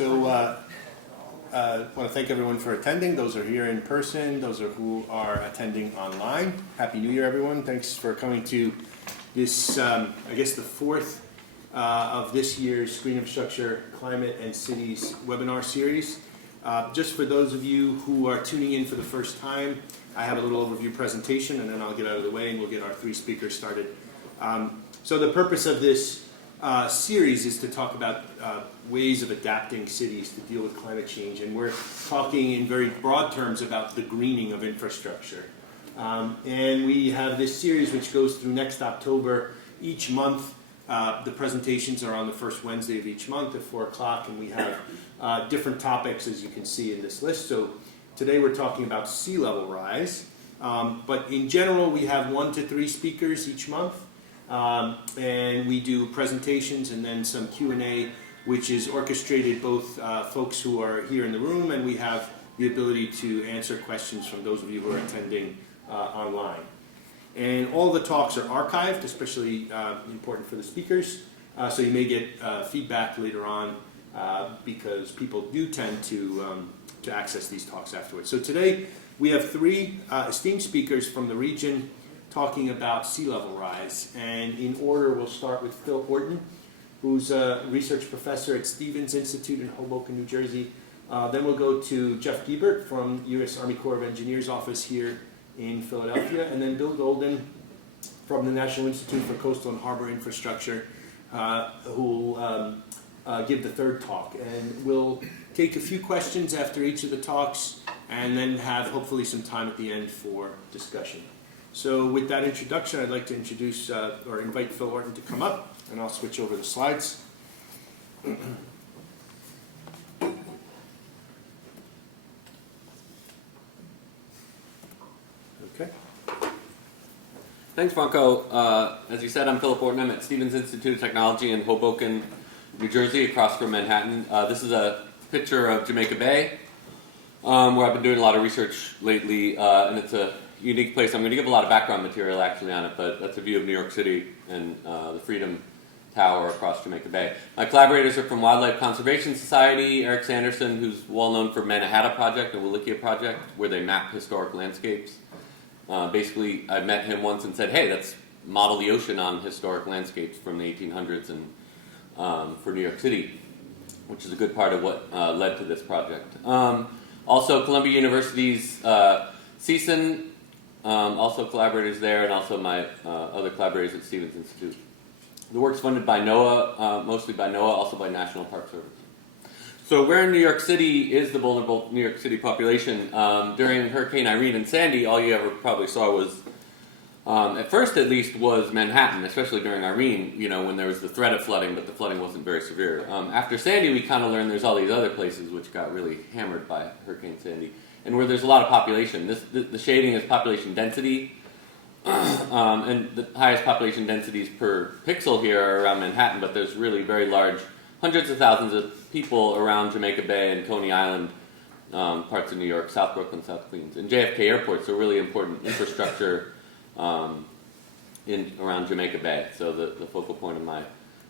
I want to thank everyone for attending. Those are here in person, those are who are attending online. Happy New Year, everyone. Thanks for coming to this, I guess the fourth of this year's Green Infrastructure, Climate and Cities webinar series. Just for those of you who are tuning in for the first time, I have a little overview presentation and then I'll get out of the way and we'll get our three speakers started. So the purpose of this series is to talk about ways of adapting cities to deal with climate change, and we're talking in very broad terms about the greening of infrastructure. And we have this series which goes through next October. Each month, the presentations are on the first Wednesday of each month at 4 o'clock, and we have different topics, as you can see in this list. So today we're talking about sea level rise, but in general we have 1 to 3 speakers each month. And we do presentations and then some Q&A, which is orchestrated both folks who are here in the room, and we have the ability to answer questions from those of you who are attending online. And all the talks are archived, especially important for the speakers, so you may get feedback later on because people do tend to access these talks afterwards. So today we have 3 esteemed speakers from the region talking about sea level rise, and in order we'll start with Phil Horton, who's a research professor at Stevens Institute in Hoboken, New Jersey. Then we'll go to Jeff Giebert from U.S. Army Corps of Engineers office here in Philadelphia, and then Bill Goldman from the National Institute for Coastal and Harbor Infrastructure, who will give the third talk. And we'll take a few questions after each of the talks, and then have hopefully some time at the end for discussion. So with that introduction, I'd like to introduce or invite Phil Horton to come up, and I'll switch over the slides. Okay. Thanks, Franco. As you said, I'm Philip Horton. I'm at Stevens Institute of Technology in Hoboken, New Jersey, across from Manhattan. This is a picture of Jamaica Bay, where I've been doing a lot of research lately, and it's a unique place. I'm going to give a lot of background material actually on it, but that's a view of New York City and the Freedom Tower across Jamaica Bay. My collaborators are from Wildlife Conservation Society, Eric Sanderson, who's well known for Mannahatta Project, a Wallachia project, where they map historic landscapes. Basically, I met him once and said, hey, let's model the ocean on historic landscapes from the 1800s and for New York City, which is a good part of what led to this project. Also, Columbia University's CSUN, also collaborators there, and also my other collaborators at Stevens Institute. The work's funded by NOAA, mostly by NOAA, also by National Park Service. So where in New York City is the vulnerable New York City population? During Hurricane Irene and Sandy, all you ever probably saw was, at first at least, was Manhattan, especially during Irene, you know, when there was the threat of flooding, but the flooding wasn't very severe. After Sandy, we kind of learned there's all these other places which got really hammered by Hurricane Sandy, and where there's a lot of population. The shading is population density, and the highest population densities per pixel here are around Manhattan, but there's really very large, hundreds of thousands of people around Jamaica Bay and Coney Island, parts of New York, South Brooklyn, South Queens. And JFK Airport's a really important infrastructure around Jamaica Bay, so the focal point of my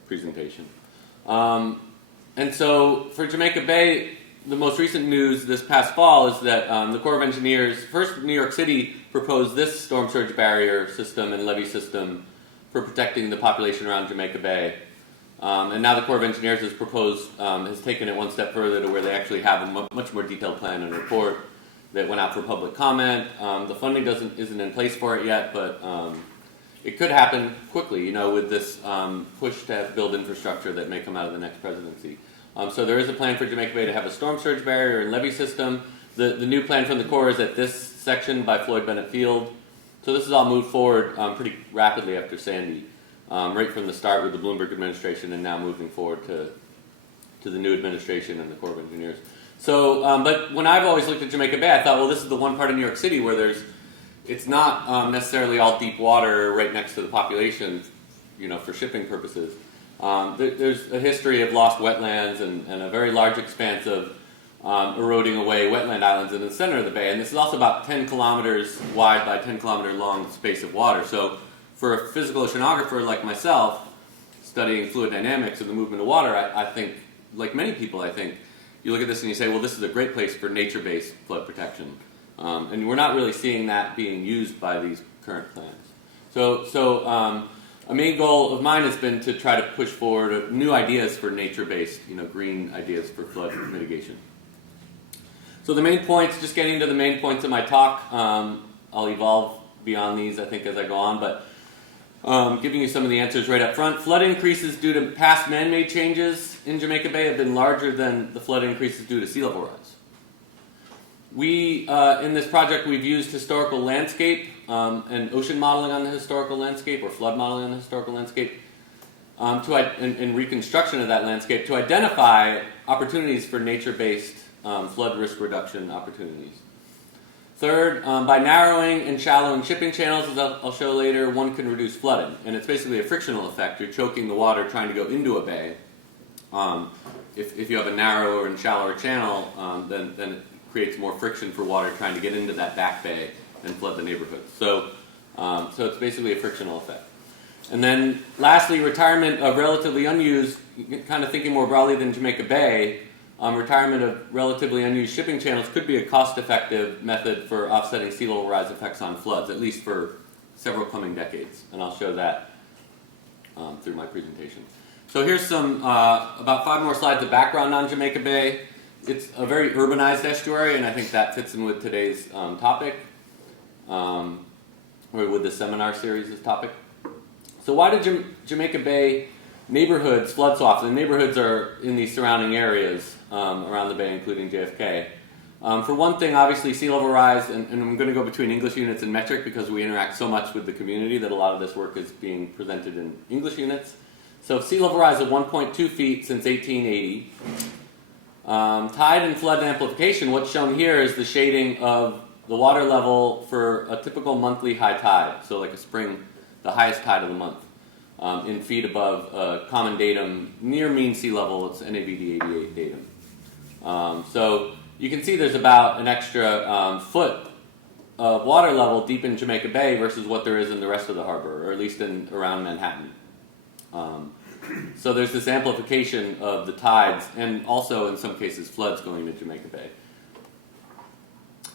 presentation. And so for Jamaica Bay, the most recent news this past fall is that the Corps of Engineers, first New York City proposed this storm surge barrier system and levee system for protecting the population around Jamaica Bay. And now the Corps of Engineers has taken it one step further to where they actually have a much more detailed plan and report that went out for public comment. The funding isn't in place for it yet, but it could happen quickly, you know, with this push to build infrastructure that may come out of the next presidency. So there is a plan for Jamaica Bay to have a storm surge barrier and levee system. The new plan from the Corps is at this section by Floyd Bennett Field. So this has all moved forward pretty rapidly after Sandy, right from the start with the Bloomberg administration, and now moving forward to the new administration and the Corps of Engineers. So, but when I've always looked at Jamaica Bay, I thought, well, this is the one part of New York City where it's not necessarily all deep water right next to the population, you know, for shipping purposes. There's a history of lost wetlands and a very large expanse of eroding away wetland islands in the center of the bay. And this is also about 10 kilometers wide by 10 kilometer long space of water. So for a physical oceanographer like myself, studying fluid dynamics and the movement of water, I think, like many people, I think, you look at this and you say, well, this is a great place for nature-based flood protection. And we're not really seeing that being used by these current plans. So a main goal of mine has been to try to push forward new ideas for nature-based, green ideas for flood mitigation. So the main points, just getting to the main points of my talk, I'll evolve beyond these, I think, as I go on, but giving you some of the answers right up front. Flood increases due to past man-made changes in Jamaica Bay have been larger than the flood increases due to sea level rise. We, in this project, we've used historical landscape and ocean modeling on the historical landscape, or flood modeling on the historical landscape, and reconstruction of that landscape to identify opportunities for nature-based flood risk reduction opportunities. Third, by narrowing and shallowing shipping channels, as I'll show later, one can reduce flooding. And it's basically a frictional effect. You're choking the water trying to go into a bay. If you have a narrower and shallower channel, then it creates more friction for water trying to get into that back bay and flood the neighborhood. So it's basically a frictional effect. And then lastly, retirement of relatively unused, kind of thinking more broadly than Jamaica Bay, retirement of relatively unused shipping channels could be a cost-effective method for offsetting sea level rise effects on floods, at least for several coming decades. And I'll show that through my presentation. So here's some, about 5 more slides of background on Jamaica Bay. It's a very urbanized estuary, and I think that fits in with today's topic, or with the seminar series' topic. So why did Jamaica Bay neighborhoods flood so often? The neighborhoods are in these surrounding areas around the bay, including JFK. For one thing, obviously, sea level rise, and I'm going to go between English units and metric because we interact so much with the community that a lot of this work is being presented in English units. So sea level rise of 1.2 feet since 1880. Tide and flood amplification, what's shown here is the shading of the water level for a typical monthly high tide, so like a spring, the highest tide of the month, in feet above common datum, near mean sea level, it's NAVD 88 datum. So you can see there's about an extra foot of water level deep in Jamaica Bay versus what there is in the rest of the harbor, or at least around Manhattan. So there's this amplification of the tides, and also in some cases floods going into Jamaica Bay.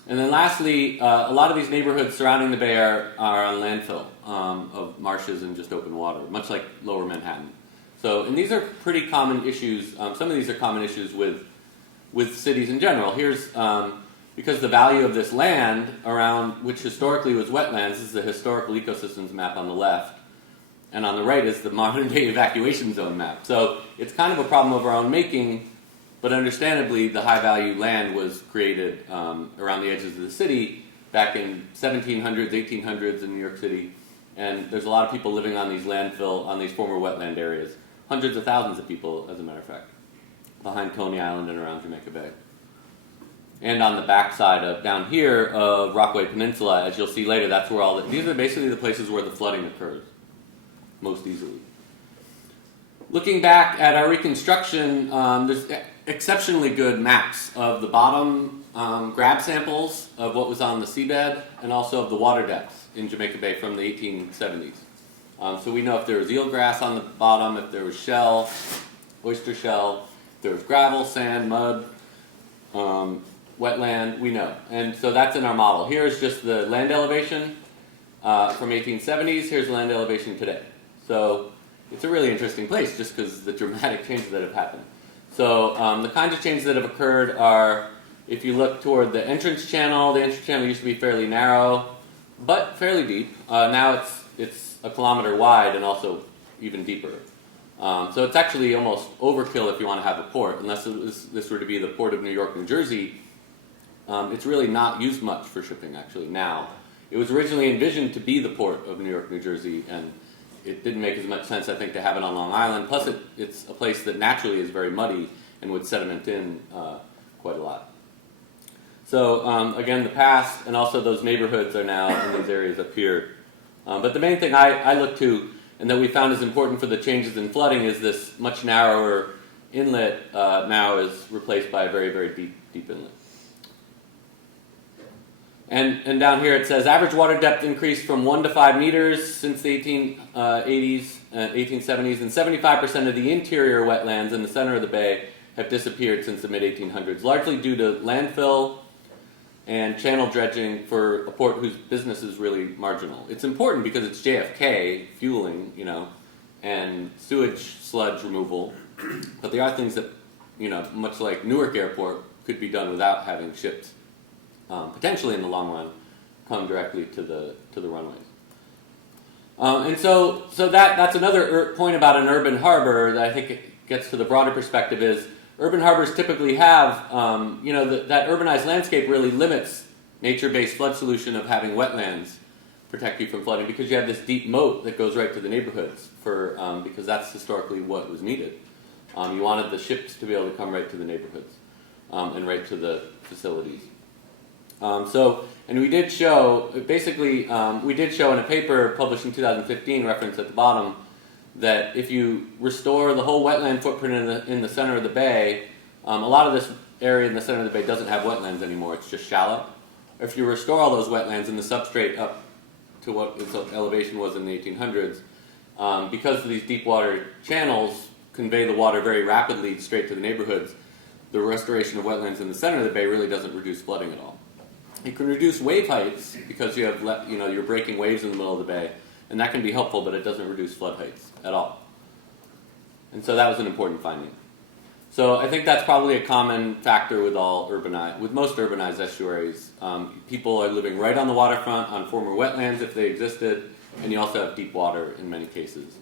And then lastly, a lot of these neighborhoods surrounding the bay are on landfill of marshes and just open water, much like lower Manhattan. So, and these are pretty common issues. Some of these are common issues with cities in general. Here's, because the value of this land around, which historically was wetlands, this is the historical ecosystems map on the left, and on the right is the modern day evacuation zone map. So it's kind of a problem of our own making, but understandably the high value land was created around the edges of the city back in 1700s, 1800s in New York City. And there's a lot of people living on these landfill, on these former wetland areas. Hundreds of thousands of people, as a matter of fact, behind Coney Island and around Jamaica Bay. And on the backside of, down here, of Rockaway Peninsula, as you'll see later, that's where these are basically the places where the flooding occurs most easily. Looking back at our reconstruction, there's exceptionally good maps of the bottom grab samples of what was on the seabed and also of the water depths in Jamaica Bay from the 1870s. So we know if there was eelgrass on the bottom, if there was shell, oyster shell, if there was gravel, sand, mud, wetland, we know. And so that's in our model. Here's just the land elevation from 1870s. Here's land elevation today. So it's a really interesting place just because of the dramatic changes that have happened. So the kinds of changes that have occurred are, if you look toward the entrance channel used to be fairly narrow, but fairly deep. Now it's a kilometer wide and also even deeper. So it's actually almost overkill if you want to have a port, unless this were to be the port of New York, New Jersey. It's really not used much for shipping actually now. It was originally envisioned to be the port of New York, New Jersey, and it didn't make as much sense, I think, to have it on Long Island. Plus, it's a place that naturally is very muddy and would sediment in quite a lot. So, again, the past and also those neighborhoods are now in these areas up here. But the main thing I look to, and that we found is important for the changes in flooding, is this much narrower inlet now is replaced by a very, very deep inlet. And down here it says average water depth increased from 1 to 5 meters since the 1880s, 1870s, and 75% of the interior wetlands in the center of the bay have disappeared since the mid-1800s, largely due to landfill and channel dredging for a port whose business is really marginal. It's important because it's JFK fueling, and sewage sludge removal, but there are things that, much like Newark Airport, could be done without having ships, potentially in the long run, come directly to the runways. And so that's another point about an urban harbor that I think it gets to the broader perspective is urban harbors typically have, that urbanized landscape really limits nature-based flood solution of having wetlands protect you from flooding because you have this deep moat that goes right to the neighborhoods because that's historically what was needed. You wanted the ships to be able to come right to the neighborhoods and right to the facilities. And we did show, we did show in a paper published in 2015, referenced at the bottom, that if you restore the whole wetland footprint in the center of the bay, a lot of this area in the center of the bay doesn't have wetlands anymore, it's just shallow. If you restore all those wetlands and the substrate up to what its elevation was in the 1800s, because of these deep water channels convey the water very rapidly straight to the neighborhoods, the restoration of wetlands in the center of the bay really doesn't reduce flooding at all. It can reduce wave heights because you have, you're breaking waves in the middle of the bay, and that can be helpful, but it doesn't reduce flood heights at all. And so that was an important finding. So I think that's probably a common factor with most urbanized estuaries. People are living right on the waterfront on former wetlands if they existed, and you also have deep water in many cases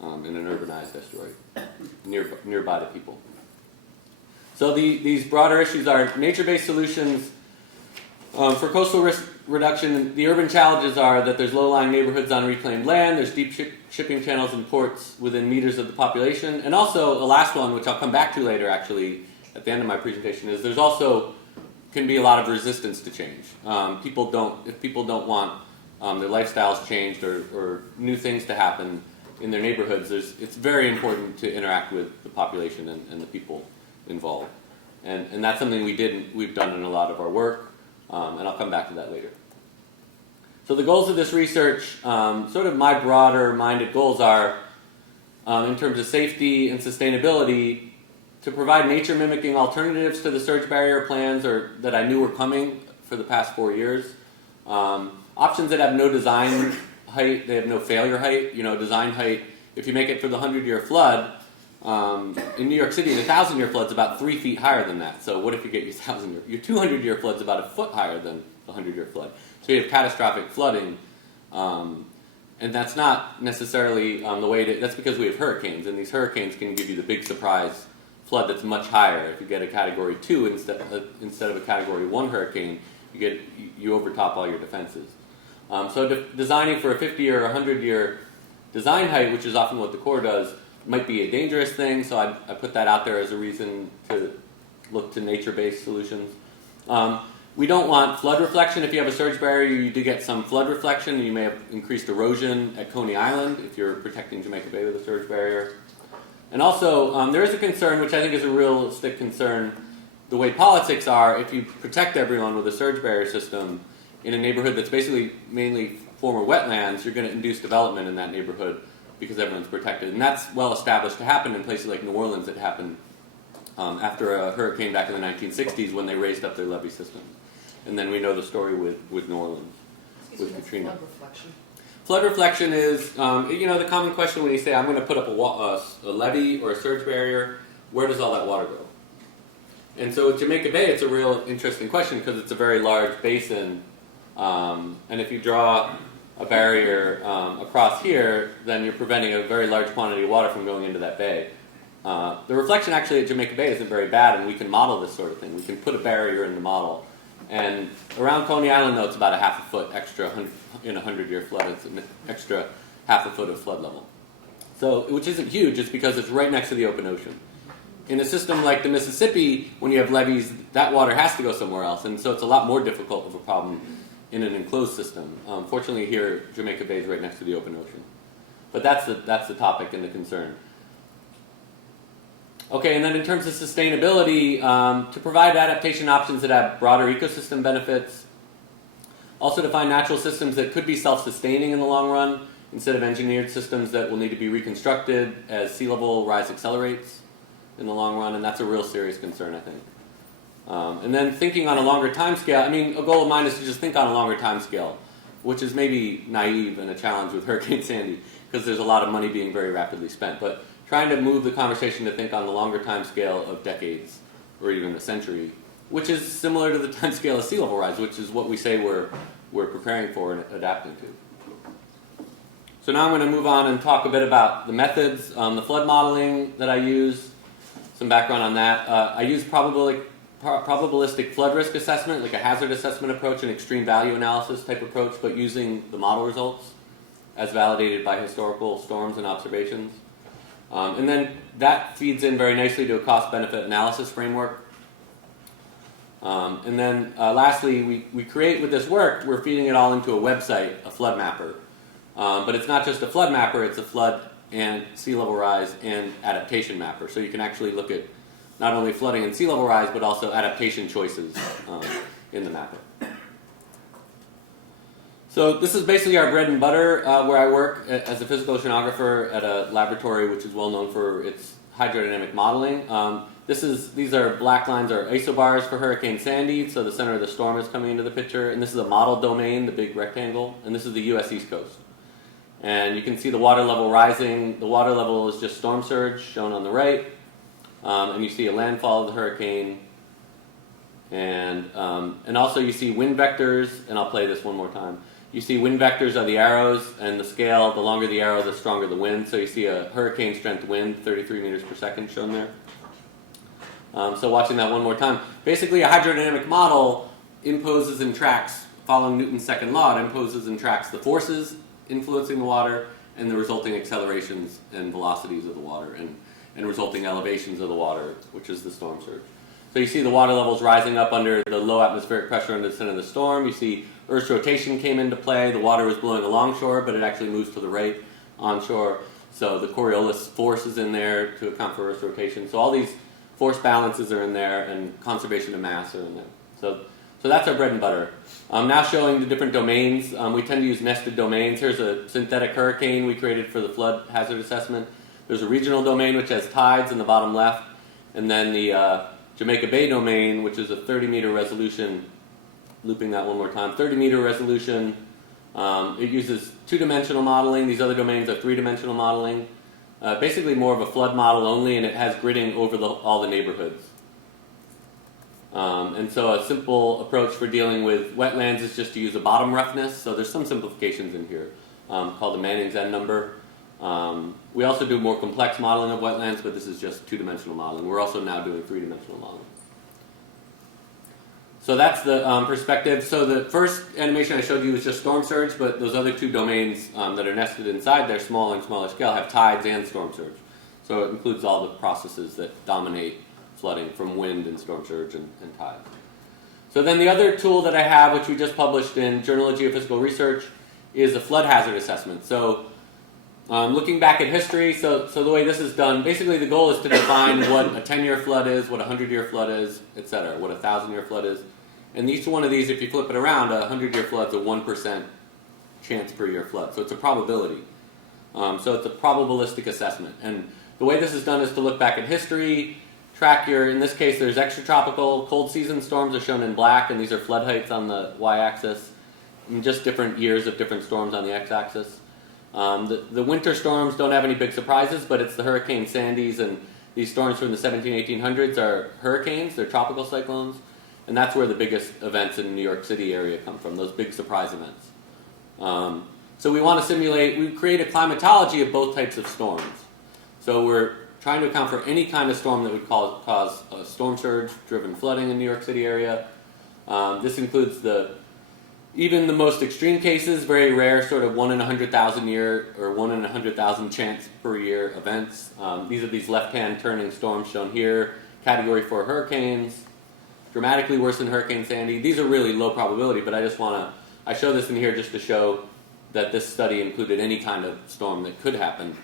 in an urbanized estuary nearby to people. So these broader issues are nature-based solutions. For coastal risk reduction, the urban challenges are that there's low-lying neighborhoods on reclaimed land, there's deep shipping channels and ports within meters of the population, and also the last one, which I'll come back to later actually at the end of my presentation, is there's also can be a lot of resistance to change. If people don't want their lifestyles changed or new things to happen in their neighborhoods, it's very important to interact with the population and the people involved. And that's something we've done in a lot of our work. And I'll come back to that later. So the goals of this research, sort of my broader minded goals are, in terms of safety and sustainability, to provide nature mimicking alternatives to the surge barrier plans that I knew were coming for the past 4 years. Options that have no design height, they have no failure height, design height. If you make it for the 100-year flood, in New York City, the 1,000-year flood's about 3 feet higher than that. So what if you get your 1,000-year? Your 200-year flood's about a foot higher than the 100-year flood. So you have catastrophic flooding, and that's not necessarily the way that's because we have hurricanes, and these hurricanes can give you the big surprise flood that's much higher. If you get a Category 2 instead of a Category 1 hurricane, you overtop all your defenses. So designing for a 50 or 100-year design height, which is often what the Corps does, might be a dangerous thing, so I put that out there as a reason to look to nature-based solutions. We don't want flood reflection. If you have a surge barrier, you do get some flood reflection, and you may have increased erosion at Coney Island if you're protecting Jamaica Bay with a surge barrier. And also, there is a concern, which I think is a realistic concern, the way politics are, if you protect everyone with a surge barrier system in a neighborhood that's basically mainly former wetlands, you're going to induce development in that neighborhood because everyone's protected. And that's well established to happen in places like New Orleans. It happened after a hurricane back in the 1960s when they raised up their levee system. And then we know the story with New Orleans, with Katrina. Flood reflection. Flood reflection is, the common question when you say, I'm going to put up a levee or a surge barrier, where does all that water go? And so with Jamaica Bay, it's a real interesting question because it's a very large basin. And if you draw a barrier across here, then you're preventing a very large quantity of water from going into that bay. The reflection actually at Jamaica Bay isn't very bad, and we can model this sort of thing. We can put a barrier in the model. And around Coney Island, though, it's about a half a foot extra in a 100-year flood. It's an extra half a foot of flood level. So, which isn't huge, it's because it's right next to the open ocean. In a system like the Mississippi, when you have levees, that water has to go somewhere else, and so it's a lot more difficult of a problem in an enclosed system. Fortunately here, Jamaica Bay is right next to the open ocean. But that's the topic and the concern. Okay, and then in terms of sustainability, to provide adaptation options that have broader ecosystem benefits, also to find natural systems that could be self-sustaining in the long run, instead of engineered systems that will need to be reconstructed as sea level rise accelerates. in the long run, and that's a real serious concern, I think. And then thinking on a longer time scale, I mean, a goal of mine is to just think on a longer time scale, which is maybe naive and a challenge with Hurricane Sandy, because there's a lot of money being very rapidly spent. But trying to move the conversation to think on the longer time scale of decades or even a century, which is similar to the time scale of sea level rise, which is what we say we're preparing for and adapting to. So now I'm going to move on and talk a bit about the methods, the flood modeling that I use, some background on that. I use probabilistic flood risk assessment, like a hazard assessment approach, an extreme value analysis type approach, but using the model results as validated by historical storms and observations. And then that feeds in very nicely to a cost-benefit analysis framework. And then lastly, we create with this work, we're feeding it all into a website, a flood mapper. But it's not just a flood mapper, it's a flood and sea level rise and adaptation mapper. So you can actually look at not only flooding and sea level rise, but also adaptation choices in the mapper. So this is basically our bread and butter where I work as a physical oceanographer at a laboratory which is well known for its hydrodynamic modeling. These are black lines are isobars for Hurricane Sandy, so the center of the storm is coming into the picture, and this is a model domain, the big rectangle, and this is the U.S. East Coast. And you can see the water level rising. The water level is just storm surge, shown on the right, and you see a landfall of the hurricane, and also you see wind vectors, and I'll play this one more time. You see wind vectors are the arrows, and the scale, the longer the arrow, the stronger the wind. So you see a hurricane strength wind, 33 meters per second shown there. So watching that one more time. Basically, a hydrodynamic model imposes and tracks, following Newton's second law, it imposes and tracks the forces influencing the water and the resulting accelerations and velocities of the water and resulting elevations of the water, which is the storm surge. So you see the water levels rising up under the low atmospheric pressure under the center of the storm. You see Earth's rotation came into play. The water was blowing alongshore, but it actually moves to the right onshore. So the Coriolis force is in there to account for Earth's rotation. So all these force balances are in there, and conservation of mass are in there. So that's our bread and butter. Now showing the different domains. We tend to use nested domains. Here's a synthetic hurricane we created for the flood hazard assessment. There's a regional domain which has tides in the bottom left, and then the Jamaica Bay domain, which is a 30-meter resolution, looping that one more time, 30-meter resolution. It uses two-dimensional modeling. These other domains are three-dimensional modeling. Basically more of a flood model only, and it has gridding over all the neighborhoods. And so a simple approach for dealing with wetlands is just to use a bottom roughness. So there's some simplifications in here called the Manning's N number. We also do more complex modeling of wetlands, but this is just two-dimensional modeling. We're also now doing three-dimensional modeling. So that's the perspective. So the first animation I showed you was just storm surge, but those other two domains that are nested inside their smaller and smaller scale have tides and storm surge. So it includes all the processes that dominate flooding from wind and storm surge and tide. So then the other tool that I have, which we just published in Journal of Geophysical Research, is a flood hazard assessment. So looking back at history, so the way this is done, basically the goal is to define what a 10-year flood is, what a 100-year flood is, etc., what a 1,000-year flood is. And each one of these, if you flip it around, a 100-year flood's a 1% chance per year flood. So it's a probability. So it's a probabilistic assessment. And the way this is done is to look back at history, track in this case there's extratropical cold season storms are shown in black, and these are flood heights on the y-axis, and just different years of different storms on the x-axis. The winter storms don't have any big surprises, but it's the Hurricane Sandys, and these storms from the 1800s are hurricanes, they're tropical cyclones, and that's where the biggest events in the New York City area come from, those big surprise events. So we want to we create a climatology of both types of storms. So we're trying to account for any kind of storm that would cause a storm surge-driven flooding in the New York City area. This includes even the most extreme cases, very rare, sort of 1 in 100,000 year or 1 in 100,000 chance per year events. These are these left-hand turning storms shown here, Category 4 hurricanes, dramatically worse than Hurricane Sandy. These are really low probability, but I show this in here just to show that this study included any kind of storm that could happen.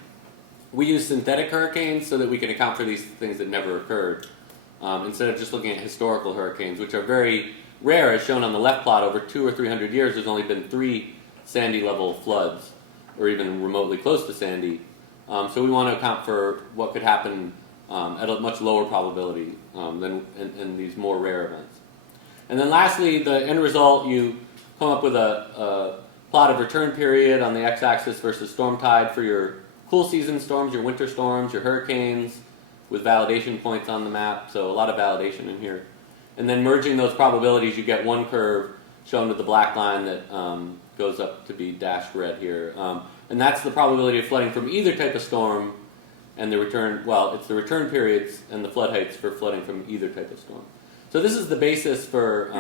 We use synthetic hurricanes so that we can account for these things that never occurred, instead of just looking at historical hurricanes, which are very rare, as shown on the left plot. Over 200 or 300 years, there's only been 3 Sandy-level floods, or even remotely close to Sandy. So we want to account for what could happen at a much lower probability than in these more rare events. And then lastly, the end result, you come up with a plot of return period on the x-axis versus storm tide for your cool season storms, your winter storms, your hurricanes, with validation points on the map, so a lot of validation in here. And then merging those probabilities, you get one curve shown with the black line that goes up to be dashed red here. And that's the probability of flooding from either type of storm, and the return, well, it's the return periods and the flood heights for flooding from either type of storm. So this is the basis for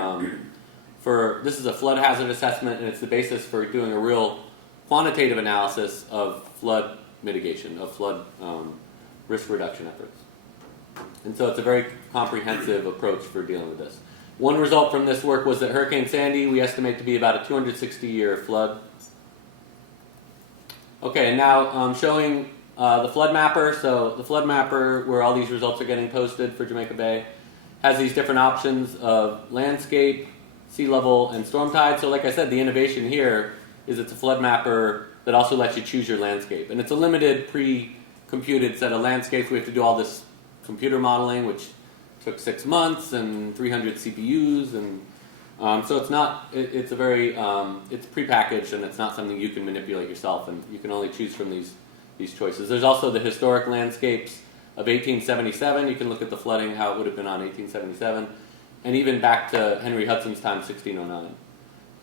this is a flood hazard assessment, and it's the basis for doing a real quantitative analysis of flood mitigation, of flood risk reduction efforts. And so it's a very comprehensive approach for dealing with this. One result from this work was that Hurricane Sandy, we estimate to be about a 260-year flood. Okay, and now showing the flood mapper. So the flood mapper, where all these results are getting posted for Jamaica Bay, has these different options of landscape, sea level, and storm tide. So like I said, the innovation here is it's a flood mapper that also lets you choose your landscape. And it's a limited pre-computed set of landscapes. We have to do all this computer modeling, which took 6 months and 300 CPUs. And so it's not, it's a very, it's prepackaged, and it's not something you can manipulate yourself, and you can only choose from these choices. There's also the historic landscapes of 1877. You can look at the flooding, how it would have been on 1877, and even back to Henry Hudson's time, 1609.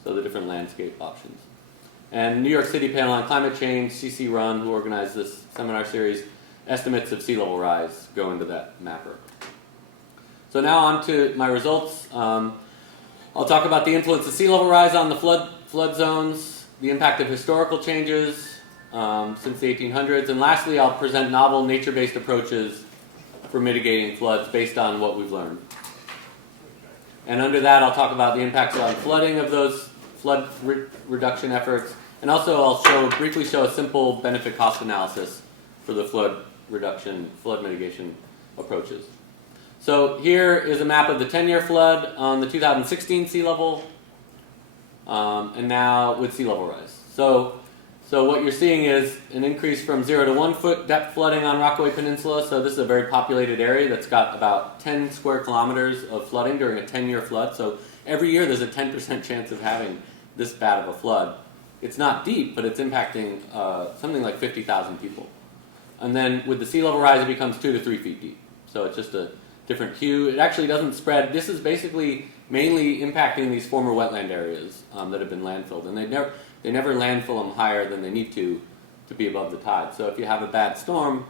So the different landscape options. And New York City Panel on Climate Change, CC Run, who organized this seminar series, estimates of sea level rise go into that mapper. So now on to my results. I'll talk about the influence of sea level rise on the flood zones, the impact of historical changes since the 1800s, and lastly I'll present novel nature-based approaches for mitigating floods based on what we've learned. And under that I'll talk about the impacts on flooding of those flood reduction efforts, and also I'll briefly show a simple benefit cost analysis for the flood mitigation approaches. So here is a map of the 10-year flood on the 2016 sea level, and now with sea level rise. So what you're seeing is an increase from 0 to 1 foot depth flooding on Rockaway Peninsula. So this is a very populated area that's got about 10 square kilometers of flooding during a 10-year flood. So every year there's a 10% chance of having this bad of a flood. It's not deep, but it's impacting something like 50,000 people. And then with the sea level rise, it becomes 2 to 3 feet deep. So it's just a different hue. It actually doesn't spread. This is basically mainly impacting these former wetland areas that have been landfilled. And they never landfill them higher than they need to be above the tide. So if you have a bad storm,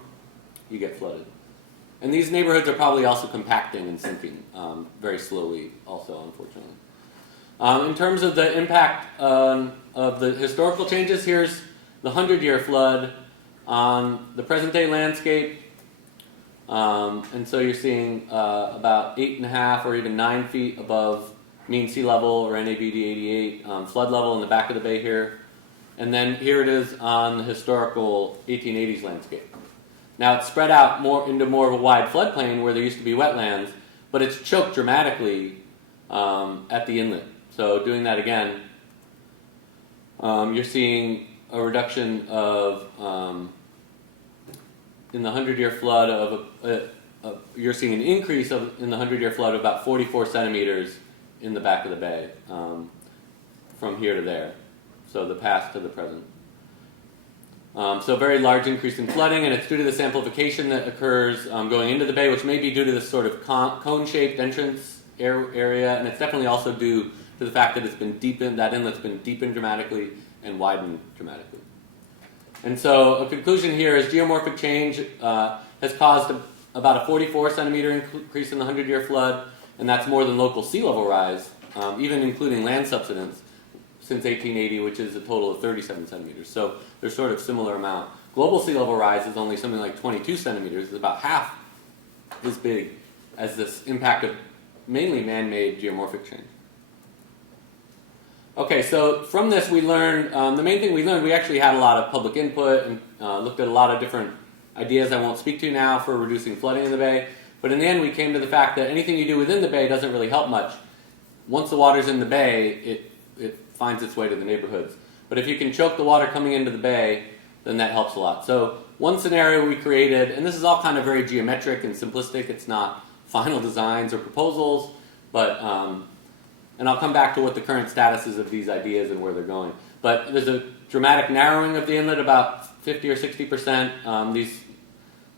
you get flooded. And these neighborhoods are probably also compacting and sinking very slowly also, unfortunately. In terms of the impact of the historical changes, here's the 100-year flood on the present-day landscape. And so you're seeing about 8.5 or even 9 feet above mean sea level, or NABD 88, flood level in the back of the bay here. And then here it is on the historical 1880s landscape. Now it's spread out into more of a wide floodplain where there used to be wetlands, but it's choked dramatically at the inlet. So doing that again, you're seeing a reduction of in the 100-year flood you're seeing an increase in the 100-year flood of about 44 centimeters in the back of the bay from here to there. So the past to the present. So a very large increase in flooding, and it's due to this amplification that occurs going into the bay, which may be due to this sort of cone-shaped entrance area, and it's definitely also due to the fact that it's been deepened, that inlet's been deepened dramatically and widened dramatically. And so a conclusion here is geomorphic change has caused about a 44 centimeter increase in the 100-year flood, and that's more than local sea level rise, even including land subsidence, since 1880, which is a total of 37 centimeters. So there's sort of similar amount. Global sea level rise is only something like 22 centimeters. It's about half as big as this impact of mainly man-made geomorphic change. Okay, so from this we learned, the main thing we learned, we actually had a lot of public input and looked at a lot of different ideas I won't speak to now for reducing flooding in the bay. But in the end we came to the fact that anything you do within the bay doesn't really help much. Once the water's in the bay, it finds its way to the neighborhoods. But if you can choke the water coming into the bay, then that helps a lot. So one scenario we created, and this is all kind of very geometric and simplistic. It's not final designs or proposals, but and I'll come back to what the current status is of these ideas and where they're going. But there's a dramatic narrowing of the inlet, about 50 or 60%. These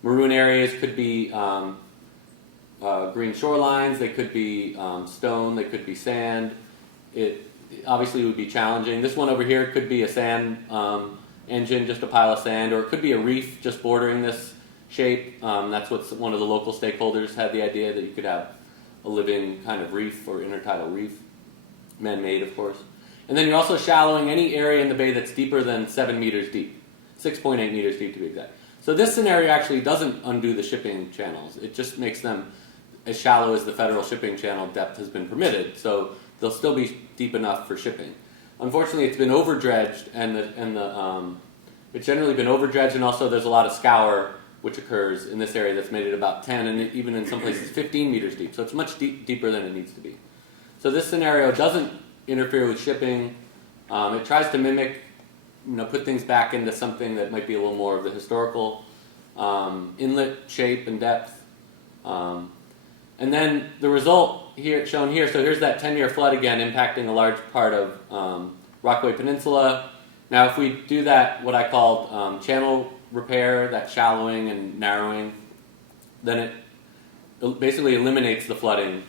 maroon areas could be green shorelines, they could be stone, they could be sand. It obviously would be challenging. This one over here could be a sand engine, just a pile of sand, or it could be a reef just bordering this shape. That's what one of the local stakeholders had the idea, that you could have a living kind of reef or intertidal reef, man-made of course. And then you're also shallowing any area in the bay that's deeper than 7 meters deep, 6.8 meters deep to be exact. So this scenario actually doesn't undo the shipping channels. It just makes them as shallow as the federal shipping channel depth has been permitted. So they'll still be deep enough for shipping. Unfortunately, it's been over-dredged, and it's generally been over-dredged, and also there's a lot of scour which occurs in this area that's made it about 10, and even in some places 15 meters deep. So it's much deeper than it needs to be. So this scenario doesn't interfere with shipping. It tries to mimic, put things back into something that might be a little more of the historical inlet shape and depth. And then the result here shown here, so here's that 10-year flood again impacting a large part of Rockaway Peninsula. Now if we do that, what I called channel repair, that shallowing and narrowing, then it basically eliminates the flooding.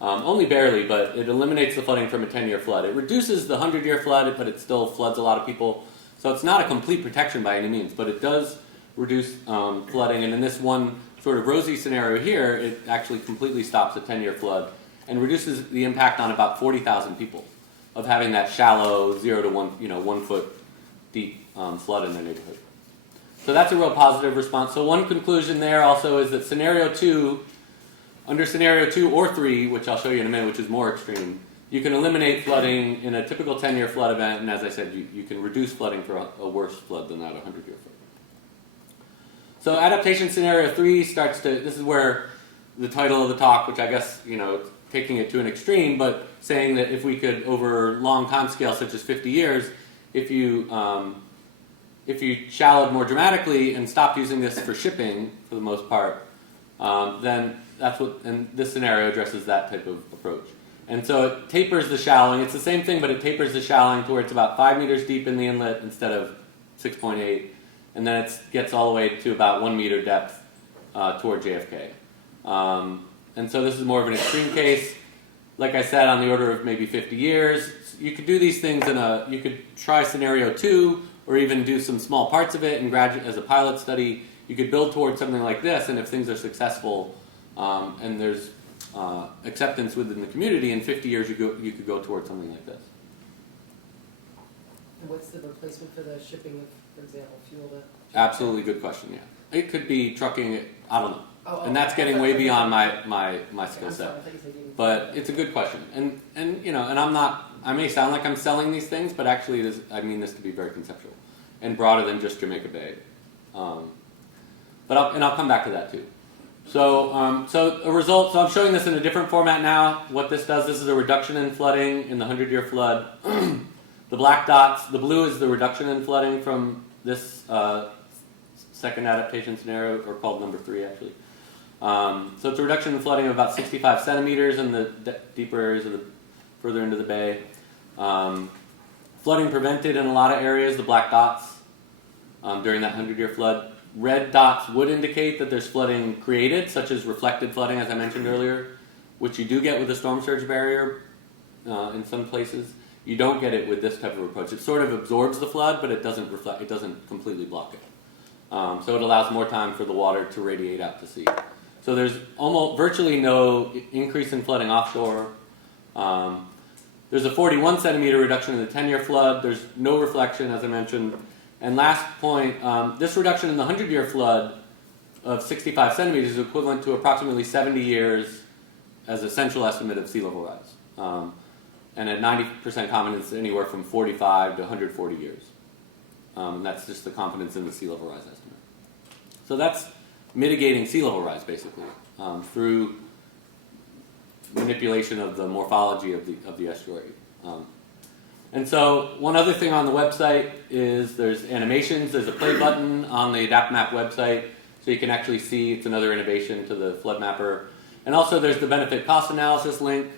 Only barely, but it eliminates the flooding from a 10-year flood. It reduces the 100-year flood, but it still floods a lot of people. So it's not a complete protection by any means, but it does reduce flooding. And in this one sort of rosy scenario here, it actually completely stops a 10-year flood and reduces the impact on about 40,000 people of having that shallow 0 to 1 foot deep flood in their neighborhood. So that's a real positive response. So one conclusion there also is that under scenario 2 or 3, which I'll show you in a minute, which is more extreme, you can eliminate flooding in a typical 10-year flood event, and as I said, you can reduce flooding for a worse flood than that 100-year flood. So adaptation scenario 3 this is where the title of the talk, which I guess, taking it to an extreme, but saying that if we could, over long time scales such as 50 years, if you shallowed more dramatically and stopped using this for shipping for the most part, then and this scenario addresses that type of approach. And so it tapers the shallowing. It's the same thing, but it tapers the shallowing to where it's about 5 meters deep in the inlet instead of 6.8, and then it gets all the way to about 1 meter depth toward JFK. And so this is more of an extreme case. Like I said, on the order of maybe 50 years. You could do these things you could try scenario 2, or even do some small parts of it and as a pilot study. You could build towards something like this, and if things are successful and there's acceptance within the community, in 50 years you could go towards something like this. And what's the replacement for the shipping of, for example, fuel to? Absolutely good question, yeah. It could be trucking, I don't know. And that's okay. getting way beyond my skill set. I thought you said you But it's a good question. And I may sound like I'm selling these things, but actually I mean this to be very conceptual and broader than just Jamaica Bay. But I'll come back to that too. So I'm showing this in a different format now. What this does, this is a reduction in flooding in the 100-year flood. The black dots, the blue is the reduction in flooding from this second adaptation scenario, or called number 3 actually. So it's a reduction in flooding of about 65 centimeters in the deeper areas further into the bay. Flooding prevented in a lot of areas, the black dots during that 100-year flood. Red dots would indicate that there's flooding created, such as reflected flooding, as I mentioned earlier, which you do get with a storm surge barrier in some places. You don't get it with this type of approach. It sort of absorbs the flood, but it doesn't reflect. It doesn't completely block it. So it allows more time for the water to radiate out to sea. So there's virtually no increase in flooding offshore. There's a 41 centimeter reduction in the 10-year flood. There's no reflection, as I mentioned. And last point, this reduction in the 100-year flood of 65 centimeters is equivalent to approximately 70 years as a central estimate of sea level rise. And at 90% confidence, anywhere from 45 to 140 years. And that's just the confidence in the sea level rise estimate. So that's mitigating sea level rise, basically, through manipulation of the morphology of the estuary. And so one other thing on the website is there's animations. There's a play button on the Adapt Map website, so you can actually see it's another innovation to the flood mapper. And also there's the benefit cost analysis link.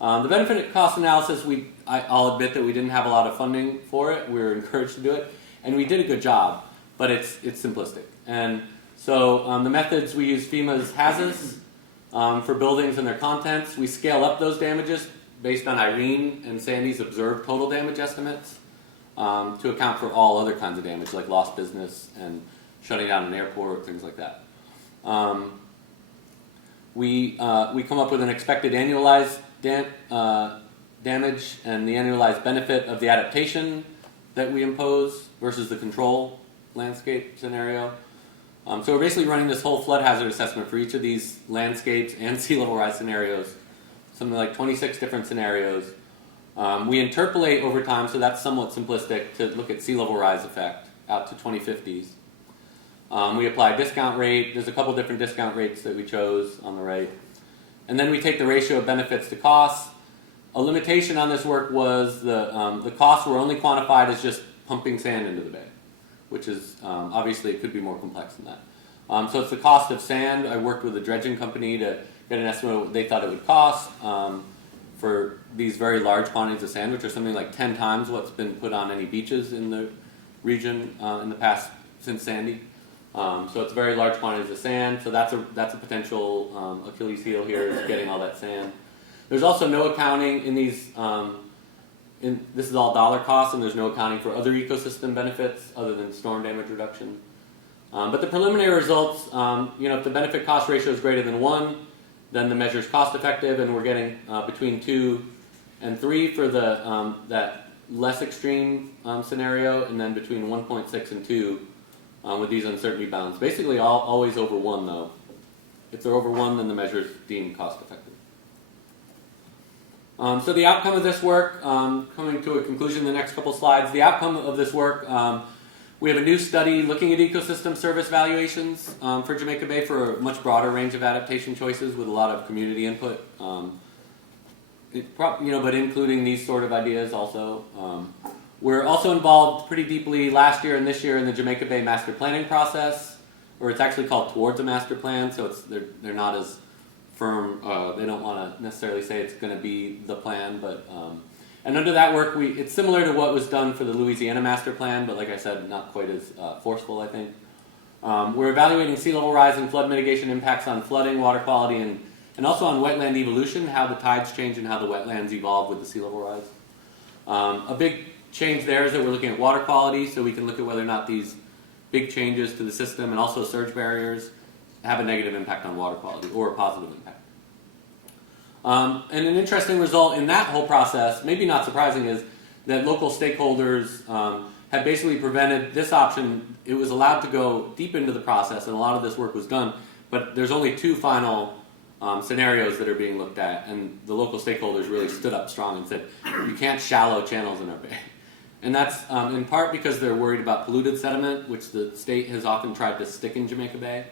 The benefit cost analysis, I'll admit that we didn't have a lot of funding for it. We were encouraged to do it, and we did a good job, but it's simplistic. And so the methods, we use FEMA's HAZAS for buildings and their contents. We scale up those damages based on Irene and Sandy's observed total damage estimates to account for all other kinds of damage, like lost business and shutting down an airport, things like that. We come up with an expected annualized damage and the annualized benefit of the adaptation that we impose versus the control landscape scenario. So we're basically running this whole flood hazard assessment for each of these landscapes and sea level rise scenarios, something like 26 different scenarios. We interpolate over time, so that's somewhat simplistic, to look at sea level rise effect out to 2050s. We apply a discount rate. There's a couple different discount rates that we chose on the right. And then we take the ratio of benefits to costs. A limitation on this work was the costs were only quantified as just pumping sand into the bay, which is obviously it could be more complex than that. So it's the cost of sand. I worked with a dredging company to get an estimate of what they thought it would cost for these very large quantities of sand, which are something like 10 times what's been put on any beaches in the region in the past since Sandy. So it's very large quantities of sand. So that's a potential Achilles heel here, is getting all that sand. There's also no accounting in these. This is all dollar costs, and there's no accounting for other ecosystem benefits other than storm damage reduction. But the preliminary results, if the benefit cost ratio is greater than 1, then the measure is cost effective, and we're getting between 2 and 3 for the that less extreme scenario, and then between 1.6 and 2 with these uncertainty bounds. Basically, always over 1 though. If they're over 1, then the measure is deemed cost effective. So the outcome of this work, coming to a conclusion in the next couple slides, the outcome of this work, we have a new study looking at ecosystem service valuations for Jamaica Bay for a much broader range of adaptation choices with a lot of community input, but including these sort of ideas also. We're also involved pretty deeply last year and this year in the Jamaica Bay master planning process, or it's actually called Towards a Master Plan, so they're not as firm. They don't want to necessarily say it's going to be the plan, but and under that work, it's similar to what was done for the Louisiana Master Plan, but like I said, not quite as forceful, I think. We're evaluating sea level rise and flood mitigation impacts on flooding, water quality, and also on wetland evolution, how the tides change and how the wetlands evolve with the sea level rise. A big change there is that we're looking at water quality, so we can look at whether or not these big changes to the system and also surge barriers have a negative impact on water quality or a positive impact. And an interesting result in that whole process, maybe not surprising, is that local stakeholders have basically prevented this option. It was allowed to go deep into the process, and a lot of this work was done, but there's only 2 final scenarios that are being looked at, and the local stakeholders really stood up strong and said, you can't shallow channels in our bay. And that's in part because they're worried about polluted sediment, which the state has often tried to stick in Jamaica Bay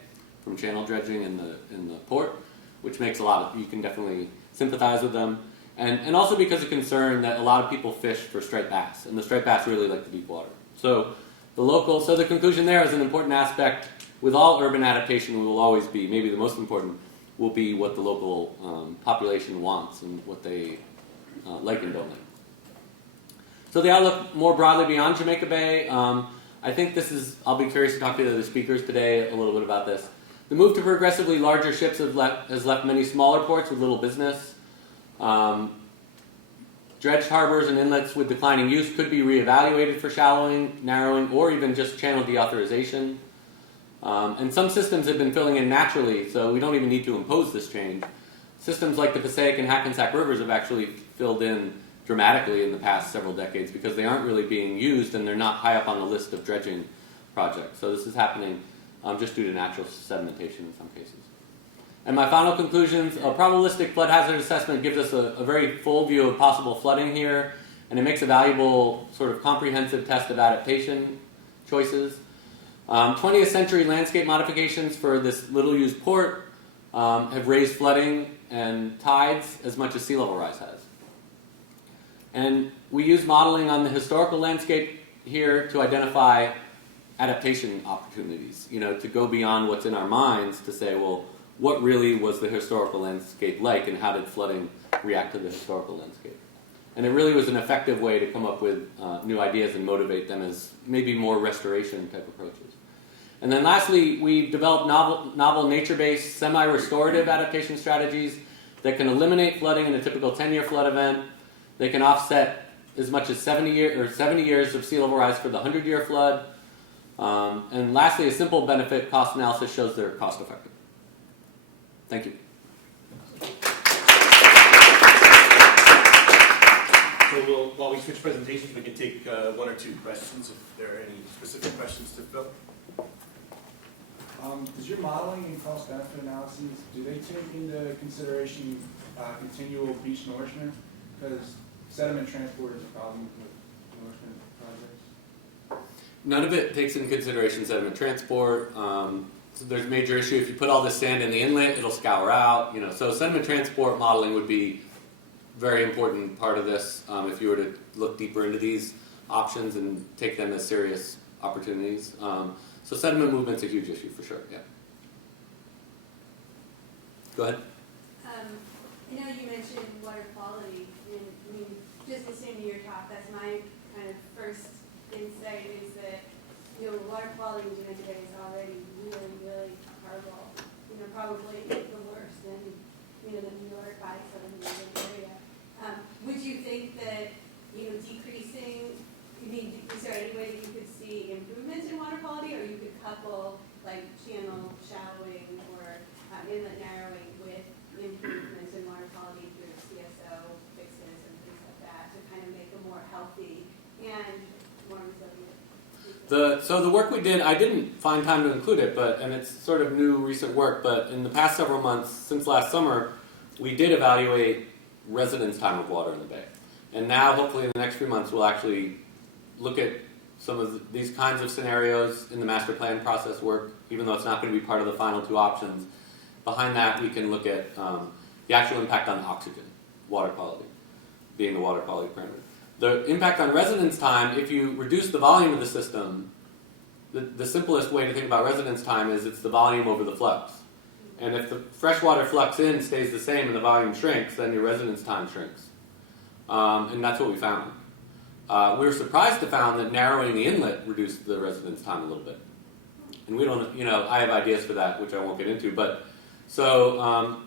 from channel dredging in the port, which makes you can definitely sympathize with them. And also because of concern that a lot of people fish for striped bass, and the striped bass really like the deep water. So the conclusion there is an important aspect. With all urban adaptation, will always be, maybe the most important, will be what the local population wants and what they like and don't like. So the outlook more broadly beyond Jamaica Bay, I think I'll be curious to talk to the other speakers today a little bit about this. The move to progressively larger ships has left many smaller ports with little business. Dredged harbors and inlets with declining use could be reevaluated for shallowing, narrowing, or even just channel deauthorization. And some systems have been filling in naturally, so we don't even need to impose this change. Systems like the Passaic and Hackensack rivers have actually filled in dramatically in the past several decades because they aren't really being used and they're not high up on the list of dredging projects. So this is happening just due to natural sedimentation in some cases. And my final conclusions, a probabilistic flood hazard assessment gives us a very full view of possible flooding here, and it makes a valuable sort of comprehensive test of adaptation choices. 20th century landscape modifications for this little used port have raised flooding and tides as much as sea level rise has. And we use modeling on the historical landscape here to identify adaptation opportunities, to go beyond what's in our minds to say, well, what really was the historical landscape like and how did flooding react to the historical landscape? And it really was an effective way to come up with new ideas and motivate them as maybe more restoration type approaches. And then lastly, we developed novel nature-based semi-restorative adaptation strategies that can eliminate flooding in a typical 10-year flood event. They can offset as much as 70 years of sea level rise for the 100-year flood. And lastly, a simple benefit cost analysis shows they're cost effective. Thank you. So while we switch presentations, we can take one or two questions if there are any specific questions to Phil. Does your modeling and cost-benefit analyses, do they take into consideration continual beach nourishment? Because sediment transport is a problem with nourishment projects. None of it takes into consideration sediment transport. So there's a major issue. If you put all this sand in the inlet, it'll scour out. So sediment transport modeling would be a very important part of this if you were to look deeper into these options and take them as serious opportunities. So sediment movement's a huge issue for sure. Yeah. Go ahead. I know you mentioned water quality, and I mean, just listening to your talk, that's my kind of first insight is that, water quality in Jamaica Bay is already really, really horrible. Probably the worst in, the New York by Southern New York area. Would you think that, decreasing, is there any way that you could see improvements in water quality, or you could couple like channel shallowing or inlet narrowing with improvements in water quality through CSO fixes and things like that to kind of make a more healthy and more resilient? So the work we did, I didn't find time to include it, and it's sort of new recent work, but in the past several months, since last summer, we did evaluate residence time of water in the bay. And now, hopefully in the next few months, we'll actually look at some of these kinds of scenarios in the master plan process work, even though it's not going to be part of the final two options. Behind that, we can look at the actual impact on oxygen, water quality, being the water quality parameter. The impact on residence time, if you reduce the volume of the system, the simplest way to think about residence time is it's the volume over the flux. And if the freshwater flux in stays the same and the volume shrinks, then your residence time shrinks. And that's what we found. We were surprised to find that narrowing the inlet reduced the residence time a little bit. And we don't, I have ideas for that, which I won't get into. But so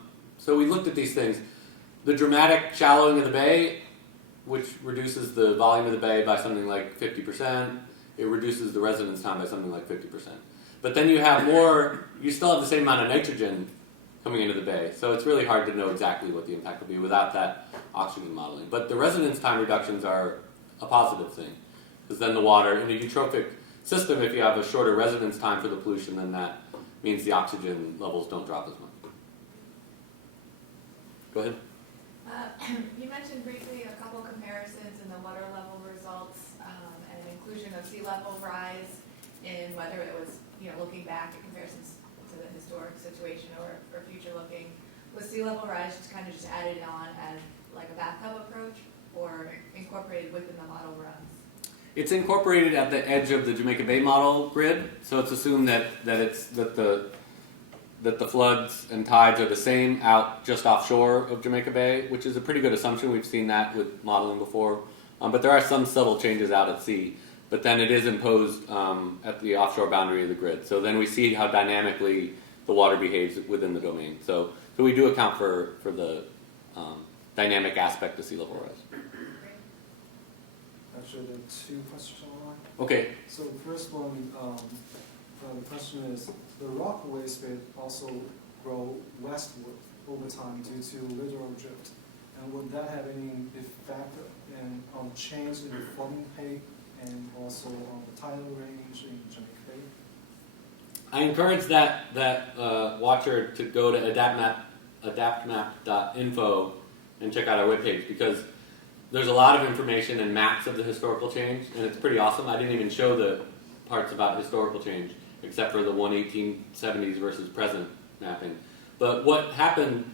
we looked at these things. The dramatic shallowing of the bay, which reduces the volume of the bay by something like 50%, it reduces the residence time by something like 50%. But then you still have the same amount of nitrogen coming into the bay. So it's really hard to know exactly what the impact will be without that oxygen modeling. But the residence time reductions are a positive thing. Because then the water, in a eutrophic system, if you have a shorter residence time for the pollution, then that means the oxygen levels don't drop as much. Go ahead. You mentioned briefly a couple comparisons in the water level results and an inclusion of sea level rise in whether it was, looking back at comparisons to the historic situation or future looking. Was sea level rise just kind of just added on as like a bathtub approach or incorporated within the model runs? It's incorporated at the edge of the Jamaica Bay model grid, so it's assumed that the floods and tides are the same out just offshore of Jamaica Bay, which is a pretty good assumption. We've seen that with modeling before. But there are some subtle changes out at sea. But then it is imposed at the offshore boundary of the grid. So then we see how dynamically the water behaves within the domain. So we do account for the dynamic aspect of sea level rise. Actually, there are two questions online. Okay. So the first one, the question is, the rock waste bed also grow westward over time due to littoral drift, and would that have any effect on change in the flooding height and also on the tidal range in Jamaica Bay? I encourage that watcher to go to adaptmap.info and check out our webpage, because there's a lot of information and maps of the historical change, and it's pretty awesome. I didn't even show the parts about historical change, except for the 1870s versus present mapping. But what happened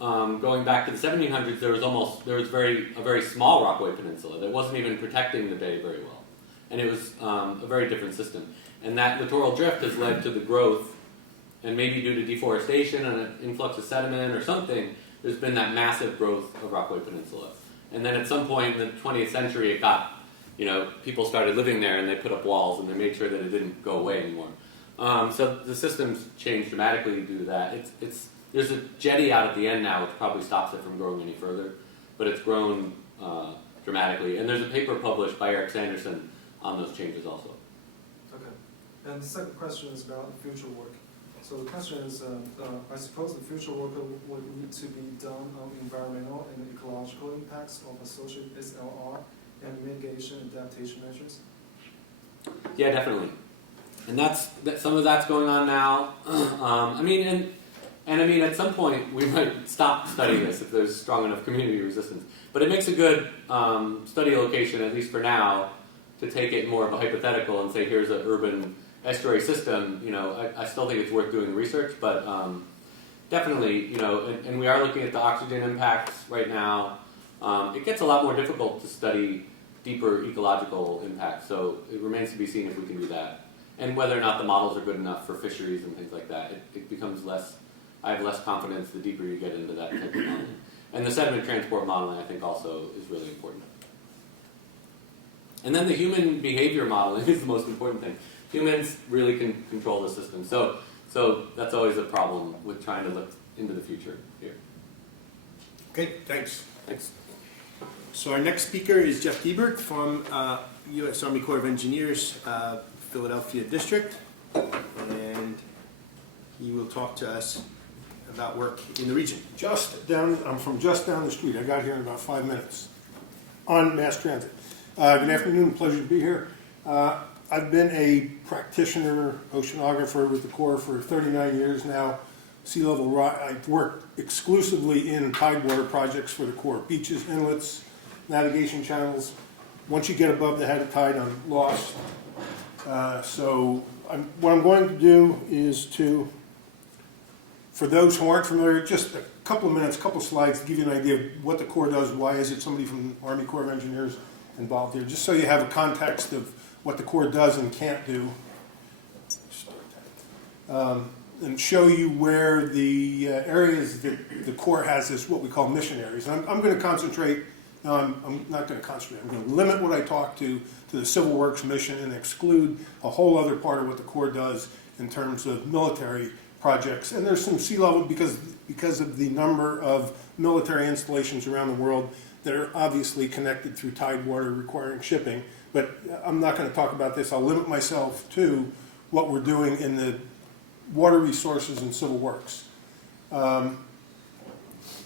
going back to the 1700s, there was a very small rockaway peninsula that wasn't even protecting the bay very well, and it was a very different system. And that littoral drift has led to the growth, and maybe due to deforestation and an influx of sediment or something, there's been that massive growth of Rockaway Peninsula. And then at some point in the 20th century, it got, people started living there and they put up walls and they made sure that it didn't go away anymore. So the system's changed dramatically due to that. There's a jetty out at the end now, which probably stops it from growing any further, but it's grown dramatically. And there's a paper published by Eric Sanderson on those changes also. Okay. And the second question is about future work. So the question is, I suppose the future work would need to be done on environmental and ecological impacts of associated SLR and mitigation and adaptation measures? Yeah, definitely. And some of that's going on now. At some point we might stop studying this if there's strong enough community resistance. But it makes a good study location, at least for now, to take it more of a hypothetical and say, here's an urban estuary system. I still think it's worth doing the research, but definitely, and we are looking at the oxygen impacts right now. It gets a lot more difficult to study deeper ecological impacts, so it remains to be seen if we can do that. And whether or not the models are good enough for fisheries and things like that. It becomes less, I have less confidence the deeper you get into that type of modeling. And the sediment transport modeling, I think, also is really important. And then the human behavior modeling is the most important thing. Humans really can control the system. So that's always a problem with trying to look into the future here. Okay, thanks. Thanks. So our next speaker is Jeff Diebert from U.S. Army Corps of Engineers, Philadelphia District, and he will talk to us about work in the region. I'm from just down the street. I got here in about 5 minutes on mass transit. Good afternoon, pleasure to be here. I've been a practitioner oceanographer with the Corps for 39 years now. Sea level rise, I've worked exclusively in tidewater projects for the Corps, beaches, inlets, navigation channels. Once you get above the head of tide, I'm lost. What I'm going to do is for those who aren't familiar, just a couple of minutes, a couple of slides to give you an idea of what the Corps does, why is it somebody from the Army Corps of Engineers involved here, just so you have a context of what the Corps does and can't do. And show you where the areas that the Corps has is what we call mission areas. And I'm going to concentrate, no, I'm not going to concentrate, I'm going to limit what I talk to the Civil Works mission and exclude a whole other part of what the Corps does in terms of military projects. And there's some sea level because of the number of military installations around the world that are obviously connected through tidewater requiring shipping. But I'm not going to talk about this. I'll limit myself to what we're doing in the water resources and civil works.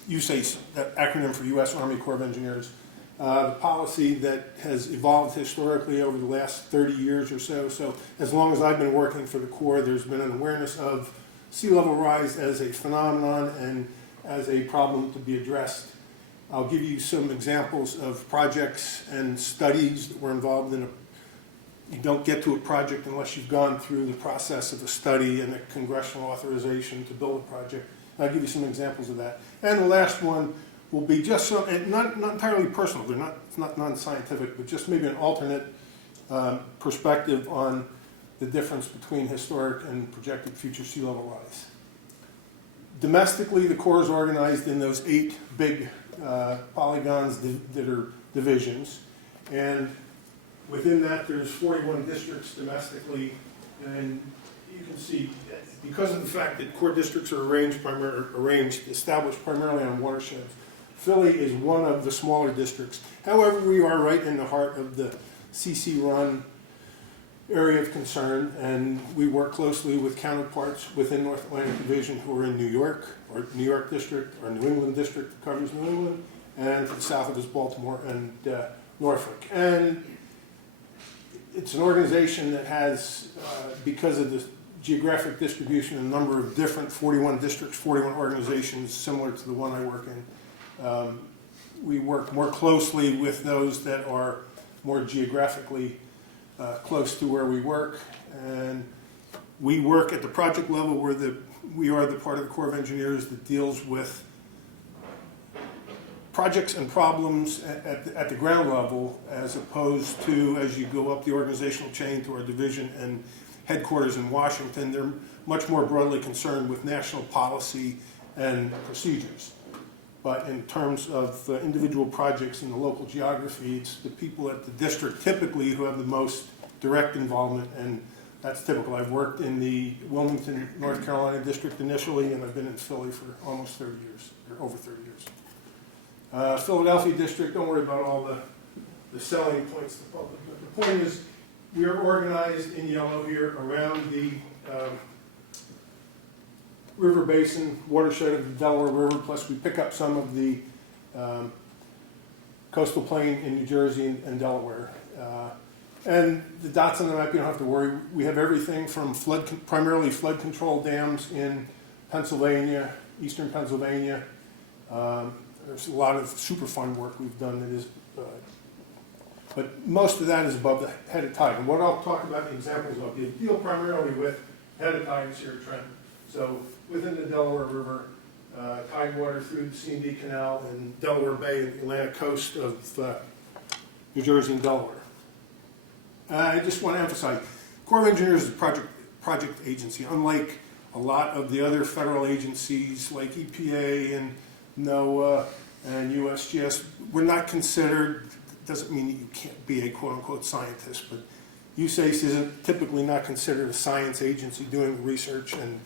USACE, that acronym for U.S. Army Corps of Engineers. The policy that has evolved historically over the last 30 years or so. So as long as I've been working for the Corps, there's been an awareness of sea level rise as a phenomenon and as a problem to be addressed. I'll give you some examples of projects and studies that were involved in you don't get to a project unless you've gone through the process of a study and a congressional authorization to build a project. I'll give you some examples of that. And the last one will be just not entirely personal. It's not non-scientific, but just maybe an alternate perspective on the difference between historic and projected future sea level rise. Domestically, the Corps is organized in those 8 big polygons that are divisions, and within that there's 41 districts domestically, and you can see because of the fact that Corps districts are established primarily on watersheds, Philly is one of the smaller districts. However, we are right in the heart of the CC-run area of concern, and we work closely with counterparts within North Atlantic Division who are in New York, or New York District, or New England District that covers New England, and to the south of us, Baltimore and Norfolk. And it's an organization that has, because of the geographic distribution, a number of different 41 districts, 41 organizations similar to the one I work in. We work more closely with those that are more geographically close to where we work, and we work at the project level where we are the part of the Corps of Engineers that deals with projects and problems at the ground level, as opposed to as you go up the organizational chain to our division and headquarters in Washington. They're much more broadly concerned with national policy and procedures. But in terms of individual projects in the local geography, it's the people at the district typically who have the most direct involvement, and that's typical. I've worked in the Wilmington, North Carolina district initially, and I've been in Philly for almost 30 years, or over 30 years. Philadelphia district, don't worry about all the selling points to the public. But the point is, we are organized in yellow here around the river basin, watershed of the Delaware River, plus we pick up some of the coastal plain in New Jersey and Delaware. And the dots on the map, you don't have to worry. We have everything from primarily flood control dams in Pennsylvania, eastern Pennsylvania. There's a lot of super fun work we've done that is, but most of that is above the head of tide. And what I'll talk about the examples of, you deal primarily with head of tides here, Trent. So within the Delaware River, tidewater through the C&D Canal and Delaware Bay and the Atlantic coast of New Jersey and Delaware. I just want to emphasize, Corps of Engineers is a project agency. Unlike a lot of the other federal agencies like EPA and NOAA and USGS, we're not considered, doesn't mean that you can't be a quote-unquote scientist, but USACE isn't typically not considered a science agency doing research, and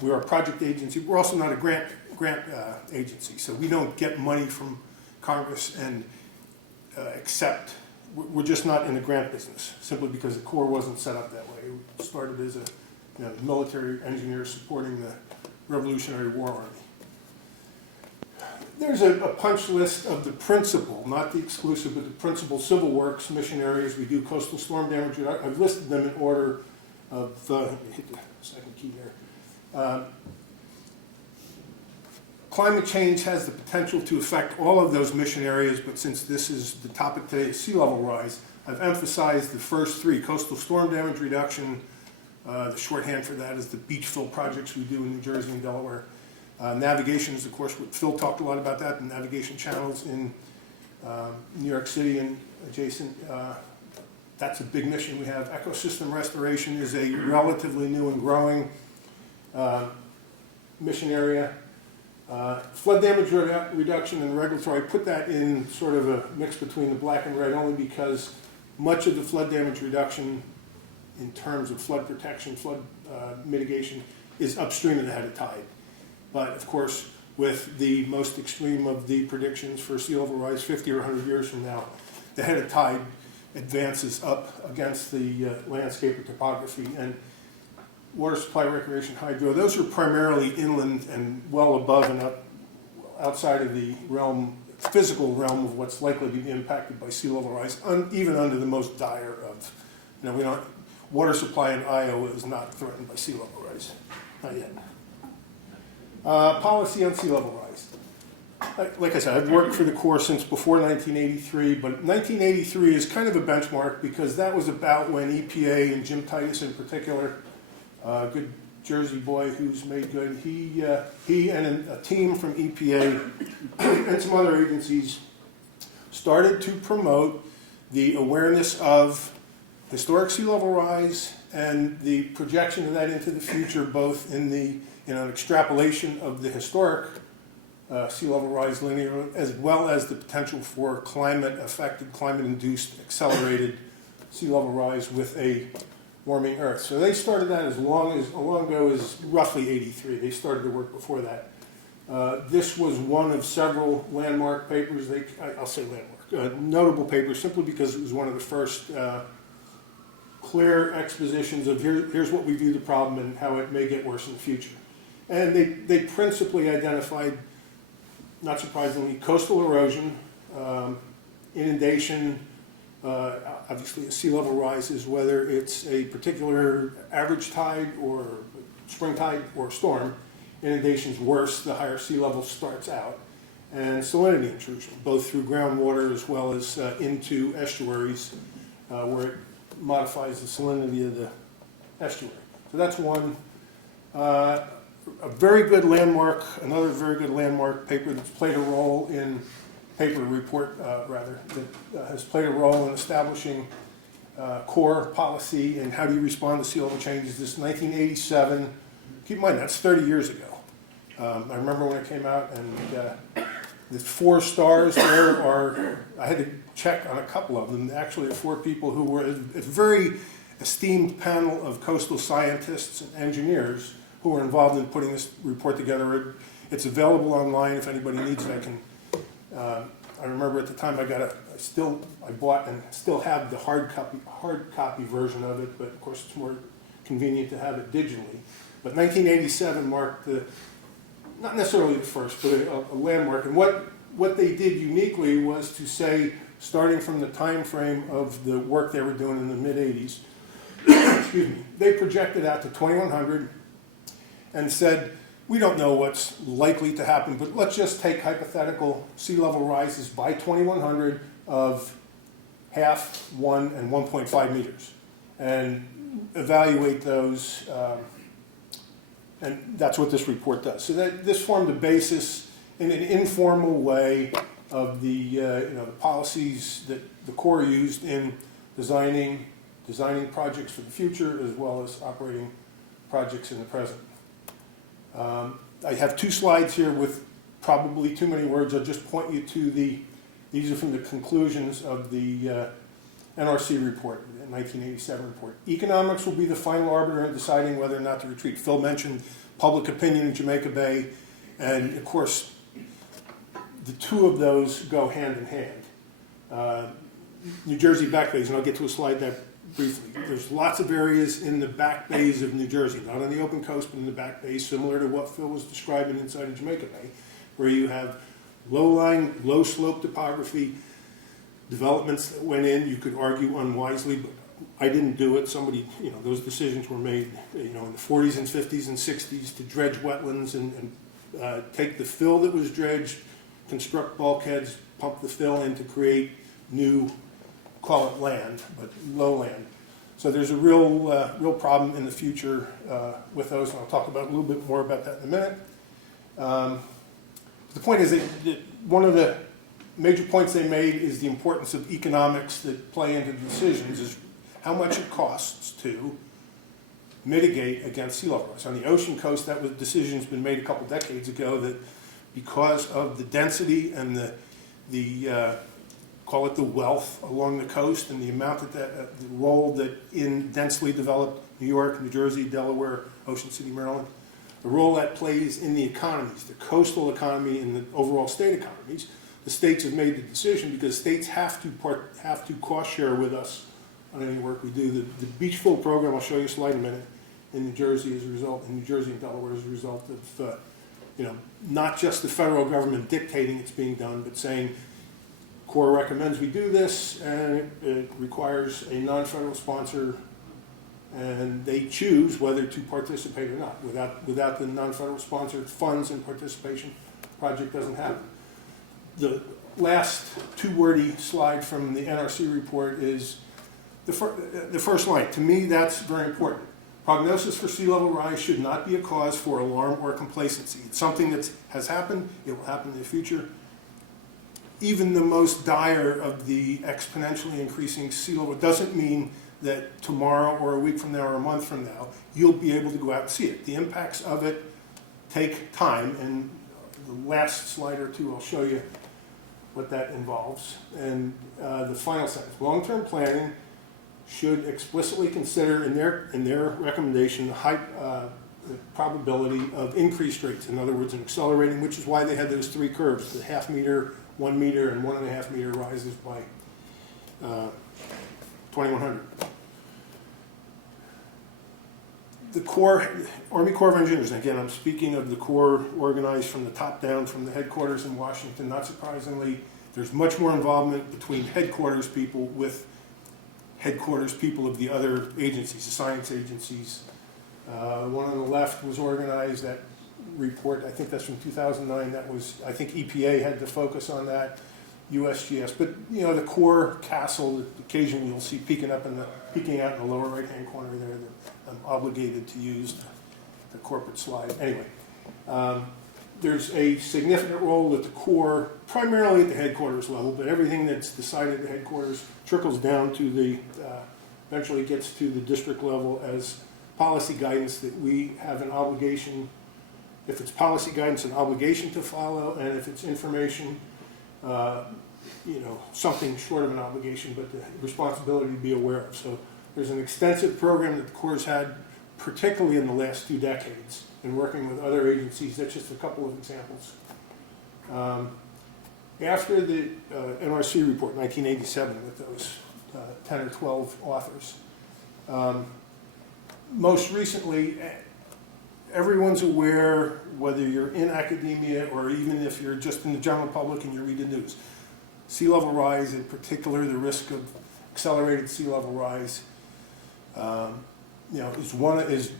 we're a project agency. We're also not a grant agency, so we don't get money from Congress and accept. We're just not in the grant business, simply because the Corps wasn't set up that way. It started as a military engineer supporting the Revolutionary War Army. There's a punch list of the principal, not the exclusive, but the principal civil works mission areas. We do coastal storm damage. I've listed them in order of, let me hit the second key there. Climate change has the potential to affect all of those mission areas, but since this is the topic today, sea level rise, I've emphasized the first three: coastal storm damage reduction. The shorthand for that is the beach fill projects we do in New Jersey and Delaware. Navigation is, of course, what Phil talked a lot about that, the navigation channels in New York City and adjacent. That's a big mission we have. Ecosystem restoration is a relatively new and growing mission area. Flood damage reduction and regulatory, I put that in sort of a mix between the black and red only because much of the flood damage reduction in terms of flood protection, flood mitigation is upstream and ahead of tide. But of course, with the most extreme of the predictions for sea level rise 50 or 100 years from now, the head of tide advances up against the landscape or topography. And water supply, recreation, hydro, those are primarily inland and well above and outside of the physical realm of what's likely to be impacted by sea level rise, even under the most dire of, water supply in Iowa is not threatened by sea level rise, not yet. Policy on sea level rise. Like I said, I've worked for the Corps since before 1983, but 1983 is kind of a benchmark because that was about when EPA and Jim Titus in particular, a good Jersey boy who's made good, he and a team from EPA and some other agencies started to promote the awareness of historic sea level rise and the projection of that into the future, both in the an extrapolation of the historic sea level rise linear, as well as the potential for climate-affected, climate-induced, accelerated sea level rise with a warming Earth. So they started that as long ago as roughly '83. They started the work before that. This was one of several landmark papers. I'll say landmark, notable papers, simply because it was one of the first clear expositions of here's what we view the problem and how it may get worse in the future. And they principally identified, not surprisingly, coastal erosion, inundation, obviously sea level rises, whether it's a particular average tide or spring tide or storm. Inundation's worse the higher sea level starts out. And salinity intrusion, both through groundwater as well as into estuaries, where it modifies the salinity of the estuary. So that's one. a very good landmark, another very good landmark paper that's played a role in, paper report rather, that has played a role in establishing core policy and how do you respond to sea level changes. This 1987, keep in mind that's 30 years ago. I remember when it came out, and the 4 stars there are, I had to check on a couple of them. Actually, 4 people who were a very esteemed panel of coastal scientists and engineers who were involved in putting this report together. It's available online if anybody needs it. I remember at the time I bought and still have the hard copy version of it, but of course it's more convenient to have it digitally. But 1987 marked not necessarily the first, but a landmark. And what they did uniquely was to say, starting from the time frame of the work they were doing in the mid-'80s, excuse me, they projected out to 2100 and said, we don't know what's likely to happen, but let's just take hypothetical sea level rises by 2100 of 0.5, 1, and 1.5 meters, and evaluate those. And that's what this report does. So this formed the basis in an informal way of the the policies that the Corps used in designing projects for the future as well as operating projects in the present. I have 2 slides here with probably too many words. I'll just point you to these are from the conclusions of the NRC report, the 1987 report. Economics will be the final arbiter in deciding whether or not to retreat. Phil mentioned public opinion in Jamaica Bay, and of course, the 2 of those go hand in hand. New Jersey back bays, and I'll get to a slide that briefly. There's lots of areas in the back bays of New Jersey, not on the open coast, but in the back bays, similar to what Phil was describing inside of Jamaica Bay, where you have low-lying, low-slope topography, developments that went in, you could argue unwisely, but I didn't do it. Somebody, those decisions were made, in the 40s and 50s and 60s to dredge wetlands and take the fill that was dredged, construct bulkheads, pump the fill in to create new, call it land, but lowland. So there's a real problem in the future with those, and I'll talk about a little bit more about that in a minute. The point is that one of the major points they made is the importance of economics that play into the decisions, is how much it costs to mitigate against sea level rise. On the ocean coast, that was decision's been made a couple decades ago that because of the density and the call it the wealth along the coast and the amount that the role that in densely developed New York, New Jersey, Delaware, Ocean City, Maryland, the role that plays in the economies, the coastal economy and the overall state economies. The states have made the decision because states have to cost share with us on any work we do. The Beach Full program, I'll show you a slide in a minute, in New Jersey as a result, in New Jersey and Delaware as a result of not just the federal government dictating it's being done, but saying Corps recommends we do this, and it requires a non-federal sponsor, and they choose whether to participate or not. Without the non-federal sponsor funds and participation, the project doesn't happen. The last 2-wordy slide from the NRC report is the first line. To me, that's very important. Prognosis for sea level rise should not be a cause for alarm or complacency. It's something that has happened. It will happen in the future. Even the most dire of the exponentially increasing sea level doesn't mean that tomorrow or a week from now or a month from now, you'll be able to go out and see it. The impacts of it take time, and the last slide or 2 I'll show you what that involves. And the final sentence, long-term planning should explicitly consider in their recommendation the probability of increased rates. In other words, an accelerating, which is why they had those 3 curves, the 0.5 meter, 1 meter, and 1.5 meter rises by 2100. The Corps, Army Corps of Engineers, and again I'm speaking of the Corps organized from the top down, from the headquarters in Washington. Not surprisingly, there's much more involvement between headquarters people with headquarters people of the other agencies, the science agencies. One on the left was organized, that report, I think that's from 2009, that was, I think EPA had to focus on that, USGS, but the Corps castle that occasionally you'll see peeking out in the lower right hand corner there, that I'm obligated to use the corporate slide. Anyway, There's a significant role that the Corps, primarily at the headquarters level, but everything that's decided at the headquarters trickles down to the, eventually gets to the district level as policy guidance that we have an obligation, if it's policy guidance, an obligation to follow, and if it's information, something short of an obligation, but the responsibility to be aware of. So there's an extensive program that the Corps has had, particularly in the last 2 decades, in working with other agencies. That's just a couple of examples. After the NRC report, 1987, with those 10 or 12 authors, most recently, everyone's aware, whether you're in academia or even if you're just in the general public and you read the news, sea level rise, in particular the risk of accelerated sea level rise, is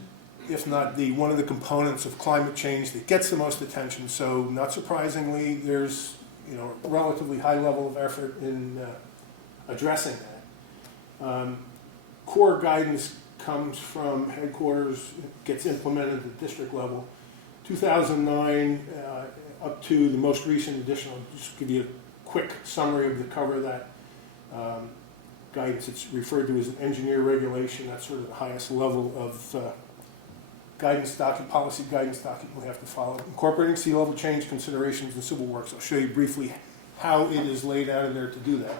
if not one of the components of climate change that gets the most attention. So not surprisingly, there's a relatively high level of effort in addressing that. Core guidance comes from headquarters, gets implemented at the district level. 2009 up to the most recent edition. I'll just give you a quick summary of the cover of that guidance. It's referred to as an engineer regulation. That's sort of the highest level of guidance document, policy guidance document we have to follow. Incorporating sea level change considerations in civil works. I'll show you briefly how it is laid out in there to do that.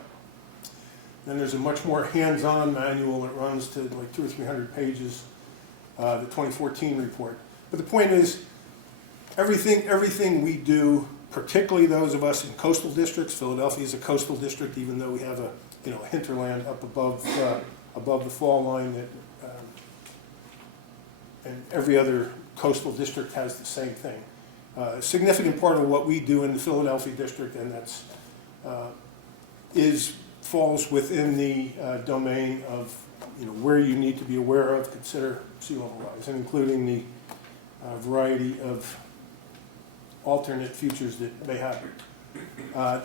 Then there's a much more hands-on manual that runs to like 200 or 300 pages, the 2014 report. But the point is, everything we do, particularly those of us in coastal districts, Philadelphia is a coastal district, even though we have a hinterland up above the fall line that. And every other coastal district has the same thing. A significant part of what we do in the Philadelphia district, and that's falls within the domain of where you need to be aware of, consider sea level rise, and including the variety of alternate futures that may happen. I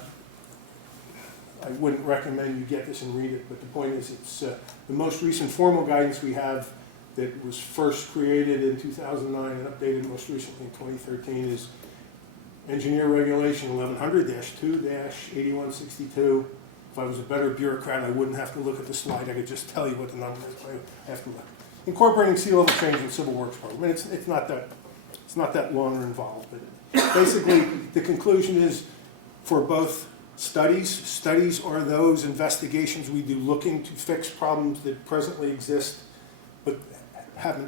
wouldn't recommend you get this and read it, but the point is, it's the most recent formal guidance we have that was first created in 2009 and updated most recently in 2013 is Engineer Regulation 1100-2-8162. If I was a better bureaucrat, I wouldn't have to look at the slide. I could just tell you what the number is, but I have to look. Incorporating sea level change in civil works program. It's not that long or involved, but basically the conclusion is for both studies are those investigations we do looking to fix problems that presently exist but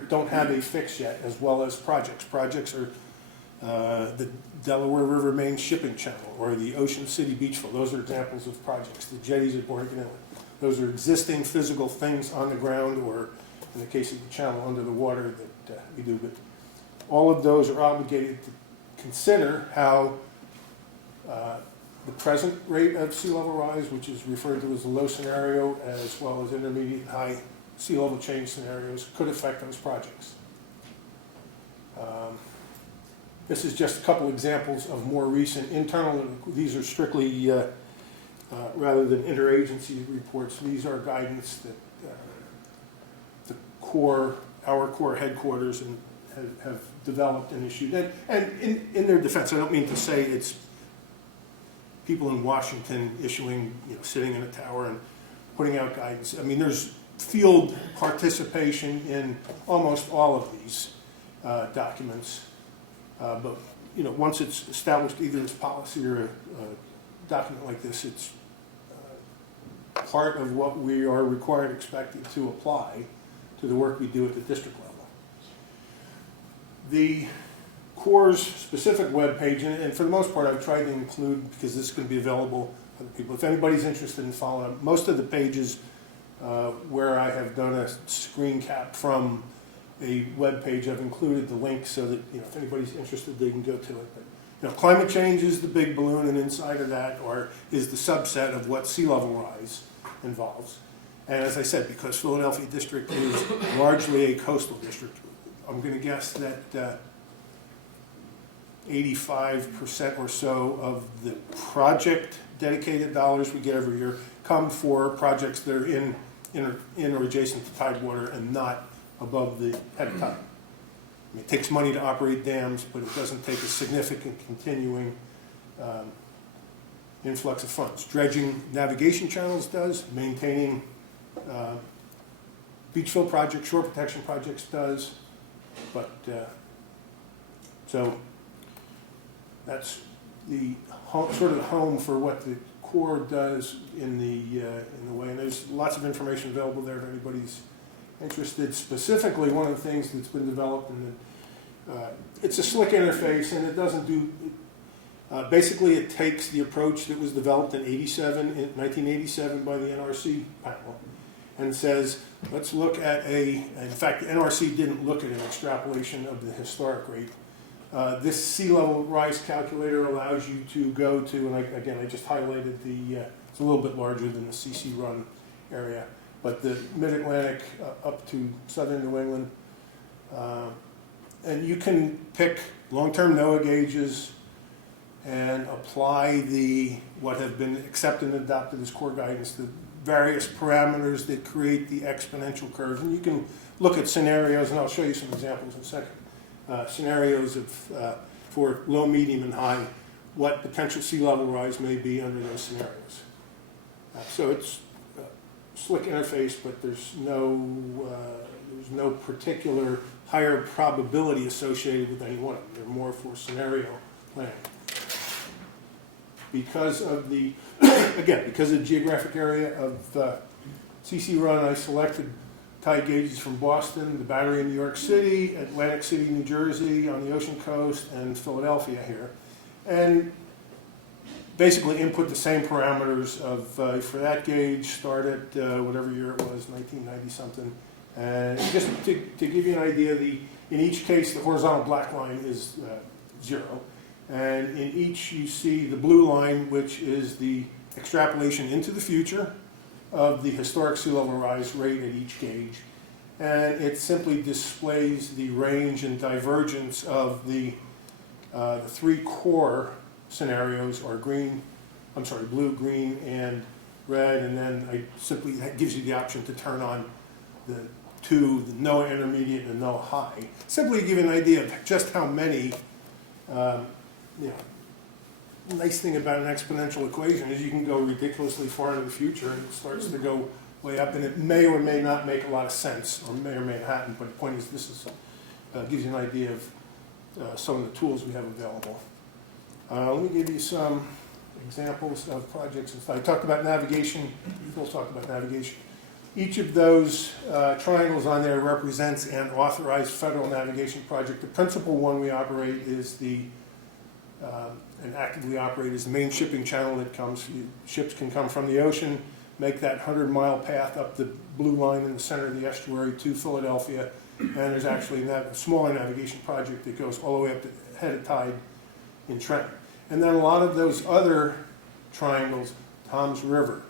don't have a fix yet, as well as projects. Projects are the Delaware River Main Shipping Channel or the Ocean City Beachfront. Those are examples of projects. The jetties at Bourne Inlet. Those are existing physical things on the ground, or in the case of the channel, under the water that we do. But all of those are obligated to consider how the present rate of sea level rise, which is referred to as the low scenario, as well as intermediate and high sea level change scenarios, could affect those projects. This is just a couple examples of more recent internal, these are strictly, rather than interagency reports, these are guidance that our core headquarters have developed and issued. And in their defense, I don't mean to say it's people in Washington issuing, sitting in a tower and putting out guidance. I mean, there's field participation in almost all of these documents. But once it's established, either as policy or a document like this, it's part of what we are required, expected to apply to the work we do at the district level. The Corps' specific webpage, and for the most part I've tried to include, because this is going to be available for the people, if anybody's interested in following up, most of the pages where I have done a screen cap from a web page, I've included the link so that if anybody's interested, they can go to it. But climate change is the big balloon, and inside of that, or is the subset of what sea level rise involves. And as I said, because Philadelphia district is largely a coastal district, I'm going to guess that 85% or so of the project dedicated dollars we get every year come for projects that are in or adjacent to tidewater and not above the head of tide. mean, it takes money to operate dams, but it doesn't take a significant continuing influx of funds. Dredging navigation channels does, maintaining beach fill projects, shore protection projects does, but so that's the sort of the home for what the Corps does in the way, and there's lots of information available there if anybody's interested. Specifically, one of the things that's been developed, and it's a slick interface, and it doesn't do. Basically, it takes the approach that was developed in 1987 by the NRC panel, and says, let's look at in fact, the NRC didn't look at an extrapolation of the historic rate. This sea level rise calculator allows you to go to, and I just highlighted it's a little bit larger than the CC Run area, but the Mid-Atlantic up to southern New England. And you can pick long-term NOAA gauges and apply what have been accepted and adopted as core guidance, the various parameters that create the exponential curve. And you can look at scenarios, and I'll show you some examples in a second. Scenarios for low, medium, and high, what potential sea level rise may be under those scenarios. So it's a slick interface, but there's no particular higher probability associated with any one of them. They're more for scenario planning. Because of the geographic area of CC Run, I selected tide gauges from Boston, the Battery in New York City, Atlantic City, New Jersey, on the ocean coast, and Philadelphia here. And basically input the same parameters of, for that gauge, start at whatever year it was, 1990 something. And just to give you an idea, in each case, the horizontal black line is 0. And in each, you see the blue line, which is the extrapolation into the future of the historic sea level rise rate at each gauge. And it simply displays the range and divergence of the 3 core scenarios, or blue, green, and red. And then that gives you the option to turn on the NOAA intermediate and the NOAA high. Simply to give you an idea of just how many. Nice thing about an exponential equation is you can go ridiculously far into the future, and it starts to go way up, and it may or may not make a lot of sense, or may not happen. But the point is, this gives you an idea of some of the tools we have available. Let me give you some examples of projects. I talked about navigation. Phil talked about navigation. Each of those triangles on there represents an authorized federal navigation project. The principal one we operate is and actively operate is the main shipping channel that comes. Ships can come from the ocean, make that 100-mile path up the blue line in the center of the estuary to Philadelphia, and there's actually a smaller navigation project that goes all the way up to head of tide in Trenton. And then a lot of those other triangles, Tom's River,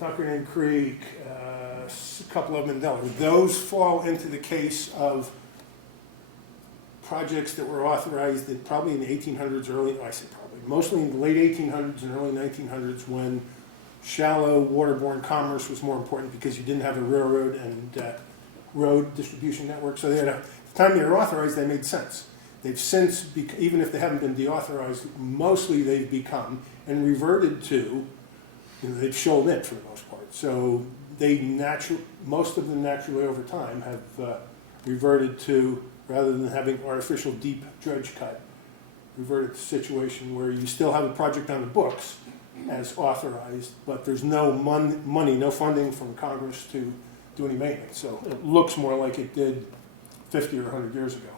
Tuckerton Creek, a couple of them in Delaware, those fall into the case of projects that were authorized probably in the 1800s, mostly in the late 1800s and early 1900s, when shallow waterborne commerce was more important because you didn't have a railroad and road distribution network. So at the time they were authorized, they made sense. They've since, even if they haven't been deauthorized, mostly they've become and reverted to, they've shoaled in for the most part. So most of them naturally over time have reverted to, rather than having artificial deep dredge cut, reverted to a situation where you still have a project on the books as authorized, but there's no money, no funding from Congress to do any maintenance. So it looks more like it did 50 or 100 years ago.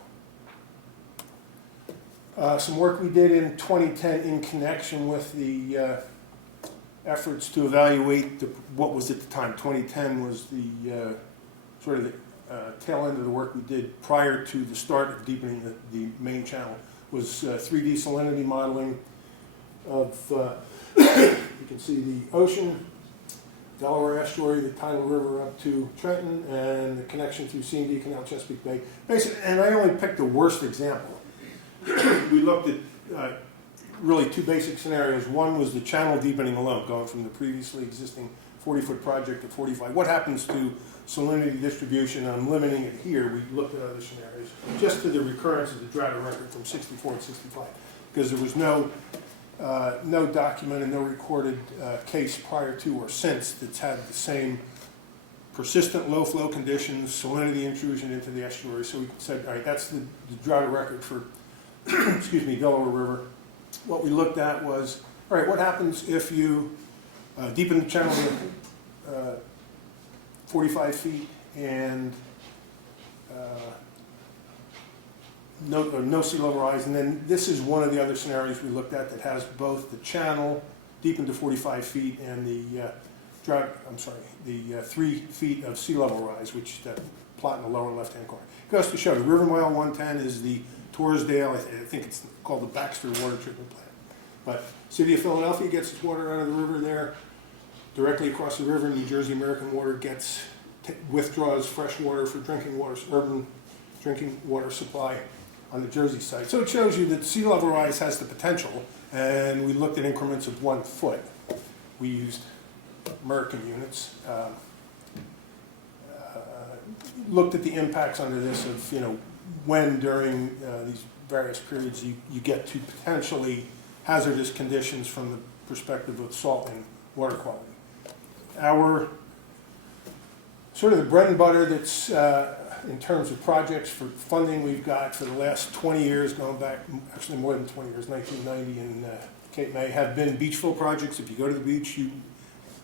Some work we did in 2010 in connection with the efforts to evaluate what was at the time. 2010 was the sort of the tail end of the work we did prior to the start of deepening the main channel. Was 3D salinity modeling of, you can see the ocean, Delaware estuary, the tidal river up to Trenton, and the connection through C&D Canal, Chesapeake Bay. Basically, and I only picked the worst example. We looked at really 2 basic scenarios. One was the channel deepening alone, going from the previously existing 40-foot project to 45. What happens to salinity distribution? I'm limiting it here. We looked at other scenarios. Just to the recurrence of the drought record from 64 and 65, because there was no documented, no recorded case prior to or since that's had the same persistent low flow conditions, salinity intrusion into the estuary. So we said, all right, that's the drought record for, excuse me, Delaware River. What we looked at was, all right, what happens if you deepen the channel 45 feet and no sea level rise? And then this is one of the other scenarios we looked at that has both the channel deepened to 45 feet and the the 3 feet of sea level rise, which that plot in the lower left-hand corner. It goes to show you, River Mile 110 is the Torresdale, I think it's called the Baxter Water Treatment Plant. But City of Philadelphia gets its water out of the river there. Directly across the river, New Jersey American Water withdraws fresh water for drinking water, urban drinking water supply on the Jersey side. So it shows you that sea level rise has the potential, and we looked at increments of 1 foot. We used American units. Looked at the impacts under this of, when during these various periods you get to potentially hazardous conditions from the perspective of salt and water quality. Our sort of the bread and butter that's in terms of projects for funding we've got for the last 20 years, going back actually more than 20 years, 1990 in Cape May, have been beach fill projects. If you go to the beach,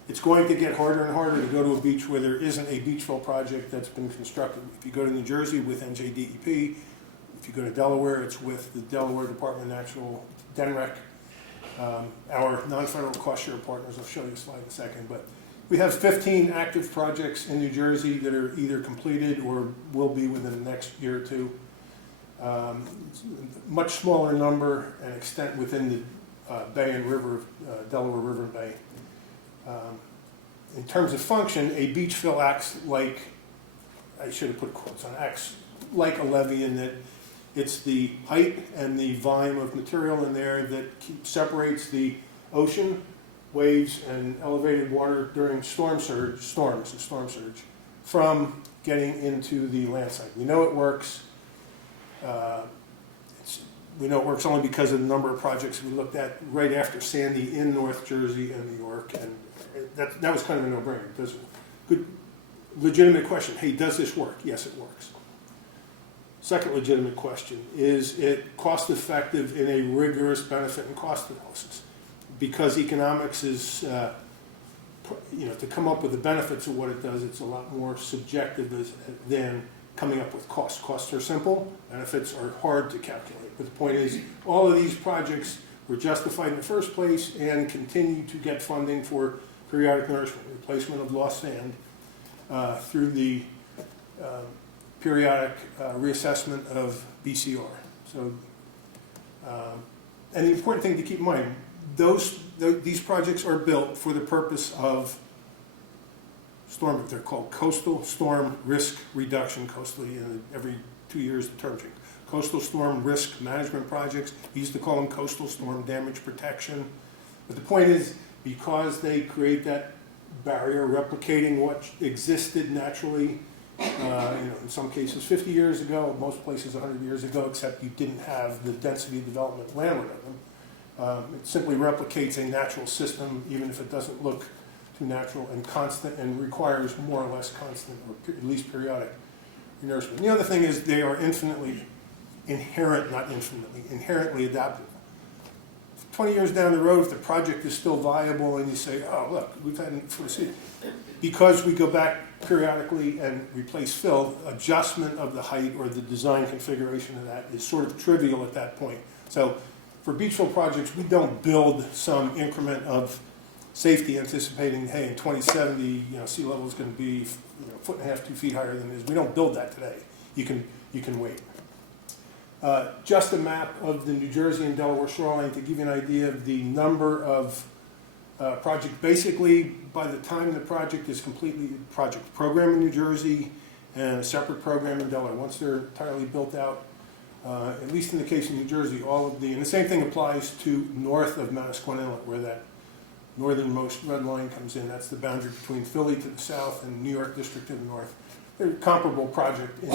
it's going to get harder and harder to go to a beach where there isn't a beach fill project that's been constructed. If you go to New Jersey with NJDEP, if you go to Delaware, it's with the Delaware Department of Natural, DENREC, our non-federal cost share partners. I'll show you a slide in a second, but we have 15 active projects in New Jersey that are either completed or will be within the next year or two. Much smaller number and extent within the Bay and River, Delaware River and Bay. In terms of function, a beach fill acts like, I should have put quotes on, acts like a levee in that it's the height and the volume of material in there that separates the ocean, waves, and elevated water during storms, from getting into the land site. We know it works. We know it works only because of the number of projects we looked at right after Sandy in North Jersey and New York, and that was kind of a no-brainer. Good, legitimate question. Hey, does this work? Yes, it works. Second legitimate question, is it cost-effective in a rigorous benefit and cost analysis? Because economics is, to come up with the benefits of what it does, it's a lot more subjective than coming up with costs. Costs are simple, benefits are hard to calculate. But the point is, all of these projects were justified in the first place and continue to get funding for periodic nourishment, replacement of lost sand, through the periodic reassessment of BCR. So, and the important thing to keep in mind, these projects are built for the purpose of storm. They're called coastal storm risk reduction. Coastally, every 2 years the term changes. Coastal storm risk management projects. We used to call them coastal storm damage protection. But the point is, because they create that barrier, replicating what existed naturally, in some cases 50 years ago, most places 100 years ago, except you didn't have the density of development landward of them. It simply replicates a natural system, even if it doesn't look too natural and constant, and requires more or less constant, or at least periodic nourishment. And the other thing is they are inherently adaptive. 20 years down the road, if the project is still viable and you say, oh, look, we've had it for a season. Because we go back periodically and replace fill, adjustment of the height or the design configuration of that is sort of trivial at that point. So for beach fill projects, we don't build some increment of safety anticipating, hey, in 2070, sea level is going to be 1.5 feet, 2 feet higher than it is. We don't build that today. You can wait. Just a map of the New Jersey and Delaware shoreline to give you an idea of the number of projects. Basically, by the time the project is completely program in New Jersey and a separate program in Delaware, once they're entirely built out, at least in the case of New Jersey, and the same thing applies to north of Manasquan Inlet, where that northernmost red line comes in. That's the boundary between Philly to the south and New York District to the north. There's a comparable project in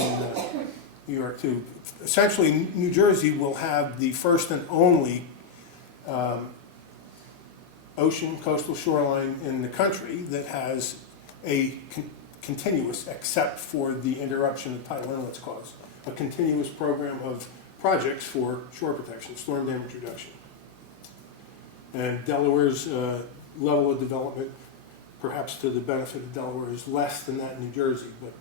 New York too. Essentially, New Jersey will have the first and only ocean coastal shoreline in the country that has a continuous, except for the interruption that tidal inlets cause, a continuous program of projects for shore protection, storm damage reduction. And Delaware's level of development, perhaps to the benefit of Delaware, is less than that in New Jersey, but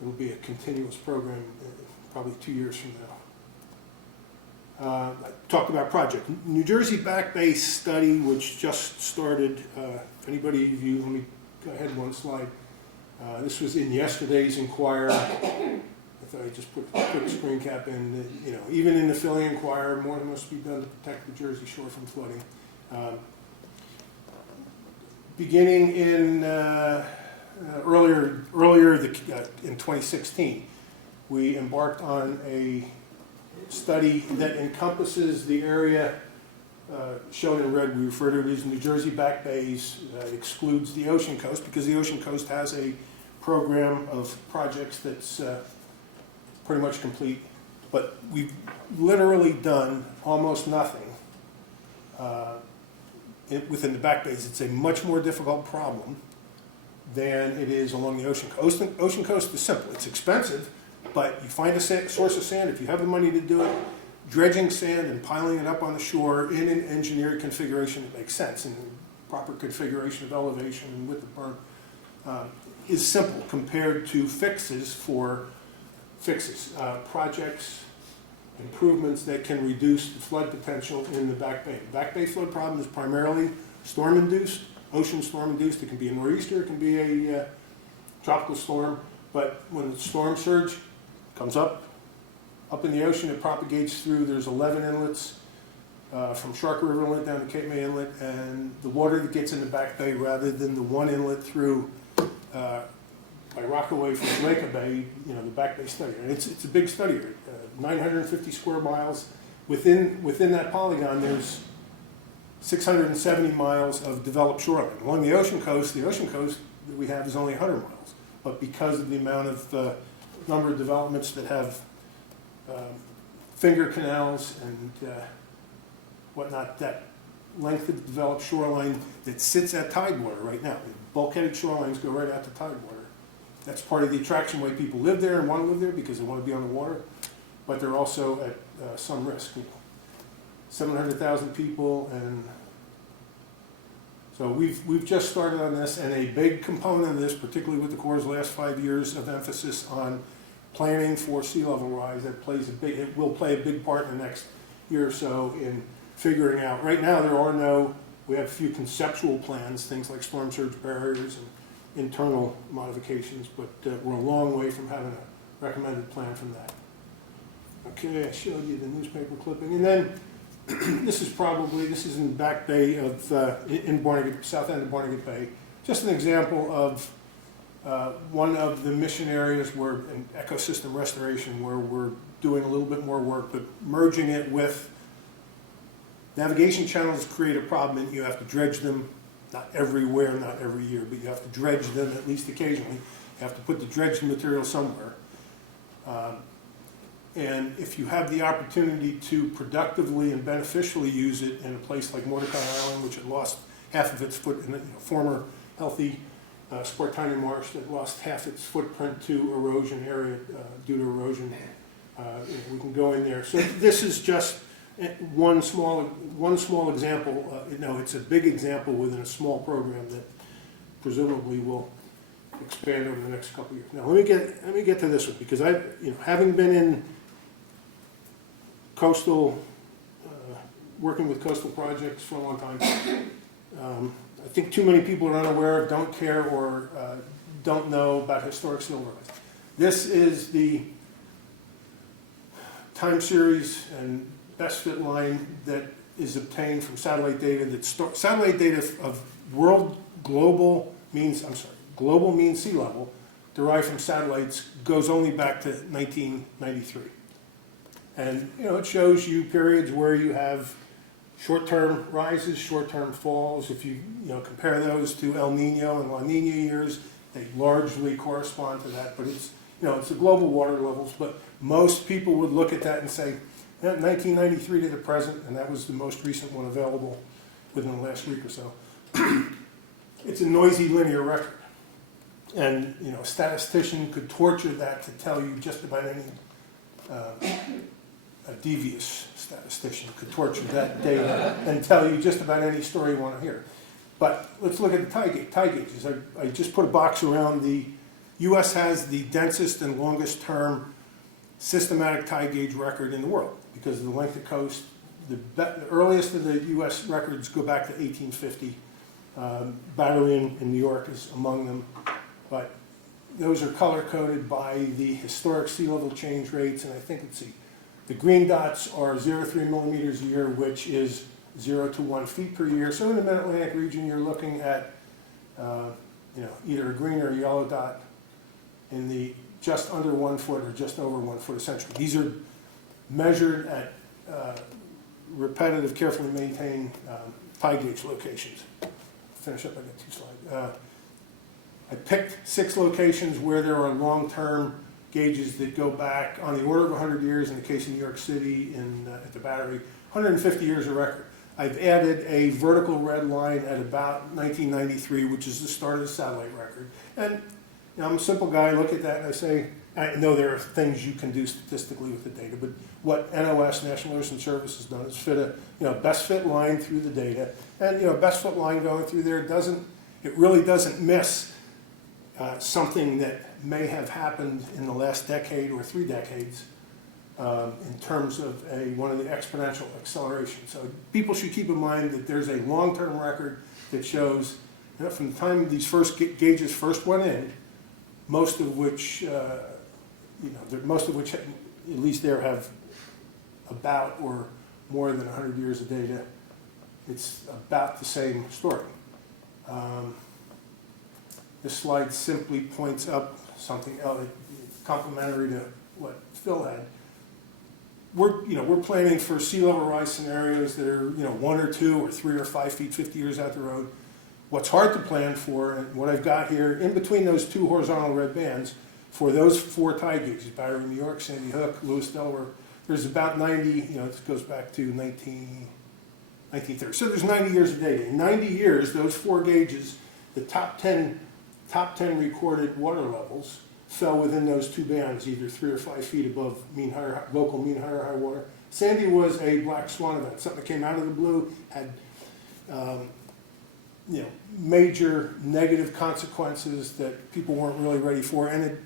it'll be a continuous program probably 2 years from now. I talked about project. New Jersey Back Bay study, which just started. If anybody of you, let me go ahead one slide. This was in yesterday's Inquirer. I thought I'd just put a quick screen cap in. You know, even in the Philly Inquirer, more must be done to protect the Jersey Shore from flooding. Beginning in earlier in 2016, we embarked on a study that encompasses the area shown in red. We refer to it as New Jersey Back Bays. Excludes the ocean coast because the ocean coast has a program of projects that's pretty much complete. But we've literally done almost nothing within the Back Bays. It's a much more difficult problem than it is along the ocean coast. Ocean coast is simple. It's expensive, but you find a source of sand. If you have the money to do it, dredging sand and piling it up on the shore in an engineered configuration that makes sense, and proper configuration of elevation and width of berm, is simple compared to projects, improvements that can reduce the flood potential in the Back Bay. The Back Bay flood problem is primarily storm-induced, ocean storm-induced. It can be a nor'easter, it can be a tropical storm, but when the storm surge comes up in the ocean, it propagates through. There's 11 inlets from Shark River Inlet down to Cape May Inlet, and the water that gets in the Back Bay, rather than the one inlet through by Rockaway from Jamaica Bay, you know, the Back Bay study. And it's a big study, 950 square miles. Within that polygon, there's 670 miles of developed shoreline. Along the ocean coast that we have is only 100 miles. But because of the amount of number of developments that have finger canals and whatnot, that length of developed shoreline that sits at tidewater right now. Bulkheaded shorelines go right out to tidewater. That's part of the attraction why people live there and want to live there, because they want to be on the water, but they're also at some risk. You know, 700,000 people, and so we've just started on this, and a big component of this, particularly with the Corps' last 5 years of emphasis on planning for sea level rise, it will play a big part in the next year or so in figuring out. Right now, we have a few conceptual plans, things like storm surge barriers and internal modifications, but we're a long way from having a recommended plan from that. Okay, I showed you the newspaper clipping, and then this is in Back Bay of in Barnegat, south end of Barnegat Bay. Just an example of one of the mission areas where in ecosystem restoration, where we're doing a little bit more work, but merging it with navigation channels create a problem, and you have to dredge them. Not everywhere, not every year, but you have to dredge them at least occasionally. You have to put the dredged material somewhere. And if you have the opportunity to productively and beneficially use it in a place like Mordecai Island, which had lost half of its former healthy Spartina marsh that lost half its footprint to erosion area due to erosion, we can go in there. So this is just one small example. It's a big example within a small program that presumably will expand over the next couple of years. Now let me get to this one, because having been in coastal, working with coastal projects for a long time, I think too many people are unaware of, don't care, or don't know about historic sea level rise. This is the time series and best fit line that is obtained from satellite data. Satellite data of global mean sea level derived from satellites goes only back to 1993. And it shows you periods where you have short-term rises, short-term falls. If you compare those to El Nino and La Nina years, they largely correspond to that. But it's it's the global water levels. But most people would look at that and say, 1993 to the present, and that was the most recent one available within the last week or so. It's a noisy linear record. And a statistician could torture that to tell you just about any, a devious statistician could torture that data and tell you just about any story you want to hear. But let's look at the tide gauges. I just put a box around the U.S. has the densest and longest term systematic tide gauge record in the world because of the length of coast. The earliest of the U.S. records go back to 1850. Battery in New York is among them. But those are color-coded by the historic sea level change rates, and I think, let's see, the green dots are 0.3 millimeters a year, which is 0 to 1 feet per year. So in the Mid-Atlantic region, you're looking at either a green or a yellow dot in the just under 1 foot or just over 1 foot a century. These are measured at repetitive, carefully maintained tide gauge locations. Finish up, I got 2 slides. I picked 6 locations where there are long-term gauges that go back on the order of 100 years. In the case of New York City at the Battery, 150 years of record. I've added a vertical red line at about 1993, which is the start of the satellite record. And I'm a simple guy. I look at that and I say, I know there are things you can do statistically with the data, but what NOS, National Ocean Service, has done is fit a best fit line through the data, and best fit line going through there really doesn't miss something that may have happened in the last decade or 3 decades in terms of one of the exponential accelerations. So people should keep in mind that there's a long-term record that shows from the time these first gauges first went in, most of which at least there have about or more than 100 years of data. It's about the same story. This slide simply points up something else, complementary to what Phil had. We're planning for sea level rise scenarios that are 1 or 2 or 3 or 5 feet 50 years out the road. What's hard to plan for, and what I've got here in between those 2 horizontal red bands, for those 4 tide gauges, Battery, New York, Sandy Hook, Lewis, Delaware, there's about 90, this goes back to 1930. So there's 90 years of data. In 90 years, those 4 gauges, the top 10 recorded water levels fell within those 2 bands, either 3 or 5 feet above local mean high or high water. Sandy was a black swan event, something that came out of the blue, had major negative consequences that people weren't really ready for, and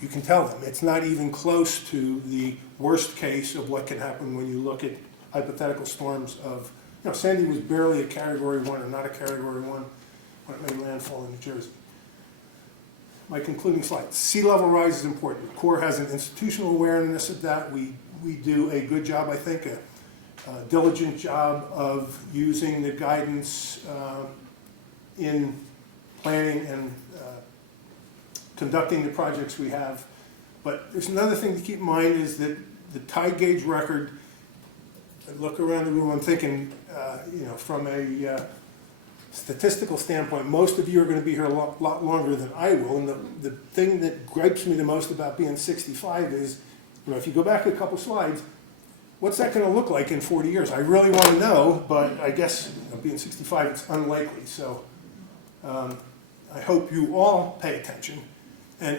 you can tell them it's not even close to the worst case of what can happen when you look at hypothetical storms of, Sandy was barely a Category 1 or not a Category 1 when it made landfall in New Jersey. My concluding slide. Sea level rise is important. The Corps has an institutional awareness of that. We do a good job, I think, a diligent job of using the guidance in planning and conducting the projects we have. But there's another thing to keep in mind is that the tide gauge record, I look around the room, I'm thinking, from a statistical standpoint, most of you are going to be here a lot longer than I will. And the thing that gripes me the most about being 65 is, if you go back a couple slides, what's that going to look like in 40 years? I really want to know, but I guess being 65, it's unlikely. So I hope you all pay attention. And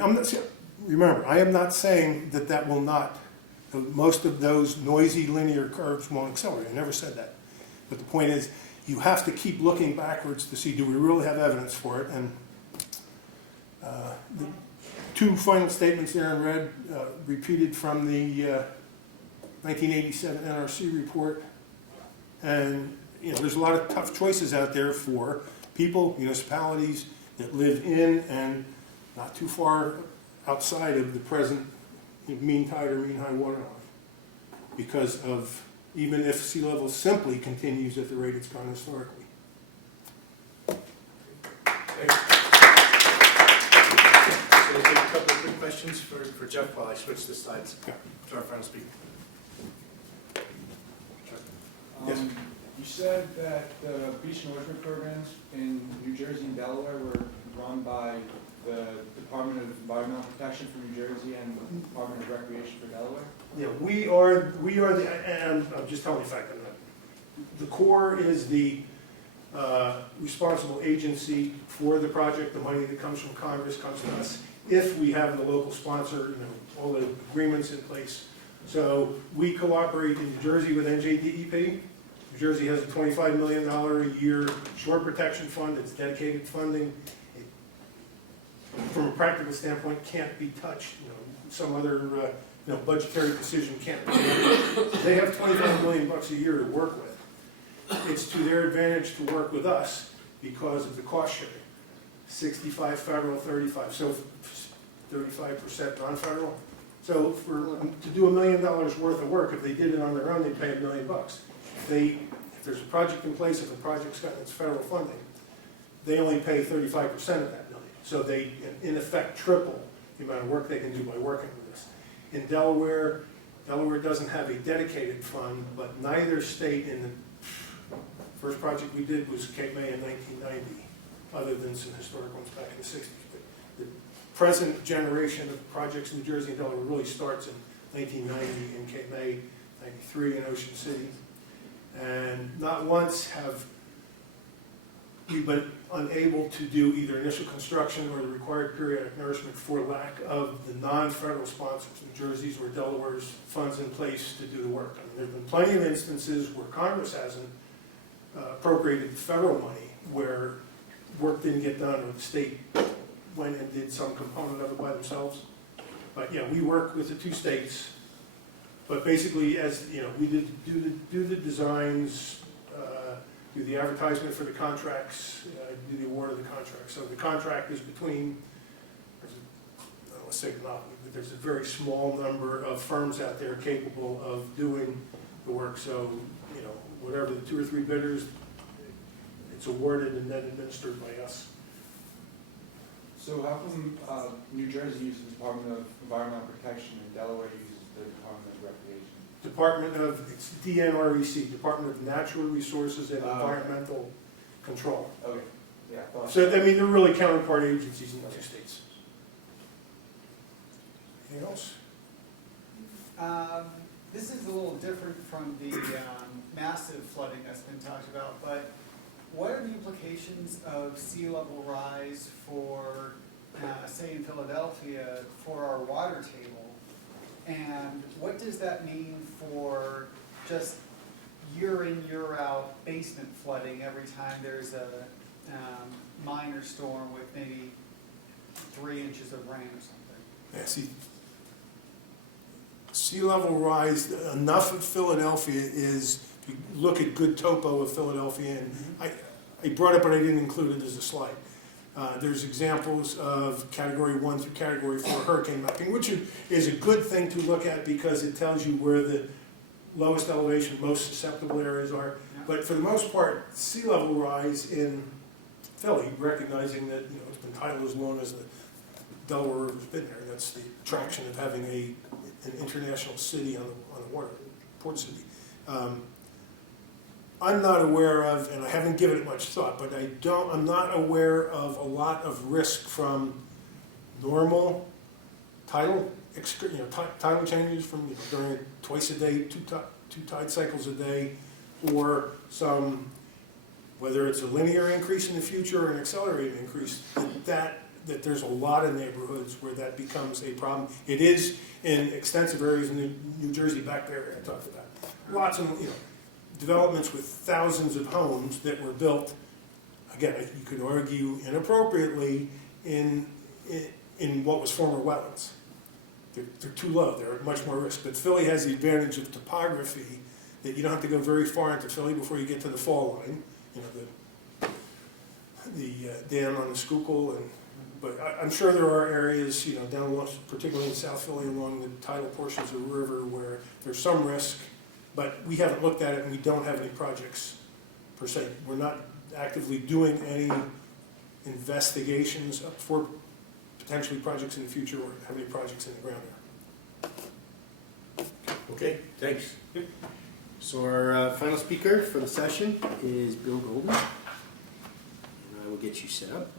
remember, I am not saying that will not, most of those noisy linear curves won't accelerate. I never said that. But the point is, you have to keep looking backwards to see, do we really have evidence for it? And the 2 final statements there in red, repeated from the 1987 NRC report. And there's a lot of tough choices out there for people, municipalities that live in and not too far outside of the present mean tide or mean high water line, because of, even if sea level simply continues at the rate it's gone historically. Thanks. So we'll take a couple of quick questions for Jeff while I switch the slides to our final speaker. Yes. You said that the beach enrichment programs in New Jersey and Delaware were run by the Department of Environmental Protection for New Jersey and the Department of Recreation for Delaware? Yeah, we are the, and I'm just telling you a fact, I'm not. The Corps is the responsible agency for the project. The money that comes from Congress comes to us if we have the local sponsor, all the agreements in place. So we cooperate in New Jersey with NJDEP. New Jersey has a $25 million a year shore protection fund. It's dedicated funding. It, from a practical standpoint, can't be touched. Some other budgetary decision can't be made. They have $25 million a year to work with. It's to their advantage to work with us because of the cost sharing. 65 federal, 35, so 35% non-federal. So to do $1 million worth of work, if they did it on their own, they'd pay $1 million. If there's a project in place, if the project's got its federal funding, they only pay 35% of that million. So they, in effect, triple the amount of work they can do by working with us. In Delaware doesn't have a dedicated fund, but neither state in the first project we did was Cape May in 1990, other than some historic ones back in the 60s. But the present generation of projects in New Jersey and Delaware really starts in 1990 in Cape May, 93 in Ocean City. And not once have we been unable to do either initial construction or the required periodic nourishment for lack of the non-federal sponsors, New Jersey's or Delaware's funds in place to do the work. I mean, there have been plenty of instances where Congress hasn't appropriated federal money where work didn't get done or the state went and did some component of it by themselves. But yeah, we work with the two states. But basically, as we do the designs, do the advertisement for the contracts, do the award of the contracts. So the contract is between, I don't want to say monopoly, but there's a very small number of firms out there capable of doing the work. So whatever the 2 or 3 bidders, it's awarded and then administered by us. So how come New Jersey uses the Department of Environmental Protection and Delaware uses the Department of Recreation? It's DNREC, Department of Natural Resources and Environmental Control. Okay, yeah. I thought So, I mean, they're really counterpart agencies in the two states. Anything else? This is a little different from the massive flooding that's been talked about, but what are the implications of sea level rise for, say in Philadelphia, for our water table? And what does that mean for just year in, year out basement flooding every time there's a minor storm with maybe 3 inches of rain or something? Yeah, sea level rise, enough of Philadelphia is, if you look at good topo of Philadelphia, and I brought it but I didn't include it as a slide. There's examples of Category 1 through Category 4 hurricane mapping, which is a good thing to look at because it tells you where the lowest elevation, most susceptible areas are. Yeah. But for the most part, sea level rise in Philly, recognizing that it's been tidal as long as the Delaware River's been there. That's the attraction of having an international city on the water, port city. I'm not aware of, and I haven't given it much thought, but I'm not aware of a lot of risk from normal tidal changes from during twice a day, two tide cycles a day, or some, whether it's a linear increase in the future or an accelerated increase, that there's a lot of neighborhoods where that becomes a problem. It is in extensive areas in the New Jersey Backfields area I talked about. Lots of developments with thousands of homes that were built, again, you could argue inappropriately, in what was former wetlands. They're too low, they're at much more risk. But Philly has the advantage of topography that you don't have to go very far into Philly before you get to the fall line. The dam on the Schuylkill, but I'm sure there are areas, down particularly in South Philly along the tidal portions of the river where there's some risk. But we haven't looked at it, and we don't have any projects per se. We're not actively doing any investigations for potentially projects in the future or have any projects in the ground there. Okay, thanks. So our final speaker for the session is Bill Goldman. And I will get you set up.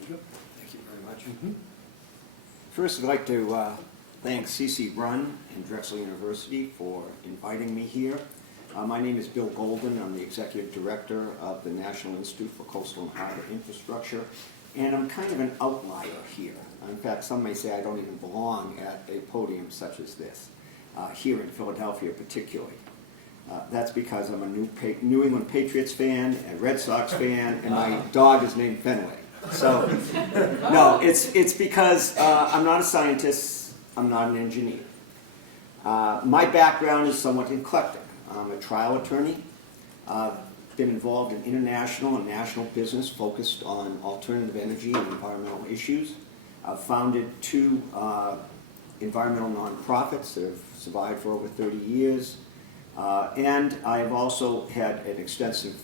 There you go. Thank you very much. First, I'd like to thank CC Run and Drexel University for inviting me here. My name is Bill Goldman. I'm the Executive Director of the National Institute for Coastal and Harbor Infrastructure, and I'm kind of an outlier here. In fact, some may say I don't even belong at a podium such as this, here in Philadelphia particularly. That's because I'm a New England Patriots fan, a Red Sox fan, and my dog is named Fenway. So, no, it's because I'm not a scientist, I'm not an engineer. My background is somewhat eclectic. I'm a trial attorney. I've been involved in international and national business focused on alternative energy and environmental issues. I've founded 2 environmental nonprofits that have survived for over 30 years. And I've also had an extensive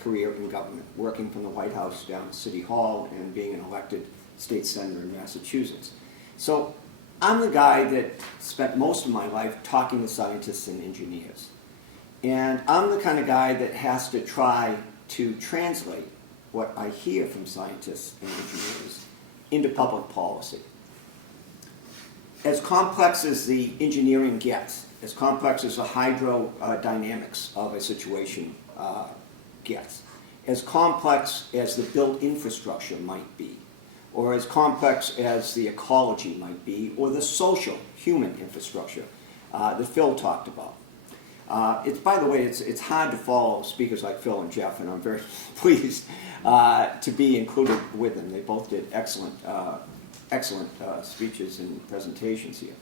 career in government, working from the White House down to City Hall and being an elected state senator in Massachusetts. So I'm the guy that spent most of my life talking to scientists and engineers. And I'm the kind of guy that has to try to translate what I hear from scientists and engineers into public policy. As complex as the engineering gets, as complex as the hydrodynamics of a situation gets, as complex as the built infrastructure might be, or as complex as the ecology might be, or the social human infrastructure that Phil talked about. By the way, it's hard to follow speakers like Phil and Jeff, and I'm very pleased to be included with them. They both did excellent speeches and presentations here.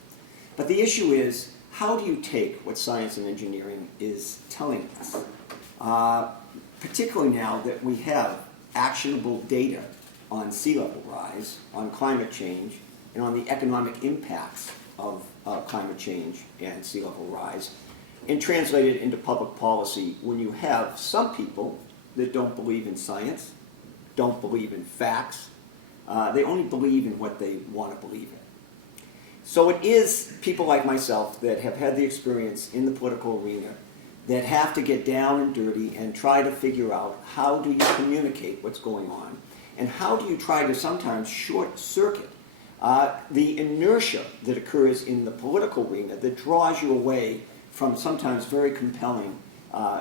But the issue is, how do you take what science and engineering is telling us, particularly now that we have actionable data on sea level rise, on climate change, and on the economic impacts of climate change and sea level rise, and translate it into public policy when you have some people that don't believe in science, don't believe in facts, they only believe in what they want to believe in. So it is people like myself that have had the experience in the political arena that have to get down and dirty and try to figure out how do you communicate what's going on, and how do you try to sometimes short circuit the inertia that occurs in the political arena that draws you away from sometimes very compelling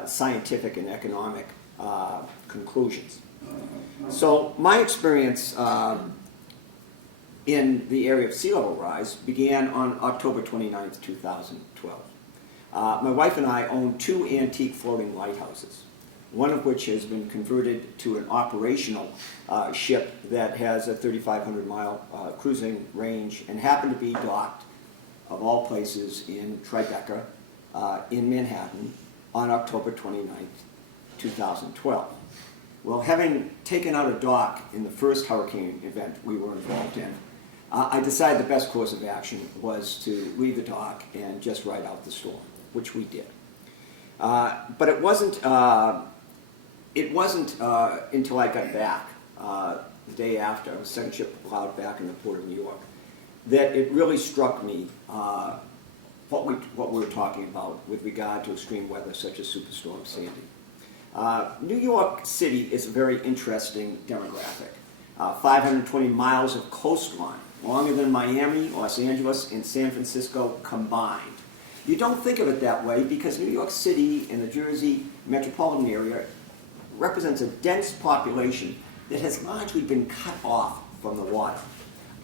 scientific and economic conclusions. So my experience in the area of sea level rise began on October 29th, 2012. My wife and I own 2 antique floating lighthouses, one of which has been converted to an operational ship that has a 3,500-mile cruising range and happened to be docked, of all places, in Tribeca, in Manhattan on October 29th, 2012. Well, having taken out a dock in the first hurricane event we were involved in, I decided the best course of action was to leave the dock and just ride out the storm, which we did. But it wasn't until I got back the day after, I was second ship plowed back in the port of New York, that it really struck me what we were talking about with regard to extreme weather such as Superstorm Sandy. New York City is a very interesting demographic. 520 miles of coastline, longer than Miami, Los Angeles, and San Francisco combined. You don't think of it that way because New York City and the Jersey Metropolitan area represents a dense population that has largely been cut off from the water.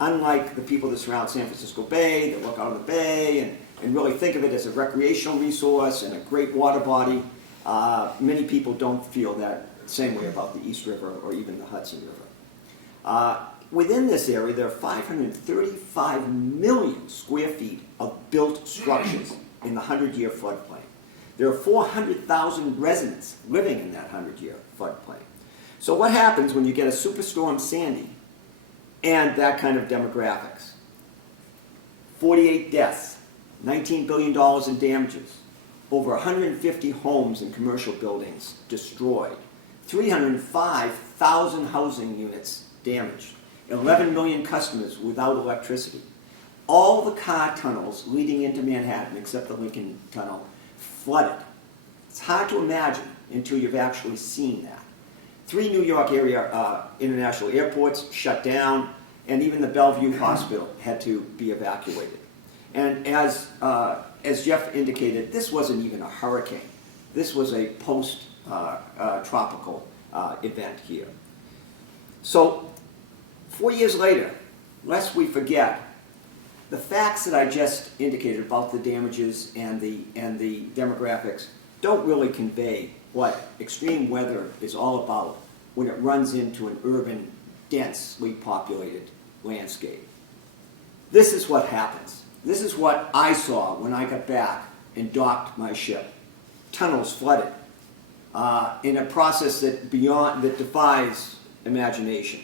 Unlike the people that surround San Francisco Bay, that look out on the bay and really think of it as a recreational resource and a great water body, many people don't feel that same way about the East River or even the Hudson River. Within this area, there are 535 million square feet of built structures in the 100-year floodplain. There are 400,000 residents living in that 100-year floodplain. So what happens when you get a Superstorm Sandy and that kind of demographics? 48 deaths, $19 billion in damages, over 150 homes and commercial buildings destroyed, 305,000 housing units damaged, 11 million customers without electricity. All the car tunnels leading into Manhattan, except the Lincoln Tunnel, flooded. It's hard to imagine until you've actually seen that. 3 New York area international airports shut down, and even the Bellevue Hospital had to be evacuated. And as Jeff indicated, this wasn't even a hurricane. This was a post-tropical event here. So 4 years later, lest we forget, the facts that I just indicated about the damages and the demographics don't really convey what extreme weather is all about when it runs into an urban, densely populated landscape. This is what happens. This is what I saw when I got back and docked my ship. Tunnels flooded in a process that defies imagination.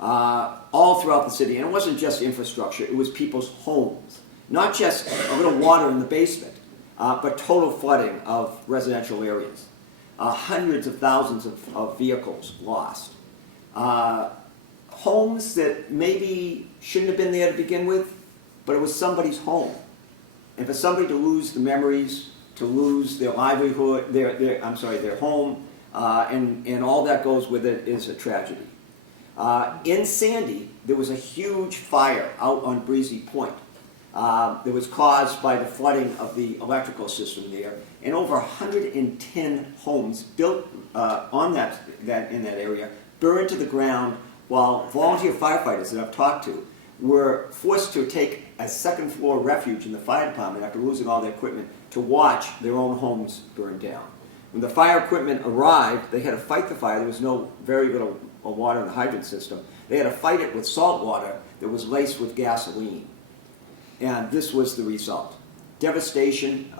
All throughout the city, and it wasn't just infrastructure, it was people's homes. Not just a little water in the basement, but total flooding of residential areas. Hundreds of thousands of vehicles lost. Homes that maybe shouldn't have been there to begin with, but it was somebody's home. And for somebody to lose the memories, to lose their livelihood, their home, and all that goes with it is a tragedy. In Sandy, there was a huge fire out on Breezy Point. That was caused by the flooding of the electrical system there, and over 110 homes built in that area burned to the ground, while volunteer firefighters that I've talked to were forced to take a second-floor refuge in the fire department after losing all their equipment to watch their own homes burn down. When the fire equipment arrived, they had to fight the fire. There was very little water in the hydrant system. They had to fight it with salt water that was laced with gasoline. And this was the result. Devastation.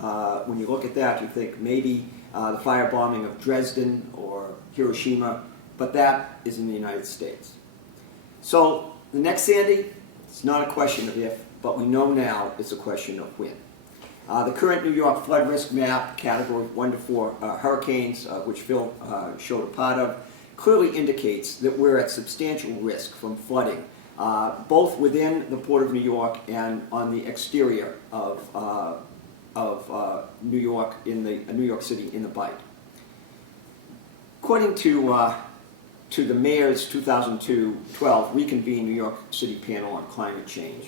When you look at that, you think maybe the firebombing of Dresden or Hiroshima, but that is in the United States. So the next Sandy, it's not a question of if, but we know now it's a question of when. The current New York flood risk map, category 1 to 4 hurricanes, which Phil showed a part of, clearly indicates that we're at substantial risk from flooding, both within the Port of New York and on the exterior of New York, New York City in the Bight. According to the mayor's 2012 reconvened New York City panel on climate change,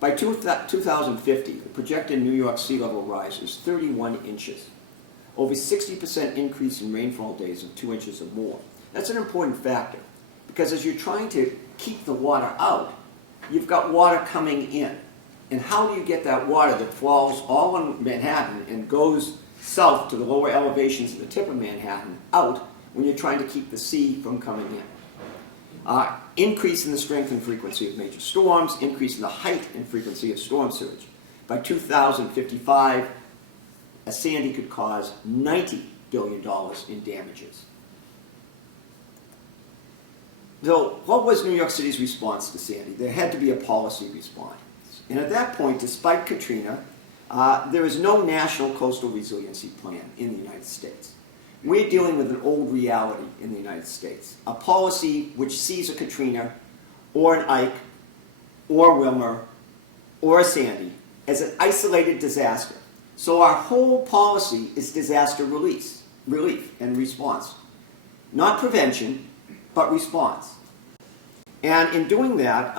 by 2050, the projected New York sea level rise is 31 inches. Over 60% increase in rainfall days of 2 inches or more. That's an important factor, because as you're trying to keep the water out, you've got water coming in. And how do you get that water that falls all on Manhattan and goes south to the lower elevations at the tip of Manhattan out when you're trying to keep the sea from coming in? Increase in the strength and frequency of major storms, increase in the height and frequency of storm surge. By 2055, a Sandy could cause $90 billion in damages. So what was New York City's response to Sandy? There had to be a policy response. And at that point, despite Katrina, there is no national coastal resiliency plan in the United States. We're dealing with an old reality in the United States, a policy which sees a Katrina or an Ike or Wilmer or a Sandy as an isolated disaster. So our whole policy is disaster relief and response. Not prevention, but response. And in doing that,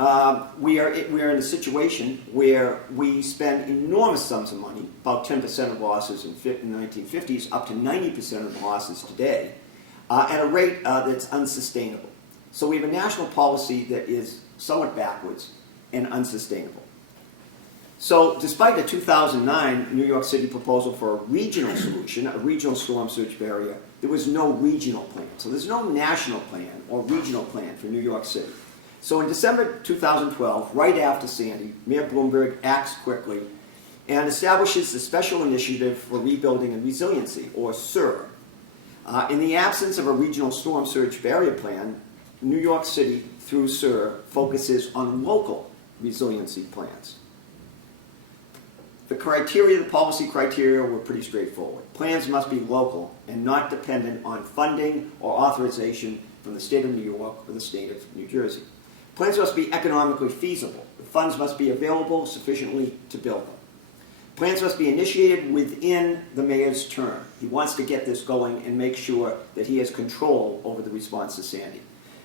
we are in a situation where we spend enormous sums of money, about 10% of losses in the 1950s, up to 90% of the losses today, at a rate that's unsustainable. So we have a national policy that is somewhat backwards and unsustainable. So despite the 2009 New York City proposal for a regional solution, a regional storm surge barrier, there was no regional plan. So there's no national plan or regional plan for New York City. So in December 2012, right after Sandy, Mayor Bloomberg acts quickly and establishes the Special Initiative for Rebuilding and Resiliency, or SIR. In the absence of a regional storm surge barrier plan, New York City, through SIR, focuses on local resiliency plans. The policy criteria were pretty straightforward. Plans must be local and not dependent on funding or authorization from the state of New York or the state of New Jersey. Plans must be economically feasible. The funds must be available sufficiently to build them. Plans must be initiated within the mayor's term. He wants to get this going and make sure that he has control over the response to Sandy.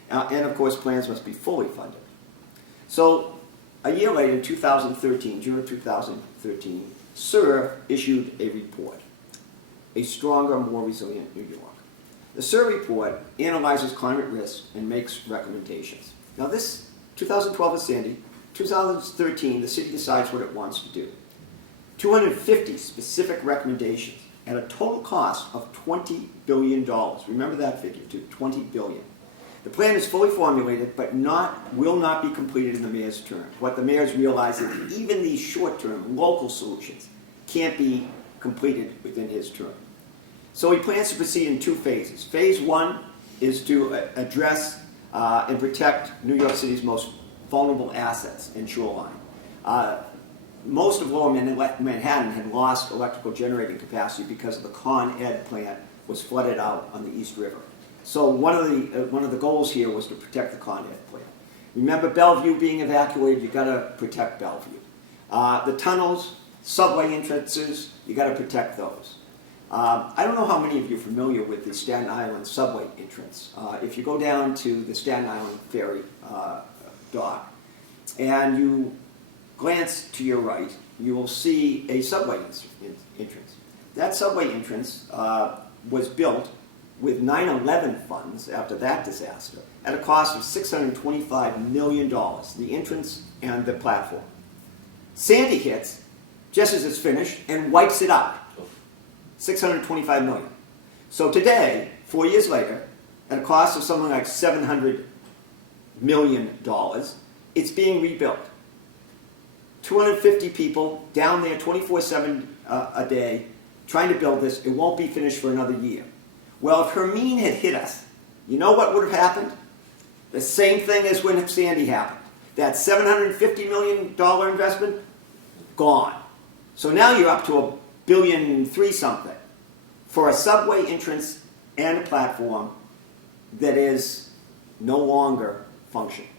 And of course, plans must be fully funded. So a year later, in 2013, June of 2013, SIR issued a report, A Stronger, More Resilient New York. The SIR report analyzes climate risk and makes recommendations. Now this, 2012 is Sandy, 2013, the city decides what it wants to do. 250 specific recommendations at a total cost of $20 billion. Remember that figure, too, $20 billion. The plan is fully formulated, but will not be completed in the mayor's term. What the mayor's realized is that even these short-term, local solutions can't be completed within his term. So he plans to proceed in 2 phases. Phase 1 is to address and protect New York City's most vulnerable assets and shoreline. Most of Lower Manhattan had lost electrical generating capacity because of the Con Ed plant was flooded out on the East River. So one of the goals here was to protect the Con Ed plant. Remember Bellevue being evacuated, you got to protect Bellevue. The tunnels, subway entrances, you got to protect those. I don't know how many of you are familiar with the Staten Island subway entrance. If you go down to the Staten Island ferry dock and you glance to your right, you will see a subway entrance. That subway entrance was built with 9/11 funds after that disaster at a cost of $625 million, the entrance and the platform. Sandy hits just as it's finished and wipes it out. $625 million. So today, 4 years later, at a cost of something like $700 million, it's being rebuilt. 250 people down there 24/7 a day trying to build this. It won't be finished for another year. Well, if Hermine had hit us, you know what would have happened? The same thing as when Sandy happened. That $750 million investment, gone. So now you're up to $1.3 billion something for a subway entrance and a platform that is no longer functioning.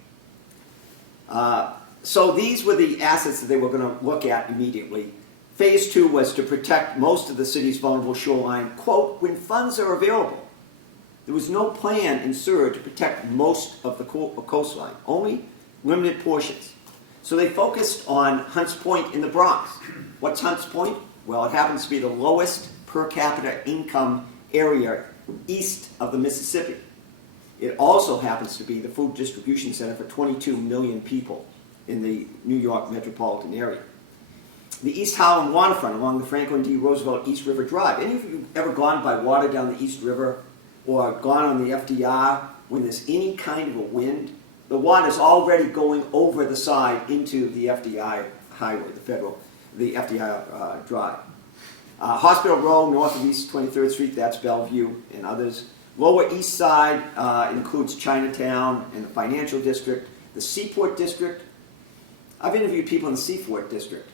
So these were the assets that they were going to look at immediately. Phase 2 was to protect most of the city's vulnerable shoreline, quote, when funds are available. There was no plan in SIR to protect most of the coastline, only limited portions. So they focused on Hunts Point in the Bronx. What's Hunts Point? Well, it happens to be the lowest per capita income area east of the Mississippi. It also happens to be the food distribution center for 22 million people in the New York metropolitan area. The East Harlem waterfront along the Franklin D. Roosevelt East River Drive. Any of you ever gone by water down the East River or gone on the FDR when there's any kind of a wind? The water's already going over the side into the FDI highway, the FDI Drive. Hospital Row, north of East 23rd Street, that's Bellevue and others. Lower East Side includes Chinatown and the Financial District, the Seaport District. I've interviewed people in the Seaport District.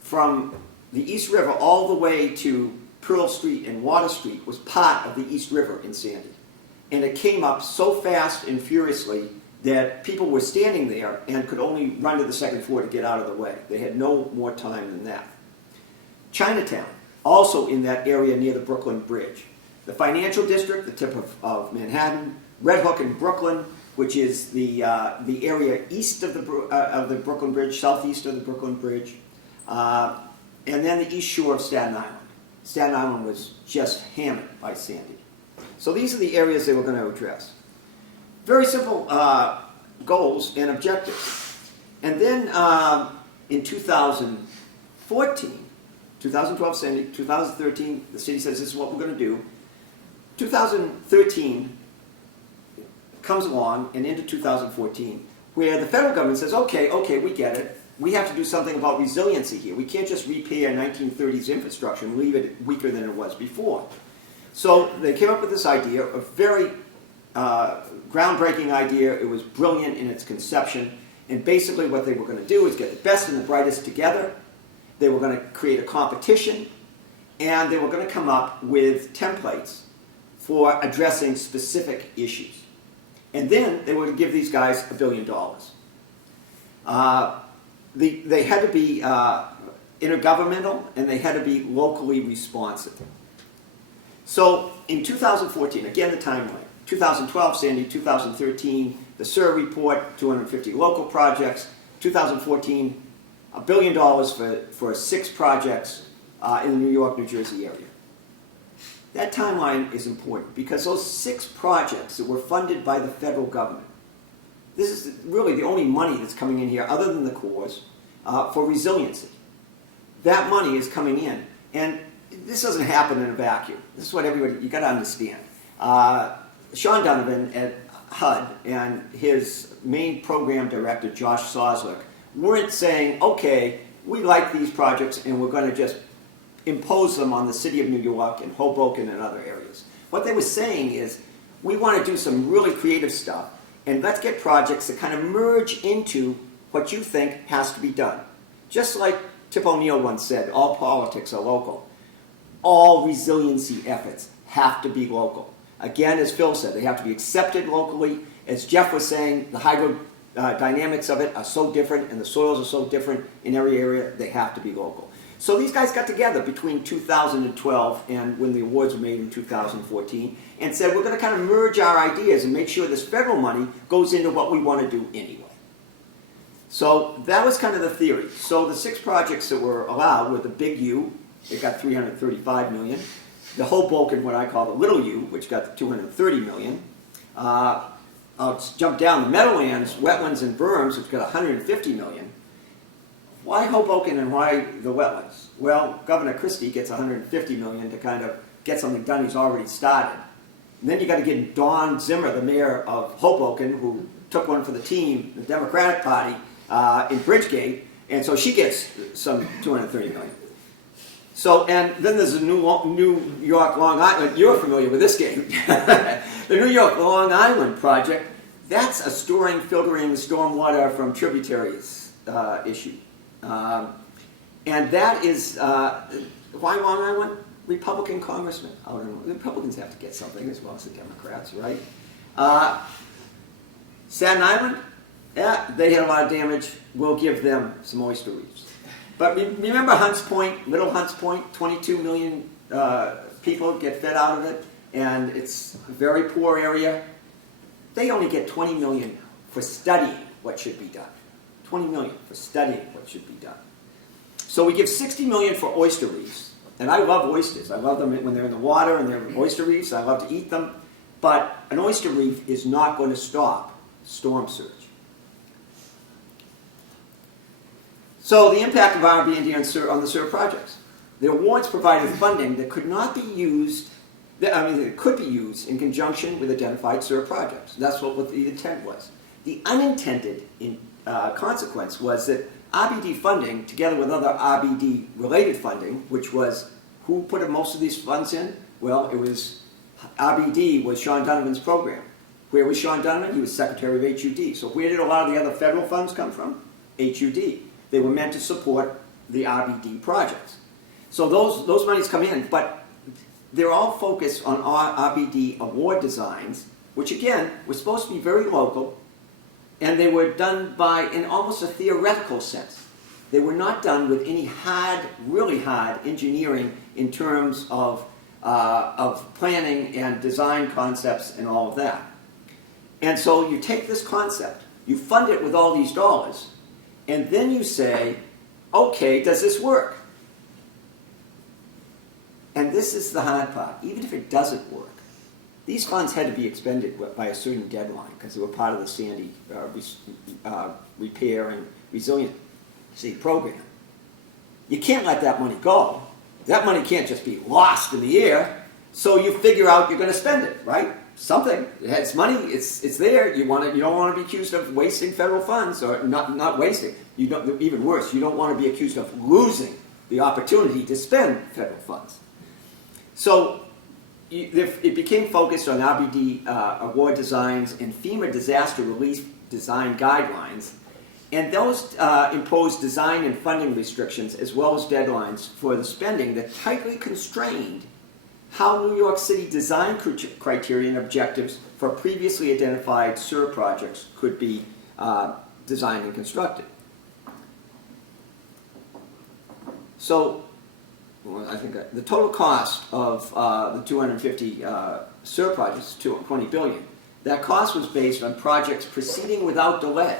From the East River all the way to Pearl Street and Water Street was part of the East River in Sandy. And it came up so fast and furiously that people were standing there and could only run to the second floor to get out of the way. They had no more time than that. Chinatown, also in that area near the Brooklyn Bridge. The Financial District, the tip of Manhattan. Red Hook in Brooklyn, which is the area east of the Brooklyn Bridge, southeast of the Brooklyn Bridge. And then the east shore of Staten Island. Staten Island was just hammered by Sandy. So these are the areas they were going to address. Very simple goals and objectives. And then in 2014, 2012 Sandy, 2013, the city says this is what we're going to do. 2013 comes along and into 2014 where the federal government says, okay, we get it. We have to do something about resiliency here. We can't just repair 1930s infrastructure and leave it weaker than it was before. So they came up with this idea, a very groundbreaking idea. It was brilliant in its conception. And basically what they were going to do is get the best and the brightest together. They were going to create a competition. And they were going to come up with templates for addressing specific issues. And then they were going to give these guys $1 billion. They had to be intergovernmental, and they had to be locally responsive. So in 2014, again the timeline, 2012 Sandy, 2013 the SIR report, 250 local projects, 2014 $1 billion for 6 projects in the New York, New Jersey area. That timeline is important because those 6 projects that were funded by the federal government, this is really the only money that's coming in here other than the Corps for resiliency. That money is coming in, and this doesn't happen in a vacuum. This is what everybody, you got to understand. Sean Donovan at HUD and his main program director, Josh Soslick, weren't saying, okay, we like these projects and we're going to just impose them on the city of New York and Hoboken and other areas. What they were saying is, we want to do some really creative stuff, and let's get projects that kind of merge into what you think has to be done. Just like Tip O'Neill once said, all politics are local. All resiliency efforts have to be local. Again, as Phil said, they have to be accepted locally. As Jeff was saying, the hydrodynamics of it are so different and the soils are so different in every area, they have to be local. So these guys got together between 2012 and when the awards were made in 2014 and said, we're going to kind of merge our ideas and make sure this federal money goes into what we want to do anyway. So that was kind of the theory. So the 6 projects that were allowed were the Big U, it got $335 million. The Hoboken, what I call the Little U, which got $230 million. I'll jump down. The Meadowlands, Wetlands, and Berms, which got $150 million. Why Hoboken and why the wetlands? Well, Governor Christie gets $150 million to kind of get something done he's already started. And then you got to get Dawn Zimmer, the mayor of Hoboken, who took one for the team, the Democratic Party, in Bridgegate, and so she gets some $230 million. So, and then there's the New York Long Island. You're familiar with this game. The New York Long Island project. That's a storing, filtering the stormwater from tributaries issue. And that is, why Long Island? Republican congressmen. Oh, the Republicans have to get something as well as the Democrats, right? Staten Island, yeah, they had a lot of damage. We'll give them some oyster reefs. But remember Hunts Point, Little Hunts Point, 22 million people get fed out of it, and it's a very poor area. They only get 20 million for studying what should be done. 20 million for studying what should be done. So we give 60 million for oyster reefs, and I love oysters. I love them when they're in the water and they're oyster reefs. I love to eat them, but an oyster reef is not going to stop storm surge. So the impact of RB&D on the SIR projects. The awards provided funding that could not be used, that could be used in conjunction with identified SIR projects. That's what the intent was. The unintended consequence was that RBD funding, together with other RBD-related funding, which was, who put most of these funds in? Well, it was, RBD was Sean Donovan's program. Where was Sean Donovan? He was Secretary of HUD. So where did a lot of the other federal funds come from? HUD. They were meant to support the RBD projects. So those monies come in, but they're all focused on RBD award designs, which again, were supposed to be very local, and they were done in almost a theoretical sense. They were not done with any really hard engineering in terms of planning and design concepts and all of that. And so you take this concept, you fund it with all these dollars, and then you say, okay, does this work? And this is the hard part. Even if it doesn't work, these funds had to be expended by a certain deadline because they were part of the Sandy repair and resiliency program. You can't let that money go. That money can't just be lost in the air. So you figure out you're going to spend it, right? Something. It's money. It's there. You don't want to be accused of wasting federal funds, or not wasting. Even worse, you don't want to be accused of losing the opportunity to spend federal funds. So it became focused on RBD award designs and FEMA disaster relief design guidelines, and those imposed design and funding restrictions as well as deadlines for the spending that tightly constrained how New York City design criteria and objectives for previously identified SIR projects could be designed and constructed. So, well, I think the total cost of the 250 SUR projects is $20 billion. That cost was based on projects proceeding without delay.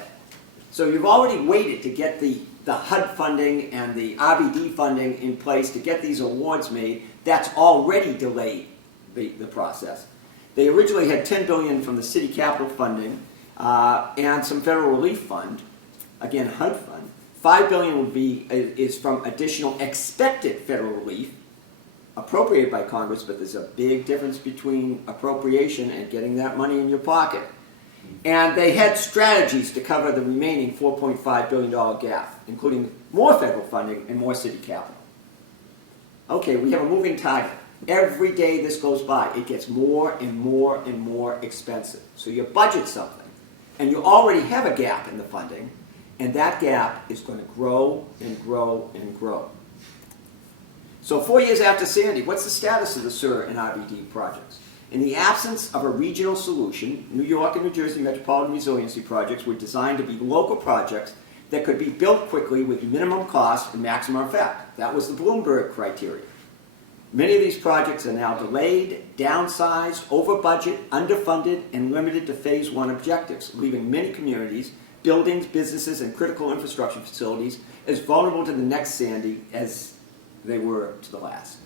So you've already waited to get the HUD funding and the RBD funding in place to get these awards made. That's already delayed the process. They originally had $10 billion from the city capital funding and some federal relief fund, again HUD fund. $5 billion is from additional expected federal relief appropriated by Congress, but there's a big difference between appropriation and getting that money in your pocket. And they had strategies to cover the remaining $4.5 billion gap, including more federal funding and more city capital. Okay, we have a moving target. Every day this goes by, it gets more and more and more expensive. So you budget something, and you already have a gap in the funding, and that gap is going to grow and grow and grow. So 4 years after Sandy, what's the status of the SUR and RBD projects? In the absence of a regional solution, New York and New Jersey Metropolitan Resiliency projects were designed to be local projects that could be built quickly with minimum cost and maximum effect. That was the Bloomberg criteria. Many of these projects are now delayed, downsized, over budget, underfunded, and limited to phase one objectives, leaving many communities, buildings, businesses, and critical infrastructure facilities as vulnerable to the next Sandy as they were to the last.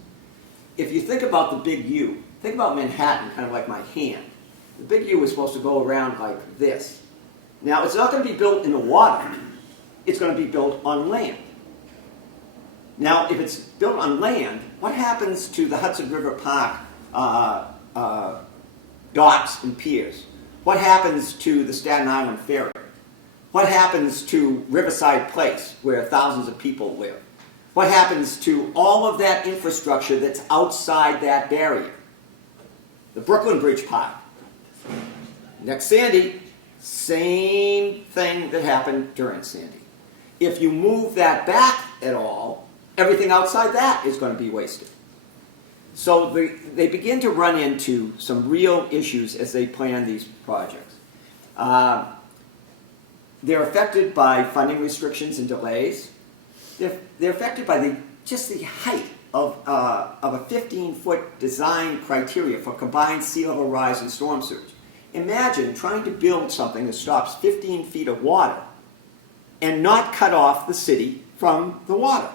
If you think about the big U, think about Manhattan kind of like my hand. The big U is supposed to go around like this. Now, it's not going to be built in the water. It's going to be built on land. Now, if it's built on land, what happens to the Hudson River Park docks and piers? What happens to the Staten Island Ferry? What happens to Riverside Place, where thousands of people live? What happens to all of that infrastructure that's outside that barrier? The Brooklyn Bridge Park. Next Sandy, same thing that happened during Sandy. If you move that back at all, everything outside that is going to be wasted. So they begin to run into some real issues as they plan these projects. They're affected by funding restrictions and delays. They're affected by just the height of a 15-foot design criteria for combined sea level rise and storm surge. Imagine trying to build something that stops 15 feet of water and not cut off the city from the water.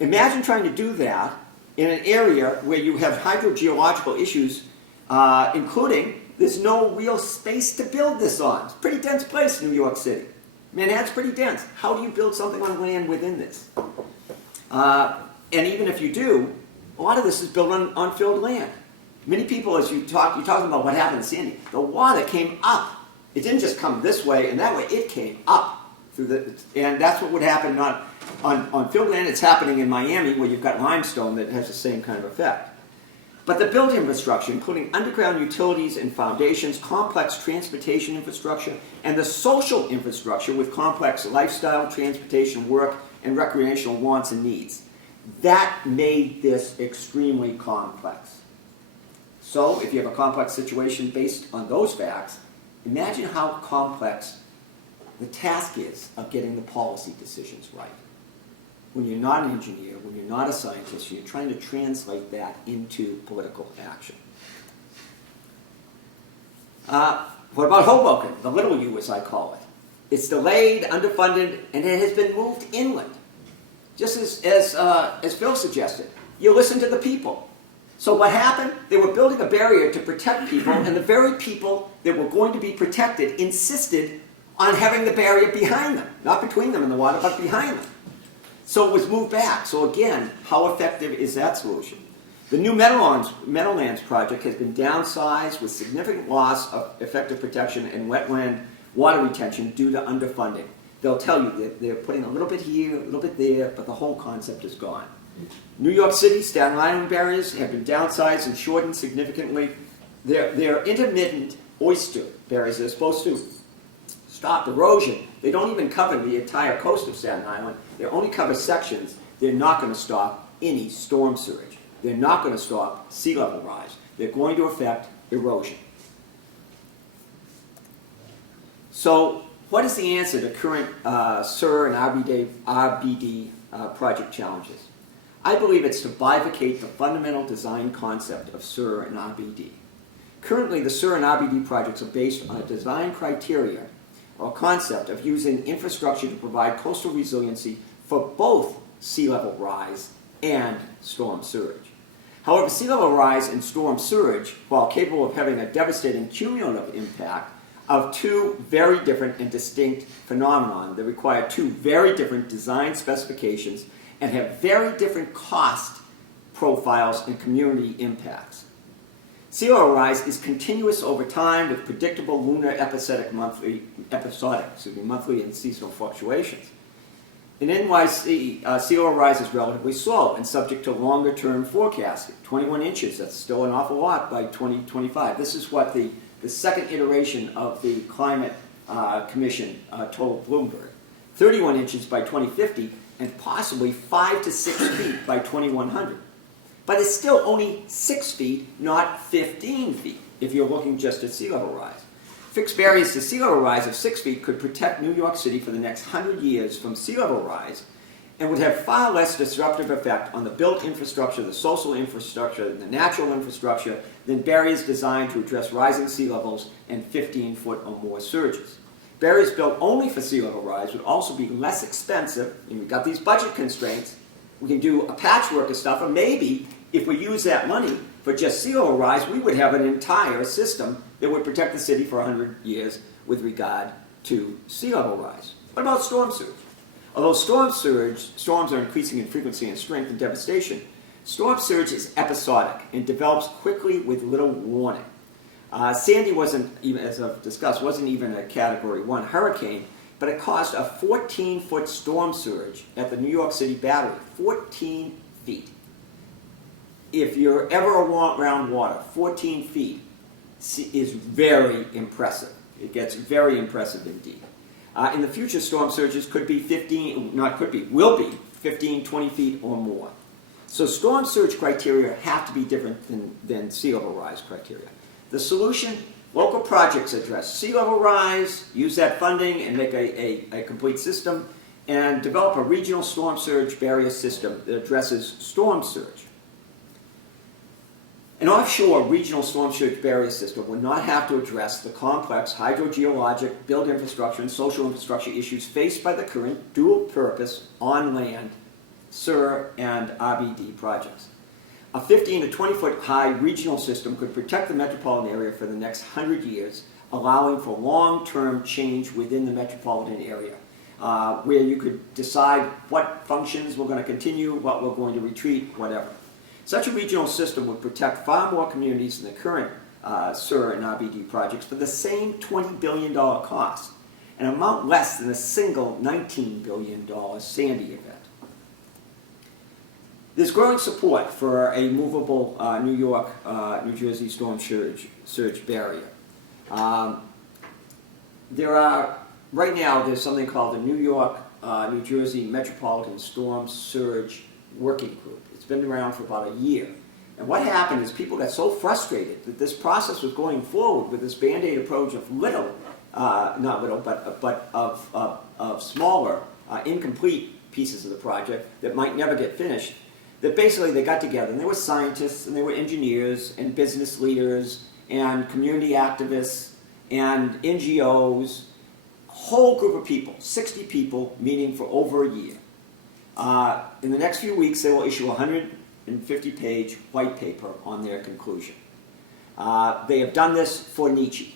Imagine trying to do that in an area where you have hydrogeological issues, including there's no real space to build this on. It's a pretty dense place, New York City. Manhattan's pretty dense. How do you build something on land within this? And even if you do, a lot of this is built on unfilled land. Many people, as you're talking about what happened in Sandy, the water came up. It didn't just come this way and that way. It came up and that's what would happen not on filled land. It's happening in Miami where you've got limestone that has the same kind of effect. But the built infrastructure, including underground utilities and foundations, complex transportation infrastructure, and the social infrastructure with complex lifestyle, transportation, work, and recreational wants and needs. That made this extremely complex. So if you have a complex situation based on those facts, imagine how complex the task is of getting the policy decisions right. When you're not an engineer, when you're not a scientist, you're trying to translate that into political action. What about Hoboken, the little U as I call it? It's delayed, underfunded, and it has been moved inland. Just as Phil suggested, you listen to the people. So what happened? They were building a barrier to protect people, and the very people that were going to be protected insisted on having the barrier behind them. Not between them and the water, but behind them. So it was moved back. So again, how effective is that solution? The new Meadowlands project has been downsized with significant loss of effective protection and wetland water retention due to underfunding. They'll tell you that they're putting a little bit here, a little bit there, but the whole concept is gone. New York City, Staten Island barriers have been downsized and shortened significantly. They're intermittent oyster barriers. They're supposed to stop erosion. They don't even cover the entire coast of Staten Island. They only cover sections. They're not going to stop any storm surge. They're not going to stop sea level rise. They're going to affect erosion. So what is the answer to current SUR and RBD project challenges. I believe it's to bifurcate the fundamental design concept of SUR and RBD. Currently, the SUR and RBD projects are based on a design criteria or concept of using infrastructure to provide coastal resiliency for both sea level rise and storm surge. However, sea level rise and storm surge, while capable of having a devastating cumulative impact, are two very different and distinct phenomena that require two very different design specifications and have very different cost profiles and community impacts. Sea level rise is continuous over time with predictable lunar monthly and seasonal fluctuations. In NYC, sea level rise is relatively slow and subject to longer-term forecasting. 21 inches, that's still an awful lot by 2025. This is what the second iteration of the Climate Commission told Bloomberg. 31 inches by 2050 and possibly 5 to 6 feet by 2100. But it's still only 6 feet, not 15 feet, if you're looking just at sea level rise. Fixed barriers to sea level rise of 6 feet could protect New York City for the next 100 years from sea level rise and would have far less disruptive effect on the built infrastructure, the social infrastructure, and the natural infrastructure than barriers designed to address rising sea levels and 15-foot or more surges. Barriers built only for sea level rise would also be less expensive, and we've got these budget constraints. We can do a patchwork of stuff, or maybe if we use that money for just sea level rise, we would have an entire system that would protect the city for 100 years with regard to sea level rise. What about storm surge? Although storms are increasing in frequency and strength and devastation, storm surge is episodic and develops quickly with little warning. Sandy wasn't even, as I've discussed, wasn't even a Category 1 hurricane, but it caused a 14-foot storm surge at the New York City Battery, 14 feet. If you're ever around water, 14 feet is very impressive. It gets very impressive indeed. In the future, storm surges could be will be 15, 20 feet or more. So storm surge criteria have to be different than sea level rise criteria. The solution, local projects address sea level rise, use that funding and make a complete system, and develop a regional storm surge barrier system that addresses storm surge. An offshore regional storm surge barrier system would not have to address the complex hydrogeologic, built infrastructure, and social infrastructure issues faced by the current dual-purpose on-land SUR and RBD projects. A 15 to 20-foot high regional system could protect the metropolitan area for the next 100 years, allowing for long-term change within the metropolitan area, where you could decide what functions we're going to continue, what we're going to retreat, whatever. Such a regional system would protect far more communities than the current SUR and RBD projects for the same $20 billion cost, an amount less than a single $19 billion Sandy event. There's growing support for a movable New York, New Jersey storm surge barrier. Right now, there's something called the New York, New Jersey Metropolitan Storm Surge Working Group. It's been around for about a year. And what happened is people got so frustrated that this process was going forward with this Band-Aid approach of of smaller, incomplete pieces of the project that might never get finished, that basically they got together and they were scientists and they were engineers and business leaders and community activists and NGOs, a whole group of people, 60 people meeting for over a year. In the next few weeks, they will issue a 150-page white paper on their conclusion. They have done this for Nietzsche,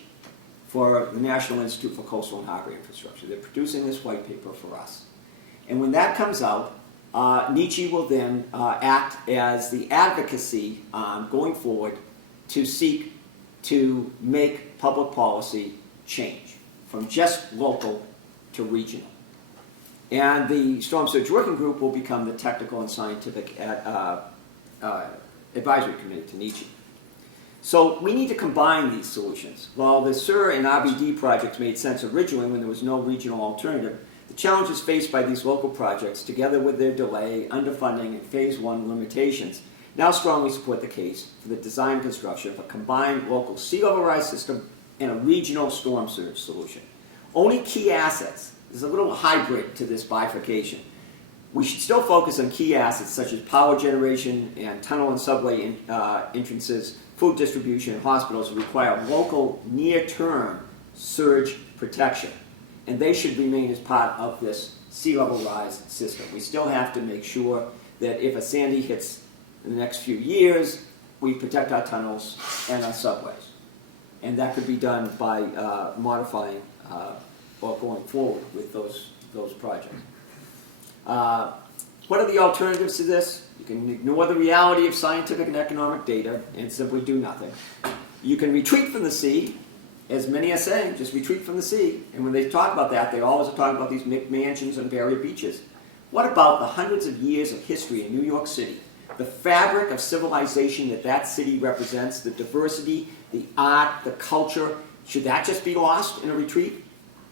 for the National Institute for Coastal and Harbor Infrastructure. They're producing this white paper for us. And when that comes out, Nietzsche will then act as the advocacy going forward to seek to make public policy change from just local to regional. And the Storm Surge Working Group will become the technical and scientific advisory committee to Nietzsche. So we need to combine these solutions. While the SUR and RBD projects made sense originally when there was no regional alternative, the challenges faced by these local projects, together with their delay, underfunding, and Phase 1 limitations, now strongly support the case for the design and construction of a combined local sea level rise system and a regional storm surge solution. Only key assets, there's a little hybrid to this bifurcation. We should still focus on key assets such as power generation and tunnel and subway entrances, food distribution, and hospitals that require local near-term surge protection. And they should remain as part of this sea level rise system. We still have to make sure that if a Sandy hits in the next few years, we protect our tunnels and our subways. And that could be done by modifying or going forward with those projects. What are the alternatives to this? You can ignore the reality of scientific and economic data and simply do nothing. You can retreat from the sea, as many are saying, just retreat from the sea. And when they talk about that, they always are talking about these mansions and barrier beaches. What about the hundreds of years of history in New York City? The fabric of civilization that city represents, the diversity, the art, the culture, should that just be lost in a retreat?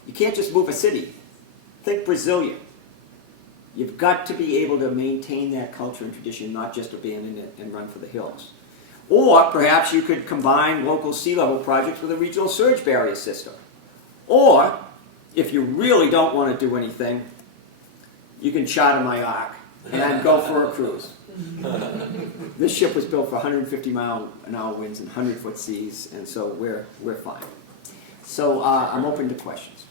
You can't just move a city. Think Brazilian. You've got to be able to maintain that culture and tradition, not just abandon it and run for the hills. Or perhaps you could combine local sea level projects with a regional surge barrier system. Or, if you really don't want to do anything, you can charter my ark and go for a cruise. This ship was built for 150-mile-an-hour winds and 100-foot seas, and so we're fine. So I'm open to questions.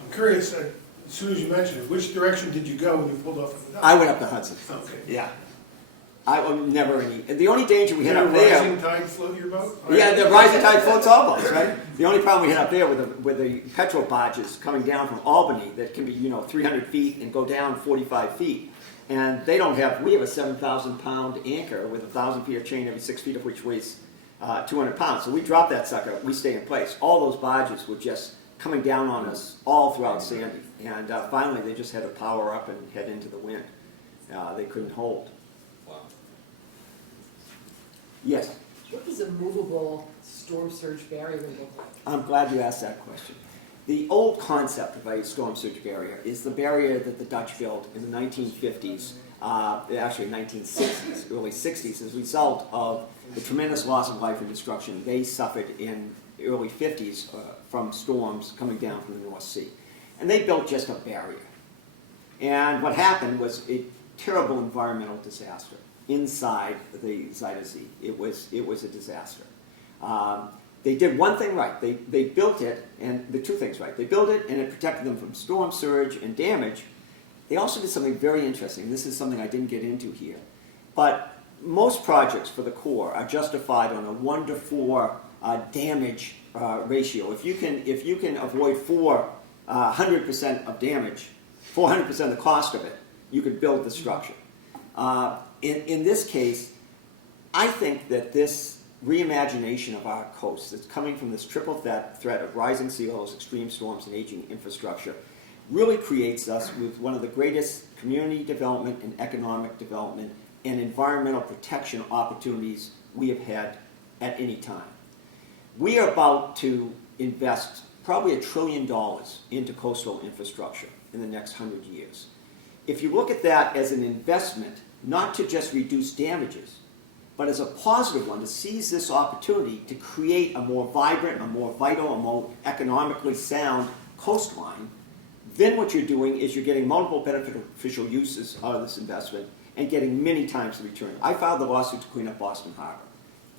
I'm curious, as soon as you mentioned it, which direction did you go when you pulled off of the dock? I went up the Hudson. Okay. Yeah. I never any. And the only danger we had Did a up there. rising tide float your boat? Yeah, the rising tide floats all boats, right? The only problem we had up there with the petrol barges coming down from Albany that can be 300 feet and go down 45 feet, and we have a 7,000-pound anchor with 1,000 feet of chain every 6 feet of which weighs 200 pounds. So we drop that sucker, we stay in place. All those barges were just coming down on us all throughout Sandy, and finally they just had to power up and head into the wind. They couldn't hold. Yes? What does a movable storm surge barrier look like? I'm glad you asked that question. The old concept of a storm surge barrier is the barrier that the Dutch built in the 1950s, actually 1960s, early 60s, as a result of the tremendous loss of life and destruction they suffered in the early 50s from storms coming down from the North Sea. And they built just a barrier. And what happened was a terrible environmental disaster inside the Zuyder Zee. It was a disaster. They did one thing right. They built it, and the two things right. They built it, and it protected them from storm surge and damage. They also did something very interesting. This is something I didn't get into here. But most projects for the Corps are justified on a 1-to-4 damage ratio. If you can avoid 400% of damage, 400% of the cost of it, you could build the structure. In this case, I think that this reimagination of our coast that's coming from this triple threat of rising sea levels, extreme storms, and aging infrastructure really creates us with one of the greatest community development and economic development and environmental protection opportunities we have had at any time. We are about to invest probably $1 trillion into coastal infrastructure in the next 100 years. If you look at that as an investment, not to just reduce damages, but as a positive one, to seize this opportunity to create a more vibrant, a more vital, a more economically sound coastline, then what you're doing is you're getting multiple beneficial uses out of this investment and getting many times the return. I filed the lawsuit to clean up Boston Harbor.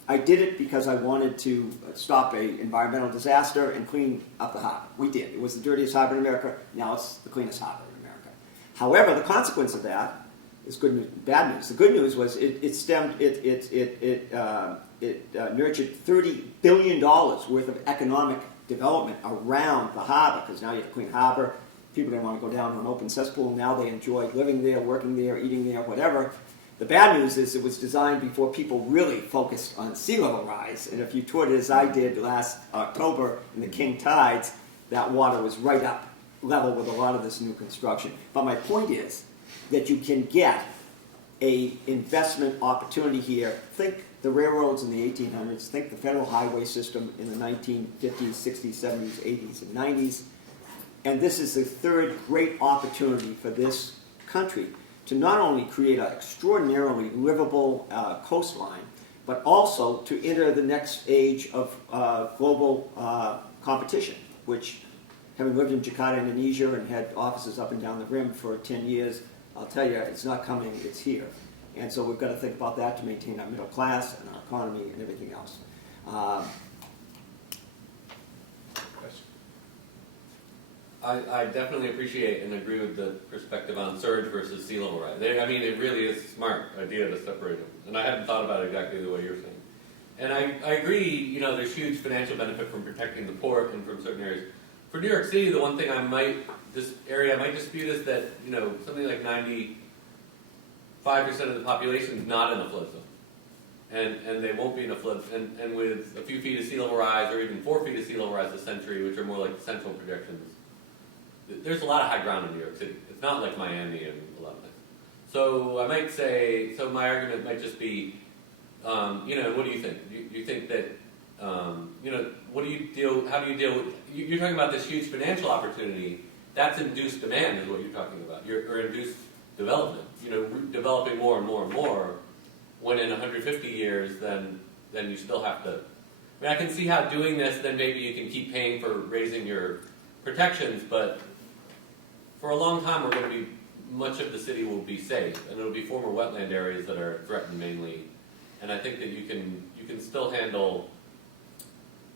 I did it because I wanted to stop an environmental disaster and clean up the harbor. We did. It was the dirtiest harbor in America. Now it's the cleanest harbor in America. However, the consequence of that is good news, bad news. The good news was it nurtured $30 billion worth of economic development around the harbor, because now you have a clean harbor. People didn't want to go down to an open cesspool. Now they enjoy living there, working there, eating there, whatever. The bad news is it was designed before people really focused on sea level rise. And if you toured it as I did last October in the king tides, that water was right up level with a lot of this new construction. But my point is that you can get an investment opportunity here. Think the railroads in the 1800s. Think the federal highway system in the 1950s, 60s, 70s, 80s, and 90s. And this is the third great opportunity for this country to not only create an extraordinarily livable coastline, but also to enter the next age of global competition, which having lived in Jakarta, Indonesia, and had offices up and down the rim for 10 years, I'll tell you, it's not coming, it's here. And so we've got to think about that to maintain our middle class and our economy and everything else. I definitely appreciate and agree with the perspective on surge versus sea level rise. I mean, it really is a smart idea to separate them. And I hadn't thought about it exactly the way you're saying. And I agree, you know, there's huge financial benefit from protecting the port and from certain areas. For New York City, the one thing I might dispute is that, you know, something like 95% of the population is not in a flood zone. And they won't be in a flood, and with a few feet of sea level rise, or even 4 feet of sea level rise a century, which are more like the central projections, there's a lot of high ground in New York City. It's not like Miami and a lot of places. So I might say, so my argument might just be, you know, what do you think? You think that, you know, how do you deal with, you're talking about this huge financial opportunity, that's induced demand is what you're talking about, or induced development, you know, developing more and more and more, when in 150 years, then you still have to, I mean, I can see how doing this, then maybe you can keep paying for raising your protections, but for a long time we're going to be, much of the city will be safe, and it'll be former wetland areas that are threatened mainly, and I think that you can still handle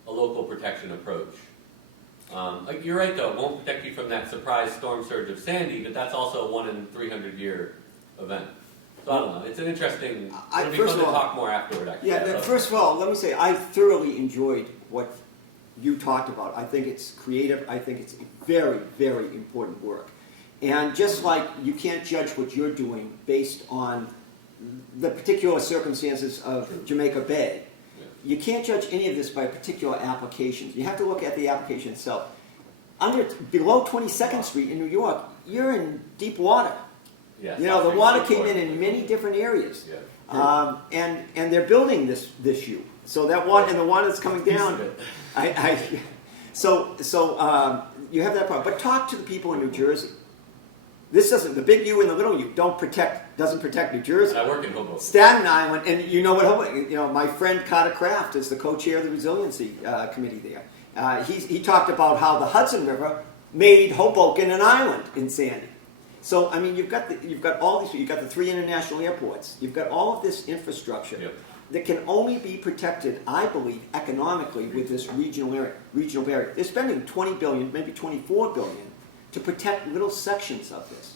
a local protection approach. Like you're right though, it won't protect you from that surprise storm surge of Sandy, but that's also a 1 in 300 year event. So I don't know, it's an interesting, it'll be fun to talk more afterward actually. Yeah, first of all, let me say, I thoroughly enjoyed what you talked about. I think it's creative, I think it's very, very important work. And just like you can't judge what you're doing based on the particular circumstances of Jamaica Bay, you can't judge any of this by particular applications. You have to look at the application itself. Below 22nd Street in New York, you're in deep water. Yeah, you know, the water came in many different areas. Yeah. And they're building this U. So that water, and the water that's coming down, so you have that problem. But talk to the people in New Jersey. This doesn't, the big U and the little U doesn't protect New Jersey. I work in Hoboken. Staten Island, and you know what Hoboken, you know, my friend Carter Kraft is the co-chair of the Resiliency Committee there. He talked about how the Hudson River made Hoboken an island in Sandy. So, I mean, you've got all these, you've got the 3 international airports, you've got all of this infrastructure that can only be protected, I believe, economically with this regional barrier. They're spending $20 billion, maybe $24 billion to protect little sections of this,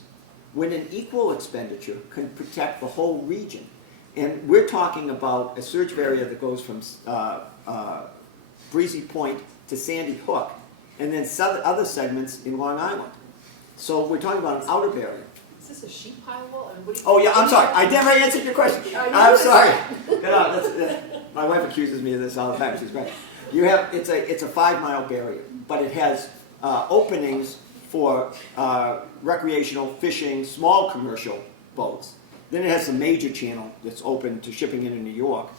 when an equal expenditure can protect the whole region. And we're talking about a surge barrier that goes from Breezy Point to Sandy Hook, and then other segments in Long Island. So we're talking about an outer barrier. Is this a sheet pile wall? And what do you Oh yeah, I'm sorry. I never answered your question. I'm sorry. My wife accuses me of this all the time. She's right. It's a 5-mile barrier, but it has openings for recreational fishing, small commercial boats. Then it has the major channel that's open to shipping into New York.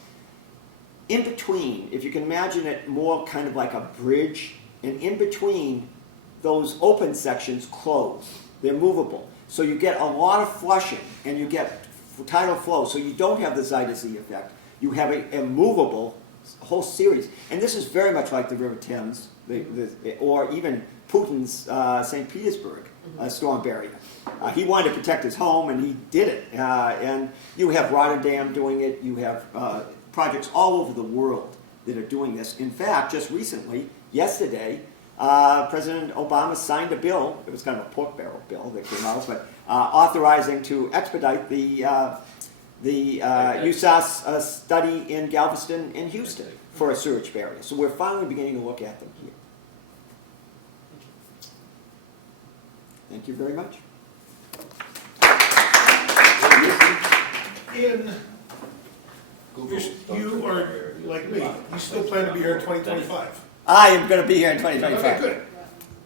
In between, if you can imagine it more kind of like a bridge, and in between those open sections close. They're movable. So you get a lot of flushing and you get tidal flow. So you don't have the Z-to-Z effect. You have a movable whole series. And this is very much like the River Thames, or even Putin's St. Petersburg storm barrier. He wanted to protect his home and he did it. And you have Rotterdam doing it. You have projects all over the world that are doing this. In fact, just recently, yesterday, President Obama signed a bill, it was kind of a pork barrel bill that came out, but authorizing to expedite the USAS study in Galveston and Houston for a surge barrier. So we're finally beginning to look at them here. Thank you very much. You are like me. You still plan to be here in 2025. I am going to be here in 2025. Okay, good.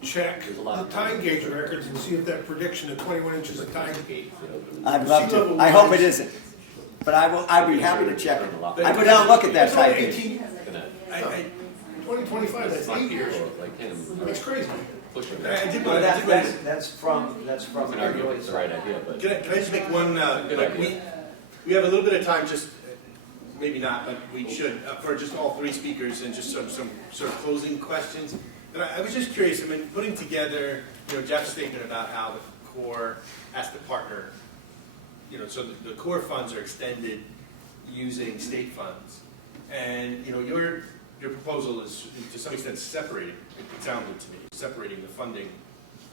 Check the tide gauge records and see if that prediction of 21 inches of tide. I'd love to. I hope it isn't. But I'd be happy to check it. I go down and look at that tide gauge. 2025, that's 8 years. That's crazy. That's from an argument, it's the right idea, but Can I just make one, we have a little bit of time, just, maybe not, but we should, for just all 3 speakers and just some sort of closing questions. And I was just curious, I mean, putting together, Jeff's statement about how the Corps has to partner, so the Corps funds are extended using state funds. And, your proposal is to some extent separated, it sounded to me, separating the funding.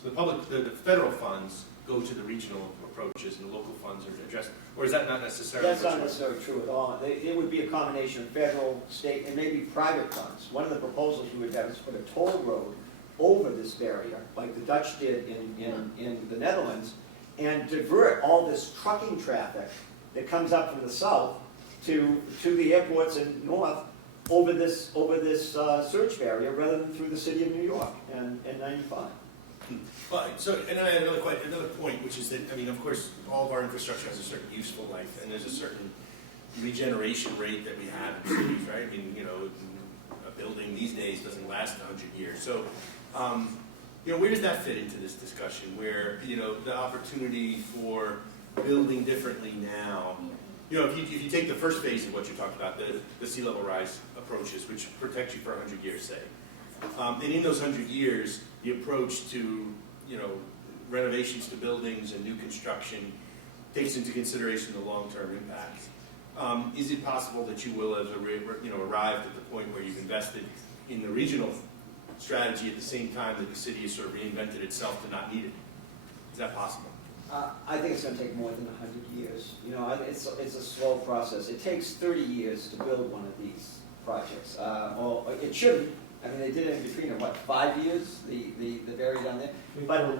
So the federal funds go to the regional approaches and the local funds are addressed, or is that not necessarily? That's not necessarily true at all. It would be a combination of federal, state, and maybe private funds. One of the proposals we would have is put a toll road over this barrier, like the Dutch did in the Netherlands, and divert all this trucking traffic that comes up from the south to the airports in north over this surge barrier rather than through the city of New York and 95. Well, and then I have another point, which is that, I mean, of course, all of our infrastructure has a certain useful life, and there's a certain regeneration rate that we have in cities, right? I mean, a building these days doesn't last 100 years. So, where does that fit into this discussion, where, the opportunity for building differently now, if you take the first phase of what you talked about, the sea level rise approaches, which protect you for 100 years, say, and in those 100 years, the approach to, renovations to buildings and new construction takes into consideration the long-term impacts. Is it possible that you will have arrived at the point where you've invested in the regional strategy at the same time that the city has sort of reinvented itself to not need it? Is that possible? I think it's going to take more than 100 years. It's a slow process. It takes 30 years to build one of these projects. Or it shouldn't. I mean, they did it in between, 5 years, the barrier down there. But,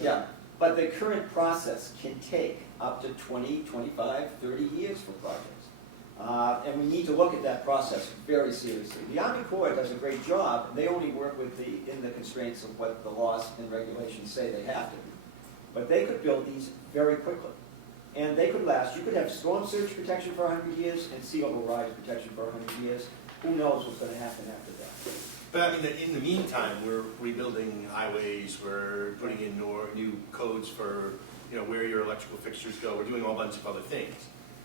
yeah, but the current process can take up to 20, 25, 30 years for projects. And we need to look at that process very seriously. The Army Corps does a great job. They only work in the constraints of what the laws and regulations say they have to. But they could build these very quickly. And they could last. You could have storm surge protection for 100 years and sea level rise protection for 100 years. Who knows what's going to happen after that? But I mean, in the meantime, we're rebuilding highways, we're putting in new codes for, where your electrical fixtures go, we're doing a whole bunch of other things.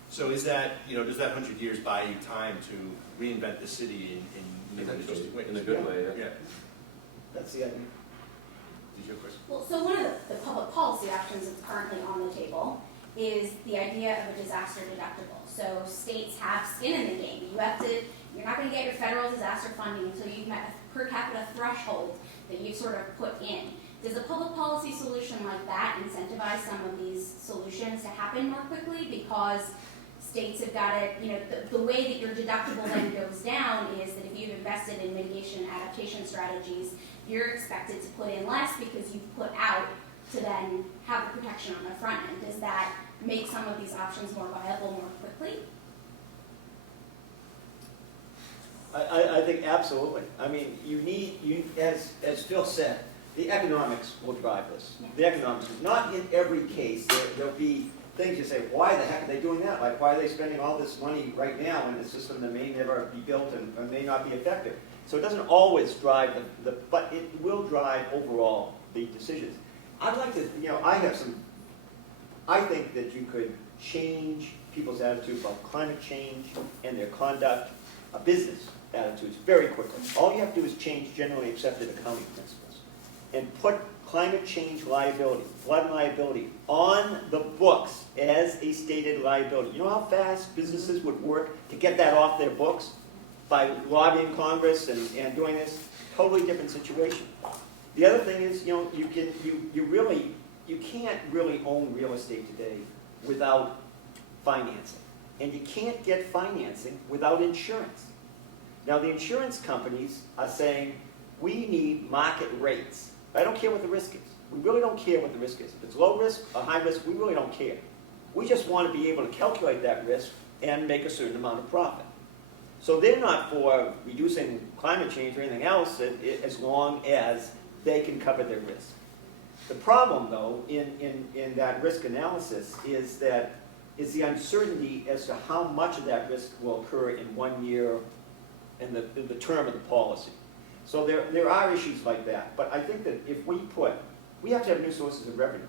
So is that, does that 100 years buy you time to reinvent the city in new and interesting ways? In a good way, yeah. That's the idea. Did you have a question? Well, so one of the public policy options that's currently on the table is the idea of a disaster deductible. So states have skin in the game. You're not going to get your federal disaster funding until you've met a per capita threshold that you've sort of put in. Does a public policy solution like that incentivize some of these solutions to happen more quickly? Because states have got it, the way that your deductible then goes down is that if you've invested in mitigation and adaptation strategies, you're expected to put in less because you've put out to then have the protection on the front end. Does that make some of these options more viable more quickly? I think absolutely. I mean, as Phil said, the economics will drive this. The economics, not in every case, there'll be things you say, why the heck are they doing that? Like, why are they spending all this money right now in a system that may never be built and may not be effective? So it doesn't always drive but it will drive overall the decisions. I'd like to, I think that you could change people's attitude about climate change and their conduct, business attitudes very quickly. All you have to do is change generally accepted accounting principles and put climate change liability, flood liability, on the books as a stated liability. You know how fast businesses would work to get that off their books? By lobbying Congress and doing this? Totally different situation. The other thing is, you can't really own real estate today without financing. And you can't get financing without insurance. Now the insurance companies are saying, we need market rates. I don't care what the risk is. We really don't care what the risk is. If it's low risk or high risk, we really don't care. We just want to be able to calculate that risk and make a certain amount of profit. So they're not for reducing climate change or anything else as long as they can cover their risk. The problem, though, in that risk analysis is the uncertainty as to how much of that risk will occur in 1 year in the term of the policy. So there are issues like that. But I think that if we have to have new sources of revenue.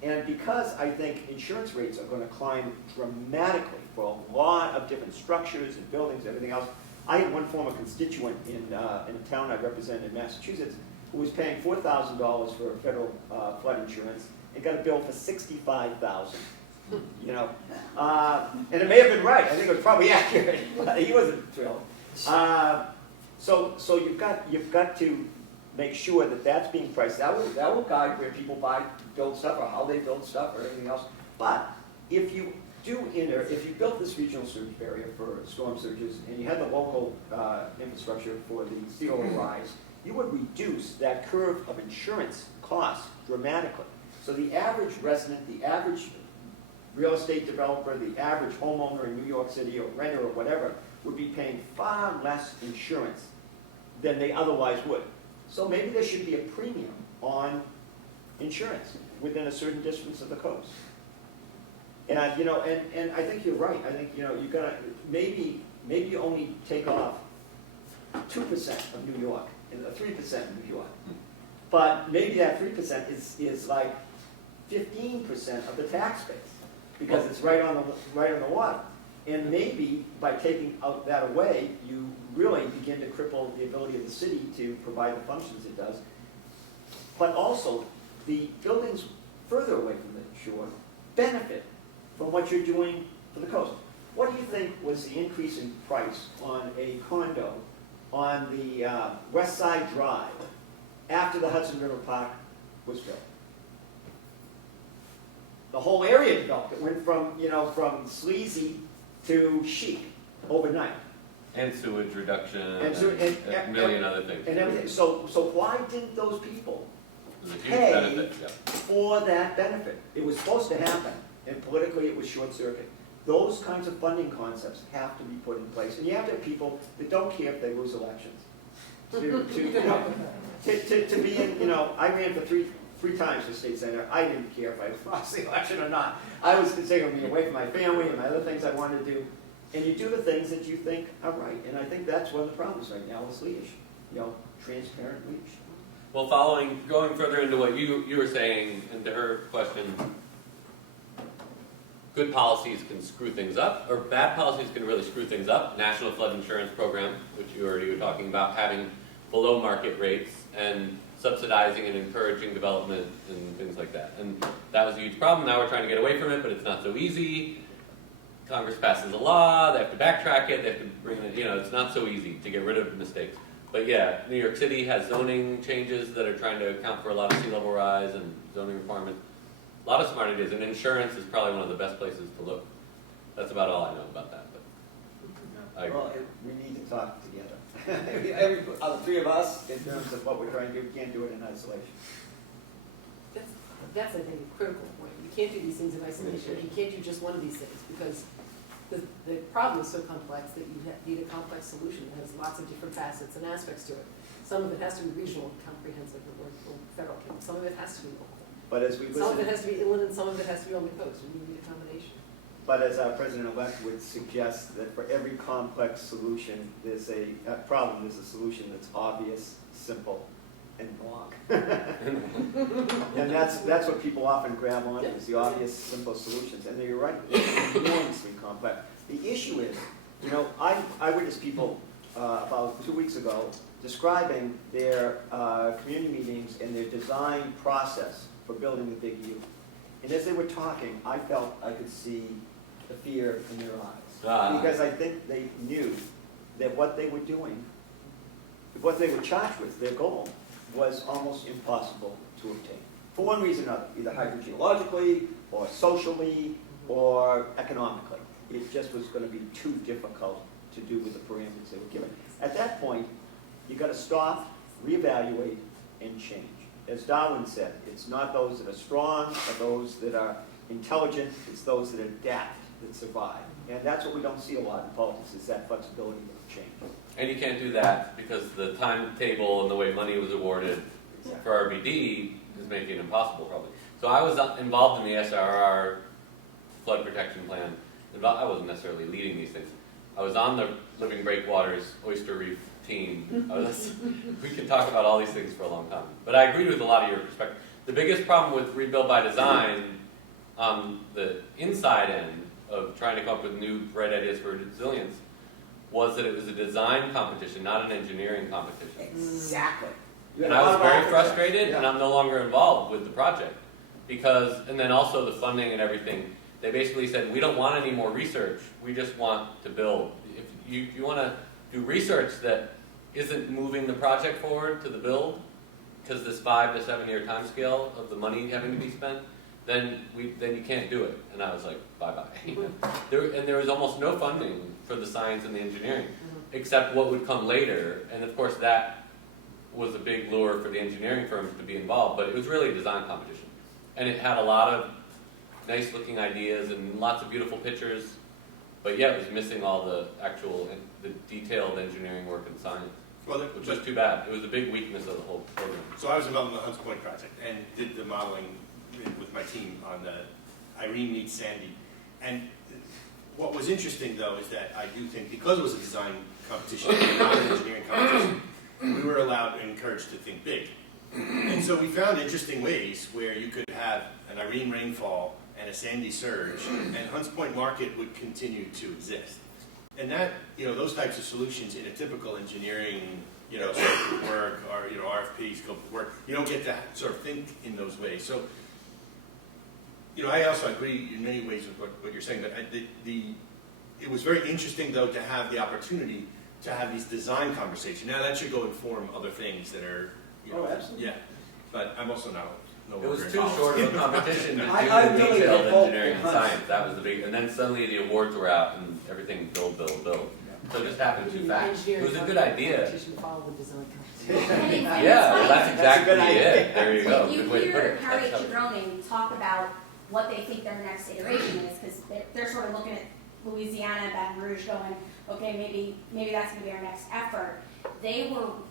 And because I think insurance rates are going to climb dramatically for a lot of different structures and buildings and everything else, I had one former constituent in a town I represented in Massachusetts who was paying $4,000 for federal flood insurance and got a bill for $65,000. You know, and it may have been right. I think it was probably accurate, but he wasn't thrilled. So you've got to make sure that that's being priced. That will guide where people build stuff, or how they build stuff, or anything else. But if you built this regional surge barrier for storm surges, and you had the local infrastructure for the sea level rise, you would reduce that curve of insurance costs dramatically. So the average resident, the average real estate developer, the average homeowner in New York City, or renter, or whatever, would be paying far less insurance than they otherwise would. So maybe there should be a premium on insurance within a certain distance of the coast. And and I think you're right. I think you gotta maybe you only take off 2% of New York and 3% of New York, but maybe that 3% is like 15% of the tax base because it's right on the water. And maybe by taking out that away, you really begin to cripple the ability of the city to provide the functions it does. But also, the buildings further away from the shore benefit from what you're doing for the coast. What do you think was the increase in price on a condo on the West Side Drive after the Hudson River Park was built? The whole area developed. It went from sleazy to chic overnight. And sewage reduction, And a million other things. And everything. So why didn't those people It was a huge pay benefit, yeah. for that benefit? It was supposed to happen, and politically it was short circuit. Those kinds of funding concepts have to be put in place, and you have to have people that don't care if they lose elections. To be in, I ran for three times for state senator. I didn't care if I lost the election or not. I was considering being away from my family and my other things I wanted to do. And you do the things that you think are right. And I think that's one of the problems right now is leadership. Transparent leadership. Well, going further into what you were saying, and to her question, good policies can screw things up, or bad policies can really screw things up. National Flood Insurance Program, which you already were talking about, having below market rates and subsidizing and encouraging development and things like that. And that was a huge problem. Now we're trying to get away from it, but it's not so easy. Congress passes a law, they have to backtrack it, they have to bring it, it's not so easy to get rid of mistakes. But yeah, New York City has zoning changes that are trying to account for a lot of sea level rise and zoning requirements. A lot of smart ideas, and insurance is probably one of the best places to look. That's about all I know about that. But I agree. Well, we need to talk together. The three of us, in terms of what we're trying to do, we can't do it in isolation. That's, I think, a critical point. You can't do these things in isolation. You can't do just one of these things because the problem is so complex that you need a complex solution that has lots of different facets and aspects to it. Some of it has to be regional, comprehensive, or federal. Some of it has to be local. But as we listen, some of it has to be inland, and some of it has to be on the coast. And you need a combination. But as our president-elect would suggest, that for every complex solution, there's a problem. There's a solution that's obvious, simple, and wrong. And that's what people often grab on is the obvious, simple solutions. And you're right, it's enormously complex. The issue is, I witnessed people about 2 weeks ago describing their community meetings and their design process for building the big U. And as they were talking, I felt I could see the fear in their eyes. Because I think they knew that what they were doing, what they were charged with, their goal, was almost impossible to obtain. For one reason or another, either hydrogeologically, or socially, or economically. It just was going to be too difficult to do with the parameters they were given. At that point, you've got to stop, reevaluate, and change. As Darwin said, it's not those that are strong or those that are intelligent, it's those that adapt that survive. And that's what we don't see a lot in politics, is that flexibility of change. And you can't do that because the timetable and the way money was awarded for RBD is making it impossible, probably. So I was involved in the SRR flood protection plan. I wasn't necessarily leading these things. I was on the Living Breakwaters Oyster Reef team. We can talk about all these things for a long time. But I agree with a lot of your perspective. The biggest problem with Rebuild by Design on the inside end of trying to come up with new bright ideas for resilience was that it was a design competition, not an engineering competition. Exactly. You And had a I was lot of very applicants. frustrated, and Yeah. I'm no longer involved with the project. Because, and then also the funding and everything, they basically said, we don't want any more research, we just want to build. If you want to do research that isn't moving the project forward to the build, because this 5 to 7 year time scale of the money having to be spent, then you can't do it. And I was like, bye-bye. There was almost no funding for the science and the engineering, except what would come later. And of course that was a big lure for the engineering firms to be involved, but it was really a design competition. And it had a lot of nice looking ideas and lots of beautiful pictures, but yeah, it was missing all the the detailed engineering work and science, Well, which was too bad. It was a big weakness of the whole program. so I was involved in the Hunts Point project and did the modeling with my team on the Irene meets Sandy. And what was interesting though is that I do think because it was a design competition and not an engineering competition, we were allowed and encouraged to think big. And so we found interesting ways where you could have an Irene rainfall and a Sandy surge, and Hunts Point Market would continue to exist. And that, those types of solutions in a typical engineering, scope of work or, RFP scope of work, you don't get to sort of think in those ways. So, I also agree in many ways with what you're saying, but it was very interesting though to have the opportunity to have these design conversations. Now that should go inform other things that are, Oh, absolutely. yeah. But I'm also no It was longer too involved. short of a competition to do I really detailed get both engineering and the science. That was the big, and then suddenly the awards were out and everything build. So it just happened too fast. It was a good idea. Competition followed with design competition. And it's Yeah, well, funny. that's exactly good idea. it. There you go. You Good way to put hear it. Harriet That's how- Chadroni talk about what they think their next iteration is, because they're sort of looking at Louisiana, Baton Rouge, going, okay, maybe that's going to be our next effort.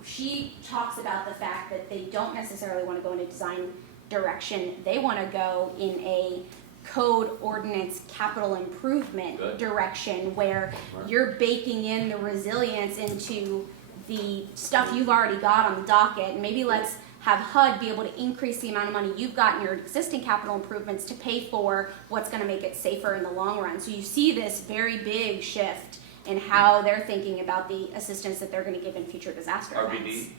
She talks about the fact that they don't necessarily want to go in a design direction. They want to go in a code ordinance capital improvement Good. direction where Right. you're baking in the resilience into the stuff you've already got on the docket. And maybe let's have HUD be able to increase the amount of money you've got in your existing capital improvements to pay for what's going to make it safer in the long run. So you see this very big shift in how they're thinking about the assistance that they're going to give in future disaster events. RBD.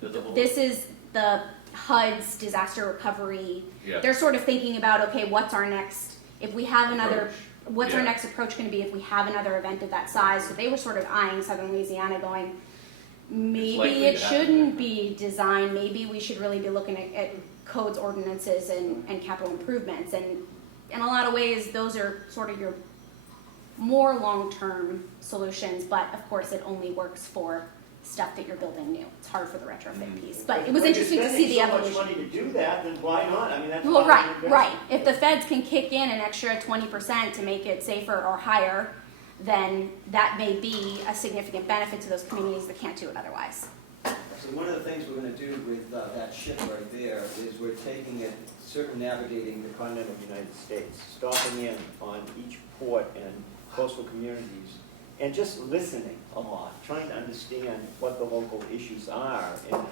Visible. This is the HUD's disaster recovery. Yeah. They're sort of thinking about, okay, what's our next, if we have another, Approach. what's our Yeah. next approach going to be if we have another event of that size? So they were sort of eyeing Southern Louisiana going, maybe likely it to happen. shouldn't be designed, maybe we should really be looking at codes, ordinances, and capital improvements. And in a lot of ways, those are sort of your more long-term solutions, but of course it only works for stuff that you're building new. It's hard for the retrofit piece, but it was When you're interesting to see the spending evolution. so much money to do that, then why not? I mean, that's Well, why right, we're right. investing. If the feds can kick in an extra 20% to make it safer or higher, then that may be a significant benefit to those communities that can't do it otherwise. So one of the things we're going to do with that ship right there is we're taking it, circumnavigating the continental United States, stopping in on each port and coastal communities, and just listening a lot, trying to understand what the local issues are and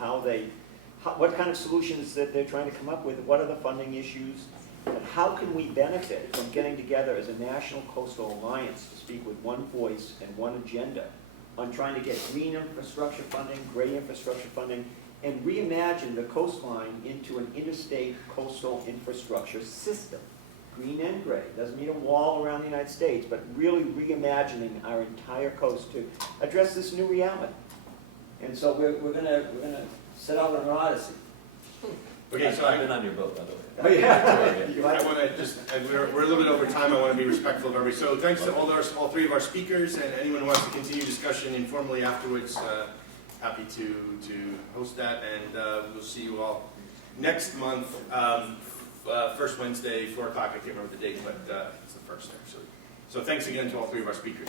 what kind of solutions that they're trying to come up with, what are the funding issues, and how can we benefit from getting together as a national coastal alliance to speak with one voice and one agenda on trying to get green infrastructure funding, gray infrastructure funding, and reimagine the coastline into an interstate coastal infrastructure system. Green and gray, doesn't mean a wall around the United States, but really reimagining our entire coast to address this new reality. And so we're gonna set out on an odyssey. Okay, so I've been on your boat, by the way. But yeah, Yeah. you I like- want to just, and we're a little bit over time, I want to be respectful of everybody. So thanks to all three of our speakers, and anyone who wants to continue discussion informally afterwards, happy to host that, and we'll see you all next month, first Wednesday, 4 o'clock, I can't remember the date, but it's the first actually. So thanks again to all three of our speakers.